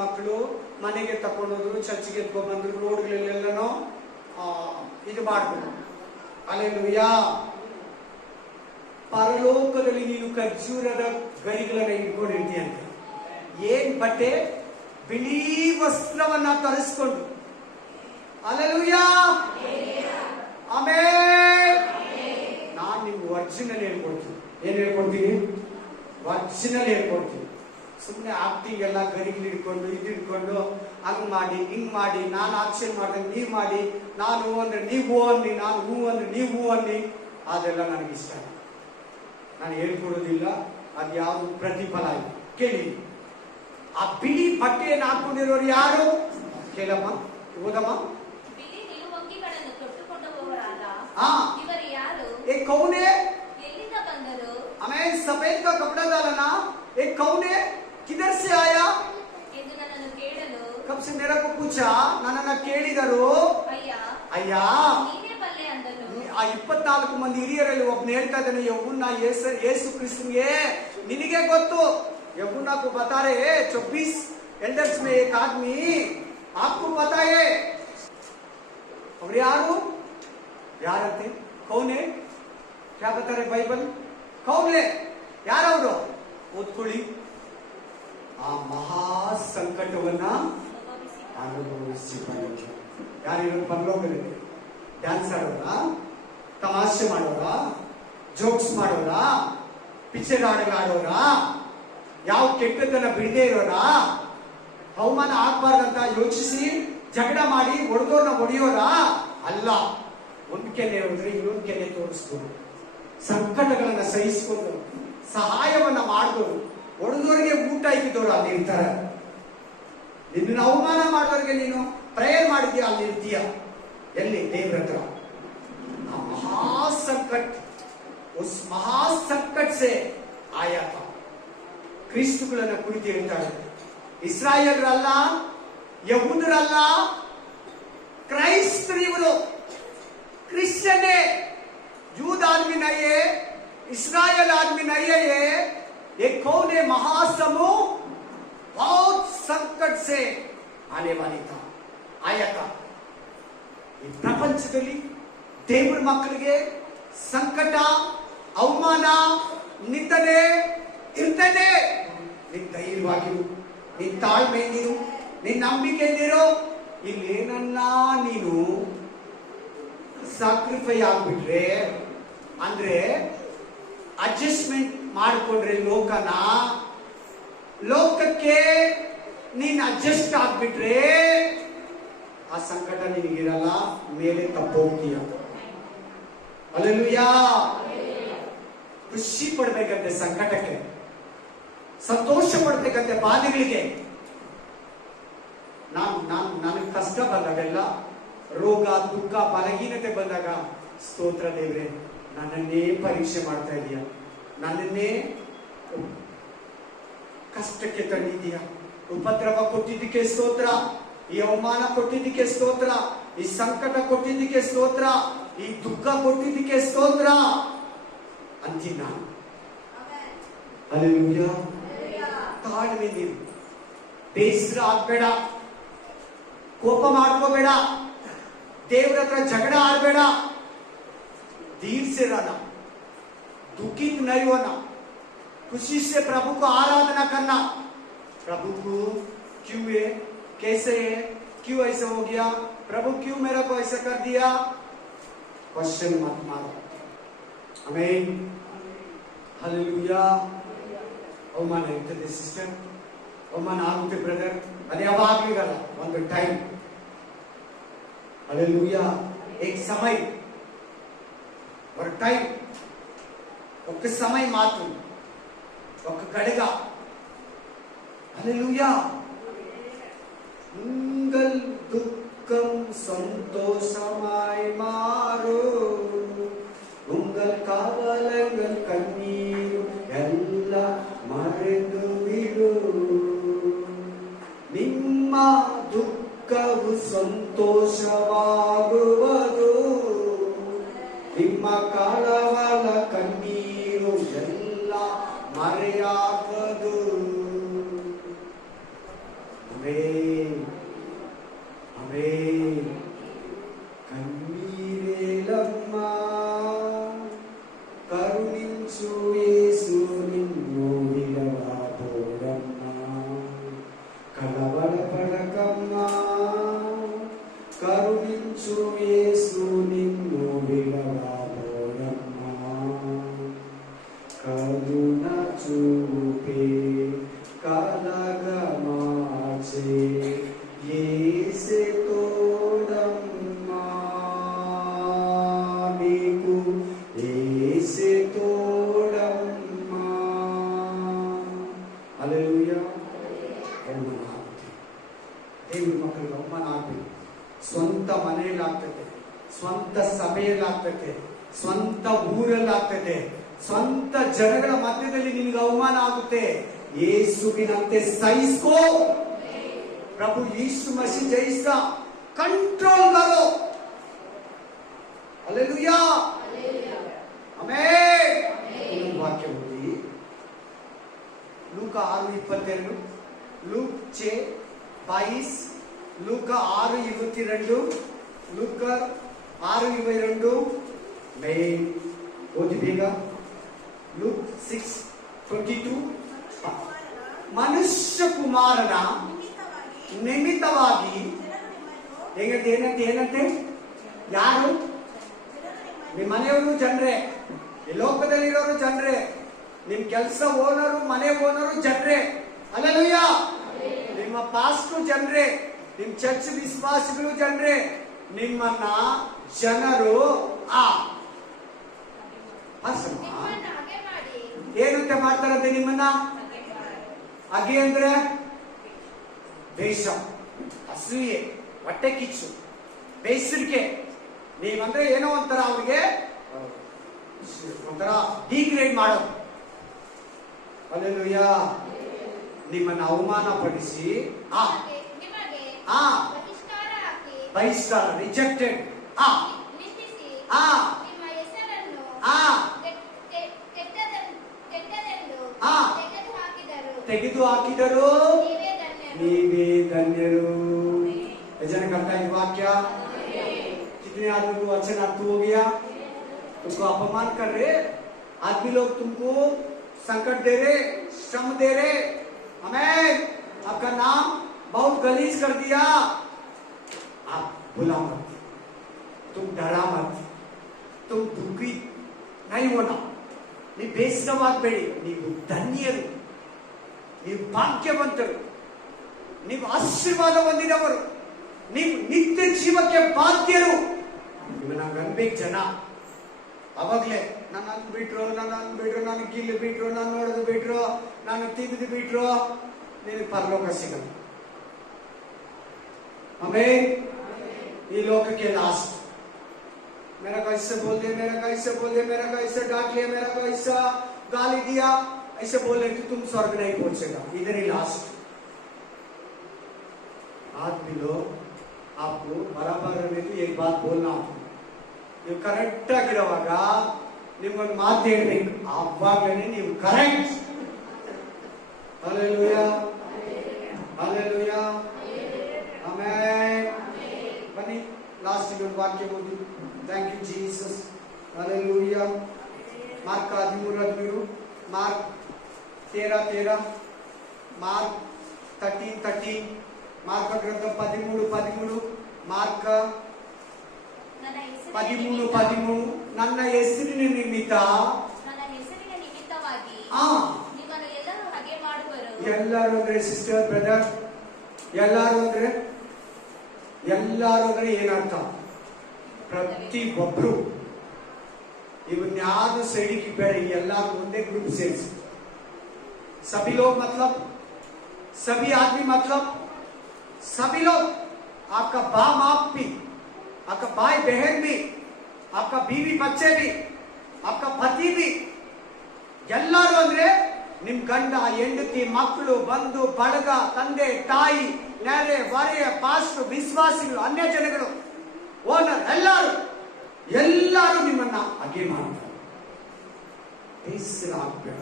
ಮಕ್ಕಳು ಮನೆಗೆ ತಕೊಂಡೋದ್ರು, ಚರ್ಚ್ಗೆ ಎತ್ಕೊಂಡ್ಬಂದ್ರು, ರೋಡ್ಗಳಲ್ಲೆಲ್ಲನೋ ಇದು ಮಾಡಿದ್ರು. ಹಲ್ಲೆಲೂಯಾ. ಪರಲೋಕದಲ್ಲಿ ನೀನು ಖರ್ಜೂರದ ಗರಿಗಳನ್ನ ಹಿಡ್ಕೊಂಡಿರ್ತೀಯಂತೆ. ಏನ್ ಬಟ್ಟೆ? ಬಿಳಿ ವಸ್ತ್ರವನ್ನ ತರಿಸ್ಕೊಂಡು. ಹಲ್ಲೆಲೂಯಾ. ಆಮೆನ್. ನಾನು ನಿಮ್ಗೆ ಒರಿಜಿನಲ್ ಹೇಳ್ಕೊಡ್ತೀನಿ. ಏನ್ ಹೇಳ್ಕೊಡ್ತೀನಿ? ಒರಿಜಿನಲ್ ಹೇಳ್ಕೊಡ್ತೀನಿ. ಸುಮ್ಮನೆ ಆಕ್ಟಿಂಗ್ ಎಲ್ಲ ಗರಿಗಳು ಹಿಡ್ಕೊಂಡು ಇದು ಹಿಡ್ಕೊಂಡು ಹಂಗ್ ಮಾಡಿ ಹಿಂಗ್ ಮಾಡಿ, ನಾನು ಆಕ್ಷನ್ ಮಾಡಿದ್ರೆ ನೀವು ಮಾಡಿ, ನಾನು ಹೂ ಅಂದ್ರೆ ನೀವು ಹೂ ಅನ್ನಿ, ನಾನು ಹೂ ಅಂದ್ರೆ ನೀವು ಹೂ ಅನ್ನಿ, ಅದೆಲ್ಲ ನನಗಿಷ್ಟ. ನಾನು ಹೇಳ್ಕೊಡೋದಿಲ್ಲ. ಅದು ಯಾವುದು ಪ್ರತಿಫಲ ಇಲ್ಲ. ಕೇಳಿ. ಆ ಬಿಳಿ ಬಟ್ಟೆಯನ್ನು ಹಾಕೊಂಡಿರೋರು ಯಾರು? ಕೇಳಮ್ಮ, ಓದಮ್ಮ. एक कौन है? हमें सफेद का कपड़ा डालना. एक कौन है? किधर से आया? कब से मेरा को पूछा. ನನ್ನನ್ನ ಕೇಳಿದರು. ಅಯ್ಯ, ಆ 24 ಮಂದಿ ಹಿರಿಯರಲ್ಲಿ ಒಬ್ಬನು ಹೇಳ್ತಾ ಇದ್ದಾನೆ, ಯೌವನ ಯೇಸು ಕ್ರಿಸ್ತನಿಗೆ ನಿನಗೆ ಗೊತ್ತು. यमुना को बता रहे 24 एल्डर्स में एक आदमी आपको पता है. और यारते कौन है? क्या बता रहे बाइबल? कौन है? यार ಅವರು ಓದ್ಕೊಳ್ಳಿ. ಆ ಮಹಾ ಸಂಕಟವನ್ನ ಅನುಭವಿಸಿ ಬಂದರು. ಯಾರಿರೋದು ಪರಲೋಕದಲ್ಲಿ? ಡ್ಯಾನ್ಸ್ ಆಡೋರ, ತಮಾಷೆ ಮಾಡೋರ, ಜೋಕ್ಸ್ ಮಾಡೋರ, ಪಿಕ್ಚರ್ ಆಡೋರ, ಯಾವ ಕೆಟ್ಟದನ್ನ ಬಿಡದೆ ಇರೋರ, ಅವಮಾನ ಆಗ್ಬಾರ್ದಂತ ಯೋಚಿಸಿ ಜಗಳ ಮಾಡಿ ಹೊಡೆದೋರ್ನ ಹೊಡೆಯೋರ ಅಲ್ಲ. ಒಂದ್ ಕೆನೆ ಹೋದ್ರೆ ಇನ್ನೊಂದ್ ಕೆನೆ ತೋರಿಸ್ಬೋದು. ಸಂಕಟಗಳನ್ನ ಸಹಿಸಿಕೊಂಡು ಸಹಾಯವನ್ನ ಮಾಡಿದವರು, ಹೊಡೆದವರಿಗೆ ಊಟ ಇಕ್ಕಿದವರು ಅಲ್ಲಿ ಇರ್ತಾರೆ. ನಿನ್ನ ಅವಮಾನ ಮಾಡೋರಿಗೆ ನೀನು ಪ್ರೇಯರ್ ಮಾಡಿದ್ಯಾ, ಅಲ್ಲಿ ಇರ್ತೀಯ. ಎಲ್ಲಿ? ದೇವ್ರ ಹತ್ರ. ಆ ಮಹಾಸಂಕಟ್, ಉಸ್ ಮಹಾಸಂಕಟ್ ಸೆ ಆಯಾ था. ಕ್ರಿಸ್ತುಗಳನ್ನ ಕುರಿತು ಹೇಳ್ತಾರೆ. ಇಸ್ರಾಯೇಲರಲ್ಲ, ಯಹೂದರಲ್ಲ, ಕ್ರೈಸ್ತರಿವರು. क्रिश्चियन है, यूद आदमी नहीं है, इस्राएल आदमी नहीं है. ये कौन है? महासमूह बहुत संकट से आने वाली था, आया था. ಈ ಪ್ರಪಂಚದಲ್ಲಿ ದೇವರ ಮಕ್ಕಳಿಗೆ ಸಂಕಟ, ಅವಮಾನ, ನಿಂದನೆ ಇರ್ತದೆ. ನೀನ್ ಧೈರ್ಯವಾಗಿರು, ನೀನ್ ತಾಳ್ಮೆಯಿಂದಿರು, ನೀನ್ ನಂಬಿಕೆಯಿಂದಿರು. ಇಲ್ಲೇನನ್ನ ನೀನು ಸಾಕ್ರಿಫೈ ಆಗ್ಬಿಟ್ರೆ, ಅಂದ್ರೆ ಅಡ್ಜಸ್ಟ್ಮೆಂಟ್ ಮಾಡಿಕೊಂಡ್ರೆ ಲೋಕಕ್ಕೆ ನೀನ್ ಅಡ್ಜಸ್ಟ್ ಆಗ್ಬಿಟ್ರೆ ಆ ಸಂಕಟ ನಿನಗಿರಲ್ಲ, ಮೇಲೆ ತಪ್ಪೋಗ್ತೀಯ. ಹಲ್ಲೆಲೂಯಾ. ಖುಷಿ ಪಡ್ಬೇಕಂತೆ ಸಂಕಟಕ್ಕೆ, ಸಂತೋಷ ಪಡ್ಬೇಕಂತೆ ಬಾಧೆಗಳಿಗೆ. ನನಗೆ ಕಷ್ಟ ಬಂದಾಗೆಲ್ಲ ರೋಗ, ದುಃಖ, ಬಲಹೀನತೆ ಬಂದಾಗ ಸ್ತೋತ್ರ ದೇವ್ರೆ, ನನ್ನನ್ನೇ ಪರೀಕ್ಷೆ ಮಾಡ್ತಾ ಇದೀಯ, ನನ್ನನ್ನೇ ಕಷ್ಟಕ್ಕೆ ತಂದಿದೀಯ, ಉಪದ್ರವ ಕೊಟ್ಟಿದ್ದಕ್ಕೆ ಸ್ತೋತ್ರ, ಈ ಅವಮಾನ ಕೊಟ್ಟಿದ್ದಕ್ಕೆ ಸ್ತೋತ್ರ, ಈ ಸಂಕಟ ಕೊಟ್ಟಿದ್ದಕ್ಕೆ ಸ್ತೋತ್ರ, ಈ ದುಃಖ ಕೊಟ್ಟಿದ್ದಕ್ಕೆ ಸ್ತೋತ್ರ ಅಂತೀನಿ ನಾನು. ಹಲ್ಲೆಲೂಯಾ. ತಾಳ್ಮೆ ನೀರು, ಬೇಸರ ಆಗ್ಬೇಡ, ಕೋಪ ಮಾಡ್ಕೋಬೇಡ, ದೇವ್ರ ಹತ್ರ ಜಗಳ ಆಡ್ಬೇಡ, धीर से रहना, दुखित नहीं होना, खुशी से प्रभु को आराधना करना. प्रभु को क्यों है, कैसे है, क्यों ऐसा हो गया, प्रभु क्यों मेरा को ऐसा कर दिया, क्वेश्चन मत मारो. आमीन. हालेलुया. ಅವಮಾನ ಇರ್ತದೆ ಸಿಸ್ಟರ್, ಅವಮಾನ ಆಗುತ್ತೆ ಬ್ರದರ್, ಅದು ಯಾವಾಗಲಿಗಲ್ಲ, ಒಂದು ಟೈಮ್. हालेलुया. एक समय और टाइम, ఒక సమయం మాత్రం, ఒక గడిగ. హల్లెలూయా. உங்கள் துக்கம் சந்தோஷமாய் மாறும், உங்கள் கவலைகள் கண்ணீரும் எல்லாம் மறைந்து விடும். ನಿಮ್ಮ ದುಃಖವು ಸಂತೋಷವಾಗುವುದು, ನಿಮ್ಮ ಕಳವಳ ಕಣ್ಣೀರು ಎಲ್ಲ ಮರೆಯಾಗದು. Amen, amen. ಕಣ್ಣೀರೇಲಮ್ಮ, ಕರುಣಿಸು ಯೇಸು ನಿನ್ನು ವಿಡವಾಬೋದಮ್ಮ. ಕಳವಳ ಪಡಕಮ್ಮ, ಕರುಣಿಸು ಯೇಸು ನಿನ್ನು ವಿಡವಾಬೋದಮ್ಮ. ಕರುಣ చూపే కలగమాచే యేసే తోడమ్మా, నీకు యేసే తోడమ్మా. హల్లెలూయా. ಅವಮಾನ ಆಗುತ್ತೆ, ದೇವ್ರ ಮಕ್ಕಳಿಗೆ ಅವಮಾನ ಆಗ್ಬೇಕು. ಸ್ವಂತ ಮನೆಯಲ್ಲಾಗ್ತದೆ, ಸ್ವಂತ ಸಭೆಯಲ್ಲಾಗ್ತದೆ, ಸ್ವಂತ ಊರಲ್ಲಾಗ್ತದೆ, ಸ್ವಂತ ಜನಗಳ ಮಧ್ಯದಲ್ಲಿ ನಿನಗೆ ಅವಮಾನ ಆಗುತ್ತೆ. ಯೇಸುವಿನಂತೆ ಸಹಿಸ್ಕೋ. ಪ್ರಭು ಯीशु मसीह जैसा कंट्रोल करो. हालेलुया. आमेन. ಇನ್ನೊಂದು ವಾಕ್ಯ ಓದಿ, ಲೂಕ 6:22, ಲೂಕ್ 6:22, ಲೂಕ 6:22, ಲೂಕ 6:22. ಮೇನ್ ಓದಿ ಬೇಗ. ಲೂಕ್ 6:22. ಮನುಷ್ಯ ಕುಮಾರನ ನಿಮಿತ್ತವಾಗಿ ಏನಂತೆ ಯಾರು? ನಿಮ್ಮ ಮನೆಯವರು ಜನರೇ, ಈ ಲೋಕದಲ್ಲಿರೋರು ಜನರೇ, ನಿಮ್ ಕೆಲಸ ಓನರು, ಮನೆ ಓನರು ಜನರೇ. ಹಲ್ಲೆಲೂಯಾ. ನಿಮ್ಮ ಪಾಸ್ಟರ್ ಜನರೇ, ನಿಮ್ ಚರ್ಚ್ ವಿಶ್ವಾಸಿಗಳು ಜನರೇ. ನಿಮ್ಮನ್ನ ಜನರು ಏನಂತೆ ಮಾಡ್ತಾರಂತೆ ನಿಮ್ಮನ್ನ? ಹಾಗೆ ಅಂದ್ರೆ ದ್ವೇಷ, ಅಸೂಯೆ, ಹೊಟ್ಟೆ ಕಿಚ್ಚು, ಬೇಸರಿಕೆ. ನೀವಂದ್ರೆ ಏನೋ ಒಂಥರ ಅವ್ರಿಗೆ ಒಂಥರ ಡಿಗ್ರೇಡ್ ಮಾಡೋದು. ಹಲ್ಲೆಲೂಯಾ. ನಿಮ್ಮನ್ನ ಅವಮಾನ ಪಡಿಸಿ ಬಹಿಷ್ಕಾರ, ರಿಜೆಕ್ಟೆಡ್, ತೆಗೆದು ಹಾಕಿದರು, ನೀವೇ ಧನ್ಯರು. जन करता है वाक्य, कितने आदमी को वचन अर्थ हो गया? तुमको अपमान कर रहे आदमी लोग, तुमको संकट दे रहे, श्रम दे रहे, हमें आपका नाम बहुत गलीज कर दिया. आप भुला मत, तुम डरा मत, तुम दुखी नहीं होना, ನೀವು ಬೇಸರವಾಗಬೇಡಿ. ನೀವು ಧನ್ಯರು, ನೀವು ಭಾಗ್ಯವಂತರು, ನೀವು ಆಶೀರ್ವಾದ ಹೊಂದಿದವರು, ನೀವು ನಿತ್ಯ ಜೀವಕ್ಕೆ ಬಾಧ್ಯರು. ನಂಗೆ ಅನ್ಬೇಕು ಜನ. ಅವಾಗ್ಲೇ ನನ್ನ ಬಿಟ್ರು, ನನಗೆ ಗಿಲ್ಲು ಬಿಟ್ರು, ನಾನು ನೋಡೋದು ಬಿಟ್ರು, ನಾನು ತಿವಿದು ಬಿಟ್ರು, ನಿನಗೆ ಪರಲೋಕ ಸಿಗಲ್ಲ. ಆಮೇಲೆ ಈ ಲೋಕಕ್ಕೆ ಲಾಸ್ಟ್. मेरा कैसे बोल दे, मेरा कैसे बोल दे, मेरा कैसे डांट लिया, मेरा कैसा गाली दिया, ऐसे बोले कि तुम स्वर्ग नहीं पहुंचेगा. इधर ही लास्ट. हाथ मिलो. आपको बराबर में भी एक बात बोलना. ನೀವು ಕರೆಕ್ಟ್ ಆಗಿರುವಾಗ ನಿಮ್ಗೊಂದು ಮಾತು ಹೇಳ್ಬೇಕು, ಆವಾಗಲೇ ನೀವು ಕರೆಕ್ಟ್. Hallelujah, hallelujah, amen. ಬನ್ನಿ ಲಾಸ್ಟ್ ಒಂದು ವಾಕ್ಯ ಓದಿ. Thank you Jesus. Hallelujah. Mark 13:13, Mark 13:13, Mark 13:13, ಮಾರ್ಕ ಗ್ರಂಥ 13:13, ಮಾರ್ಕ 13:13. ನನ್ನ ಹೆಸರಿನ ನಿಮಿತ್ತವಾಗಿ ನಿಮ್ಮನ್ನು ಎಲ್ಲರೂ ಹಾಗೆ ಮಾಡುವರು. ಎಲ್ಲರೂ ಅಂದ್ರೆ ಸಿಸ್ಟರ್ ಬ್ರದರ್, ಎಲ್ಲರೂ ಅಂದ್ರೆ ಏನರ್ಥ? ಪ್ರತಿ ಒಬ್ರು. ಇವನ್ಯಾರು ಸೈಡಿಗೆ ಬೇಡ, ಎಲ್ಲರೂ ಒಂದೇ ಗ್ರೂಪ್ ಸೇರಿಸಿ. सभी लोग मतलब सभी आदमी मतलब सभी लोग, आपका बाप माँ भी, आपका भाई बहन भी, आपका बीवी बच्चे भी, आपका पति भी, ಎಲ್ಲರೂ ಅಂದ್ರೆ ನಿಮ್ ಗಂಡ ಹೆಂಡತಿ ಮಕ್ಕಳು ಬಂಧು ಬಳಗ ತಂದೆ ತಾಯಿ ನೆರೆ ಹೊರೆಯ ಪಾಸ್ಟರ್ ವಿಶ್ವಾಸಿಗಳು ಅನ್ಯ ಜನಗಳು ಓನರ್ ಎಲ್ಲರೂ ನಿಮ್ಮನ್ನ ಹಾಗೆ ಮಾಡ್ತಾರೆ. ಬೇಸರಾಗಬೇಡ.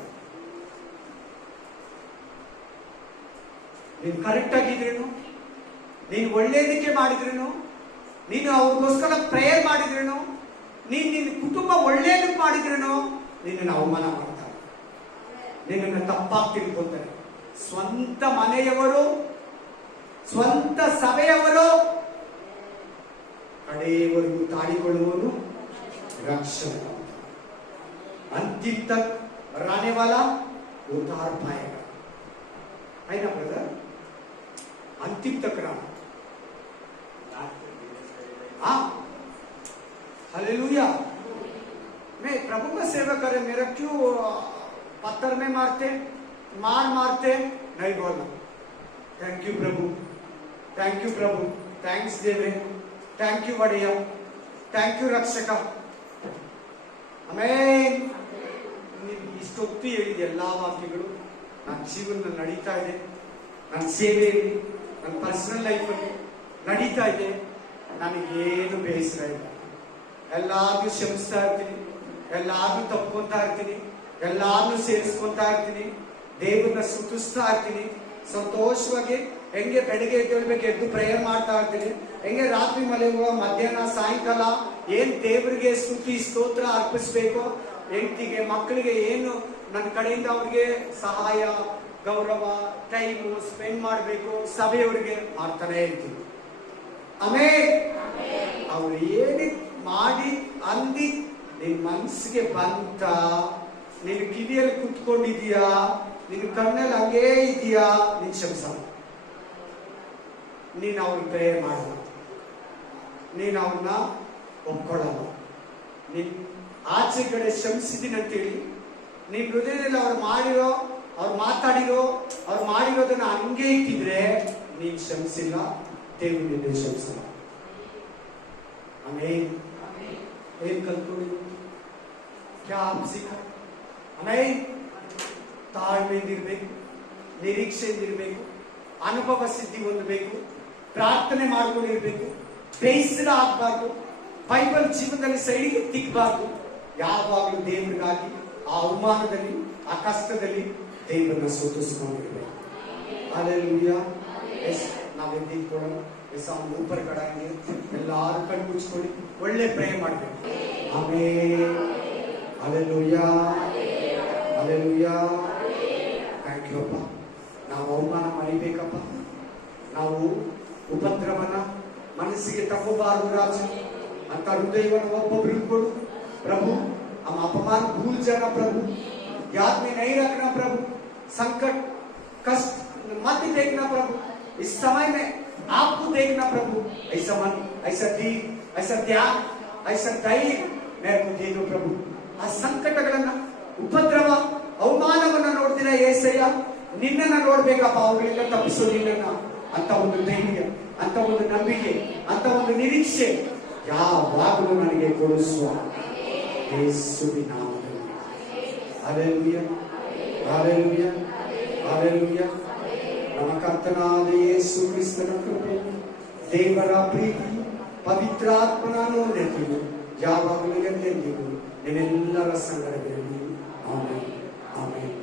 ನೀನು ಕರೆಕ್ಟ್ ಆಗಿದ್ರೇನು, ನೀನು ಒಳ್ಳೇದಕ್ಕೆ ಮಾಡಿದ್ರೇನು, ನೀನು ಅವ್ರಿಗೋಸ್ಕರ ಪ್ರೇಯರ್ ಮಾಡಿದ್ರೇನು, ನೀನು ನಿನ್ನ ಕುಟುಂಬ ಒಳ್ಳೇದಕ್ಕೆ ಮಾಡಿದ್ರೇನು, ನಿನ್ನನ್ನು ಅವಮಾನ ಮಾಡ್ತಾರೆ, ನಿನ್ನನ್ನು ತಪ್ಪಾಗಿ ತಿಳ್ಕೊತಾರೆ. ಸ್ವಂತ ಮನೆಯವರು, ಸ್ವಂತ ಸಭೆಯವರು ಕಡೆಯವರೆಗೂ ತಾಳಿಕೊಳ್ಳುವನು रक्षण. अंतिम तक रहने वाला उतार पाएगा, है ना ब्रदर? अंतिम तक रहना. हाँ, हालेलुया. मैं प्रभु का सेवा करे, मेरा क्यों पत्थर में मारते मारते नहीं बोलना. Thank you Prabhu, thank you Prabhu, thanks देवे, थैंक यू बढ़िया, थैंक यू रक्षक. ಆಮೆನ್. ಇಷ್ಟೊತ್ತು ಹೇಳಿದ ಎಲ್ಲಾ ವಾಕ್ಯಗಳು ನನ್ನ ಜೀವನದಲ್ಲಿ ನಡೀತಾ ಇದೆ, ನನ್ನ ಸೇವೆಯಲ್ಲಿ, ನನ್ನ ಪರ್ಸನಲ್ ಲೈಫಲ್ಲಿ ನಡೀತಾ ಇದೆ. ನನಗೇನು ಬೇಸರ ಇಲ್ಲ. ಎಲ್ಲಾದ್ರೂ ಕ್ಷಮಿಸ್ತಾ ಇರ್ತೀನಿ, ಎಲ್ಲಾದ್ರೂ ತಪ್ಕೊಂತಾ ಇರ್ತೀನಿ, ಎಲ್ಲಾದ್ರೂ ಸೇರಿಸ್ಕೊಂತಾ ಇರ್ತೀನಿ, ದೇವರನ್ನ ಸ್ತುತಿಸ್ತಾ ಇರ್ತೀನಿ. ಸಂತೋಷವಾಗಿ ಹೆಂಗೆ ಬೆಳಗ್ಗೆ ಎದ್ದೇಳ್ಬೇಕು, ಎದ್ದು ಪ್ರೇಯರ್ ಮಾಡ್ತಾ ಇರ್ತೀನಿ. ಹೆಂಗೆ ರಾತ್ರಿ ಮಲಗುವ ಮಧ್ಯಾಹ್ನ ಸಾಯಂಕಾಲ ಏನ್ ದೇವರಿಗೆ ಸ್ತುತಿ ಸ್ತೋತ್ರ ಅರ್ಪಿಸ್ಬೇಕು, ಹೆಂಡತಿಗೆ ಮಕ್ಕಳಿಗೆ ಏನು ನನ್ನ ಕಡೆಯಿಂದ ಅವ್ರಿಗೆ ಸಹಾಯ ಗೌರವ ಟೈಮು ಸ್ಪೆಂಡ್ ಮಾಡಬೇಕು, ಸಭೆಯವರಿಗೆ ಮಾಡ್ತಾನೆ ಇರ್ತೀನಿ. ಆಮೇಲೆ ಅವ್ರು ಏನಿ ಮಾಡಿ ಅಂದಿ ನಿನ್ ಮನಸ್ಸಿಗೆ ಬಂತ, ನಿನ್ ಕಿವಿಯಲ್ಲಿ ಕುತ್ಕೊಂಡಿದೀಯಾ, ನಿನ್ ಕಣ್ಣಲ್ಲಿ ಹಂಗೇ ಇದೆಯಾ, ನಿನ್ ಶಂಸ. ನೀನು ಅವ್ರಿಗೆ ಪ್ರೇಯರ್ ಮಾಡಲ್ಲ, ನೀನು ಅವ್ರನ್ನ ಒಪ್ಕೊಳ್ಳಲ್ಲ. ನೀನ್ ಆಚೆ ಕಡೆ ಶ್ರಮಿಸಿದ್ದೀನಿ ಅಂತೇಳಿ ನೀನ್ ಹೃದಯದಲ್ಲಿ ಅವ್ರು ಮಾಡಿರೋದನ್ನ ಹಂಗೆ ಇಟ್ಟಿದ್ರೆ ನೀನ್ ಶ್ರಮಿಸಿಲ್ಲ, ದೇವರು ನಿನ್ನೆ ಶ್ರಮಿಸಲ್ಲ. ಆಮೇನ್. ಏನ್ ಕಲ್ತ್ಕೊಳ್ಳಿ, ಕ್ಯಾ ಆಪ್ ಸೀಖಾ? ಆಮೇನ್. ತಾಳ್ಮೆಯಿಂದಿರ್ಬೇಕು, ನಿರೀಕ್ಷೆಯಿಂದಿರ್ಬೇಕು, ಅನುಭವ ಸಿದ್ಧಿ ಹೊಂದಬೇಕು, ಪ್ರಾರ್ಥನೆ ಮಾಡ್ಕೊಂಡಿರ್ಬೇಕು, ಬೇಸರ ಆಗ್ಬಾರ್ದು, ಬೈಬಲ್ ಜೀವನದಲ್ಲಿ ಸೈಡಿಗೆ ತಿಕ್ಕಬಾರ್ದು. ಯಾವಾಗಲೂ ದೇವರಿಗಾಗಿ ಆ ಅವಮಾನದಲ್ಲಿ, ಆ ಕಷ್ಟದಲ್ಲಿ ದೇವರನ್ನ ಸ್ತುತಿಸ್ಕೊಂಡಿರ್ಬೇಕು. हालेलुया. ನಾವೇನು ತಿಳ್ಕೊಳ್ಳೋಣ, ನಾವು ऊपर ಕಡಾಂಗೆ ಎಲ್ಲಾರು ಕಣ್ಣು ಮುಚ್ಕೊಳ್ಳಿ, ಒಳ್ಳೆ ಪ್ರೇಯರ್ ಮಾಡಬೇಕು. Amen. Hallelujah, hallelujah. Thank you ಅಪ್ಪ. ನಾವು ಅವಮಾನ ಮರಿಬೇಕಪ್ಪ, ನಾವು ಉಪದ್ರವನ ಮನಸ್ಸಿಗೆ ತಗೋಬಾರದು ರಾಜ ಅಂತ ಹೃದಯವನ್ನು ಒಬ್ಬೊಬ್ರು ಕೊಡು प्रभु. हम अपमान भूल जाना प्रभु, याद में नहीं रखना प्रभु, संकट कष्ट मत देखना प्रभु, इस समय में आपको देखना प्रभु. ऐसा मन, ऐसा धीर, ऐसा ध्यान, ऐसा धैर्य मेरे को दे दो प्रभु. ಆ ಸಂಕಟಗಳನ್ನ, ಉಪದ್ರವ, ಅವಮಾನವನ್ನ ನೋಡ್ತೀರಾ ಏಸಯ್ಯ, ನಿನ್ನನ್ನ ನೋಡ್ಬೇಕಪ್ಪ. ಅವರಿಂದ ತಪ್ಪಿಸು, ನಿನ್ನನ್ನ ಅಂತ ಒಂದು ಧೈರ್ಯ, ಅಂತ ಒಂದು ನಂಬಿಕೆ, ಅಂತ ಒಂದು ನಿರೀಕ್ಷೆ ಯಾವಾಗಲೂ ನನಗೆ ಕೊಡಿಸುವ ಯೇಸುವಿನ ನಾಮದಲ್ಲಿ. Hallelujah, hallelujah, hallelujah. ನಮ್ಮ ಕರ್ತನಾದ ಯೇಸು ಕ್ರಿಸ್ತನ ಕೃಪೆ, ದೇವರ ಪ್ರೀತಿ, ಪವಿತ್ರಾತ್ಮನ ಅನ್ಯೋನ್ಯತೆಯು ಯಾವಾಗಲೂ ಎಂದೆಂದಿಗೂ ನಿಮ್ಮೆಲ್ಲರ ಸಂಗಡವಿರಲಿ. Amen, amen.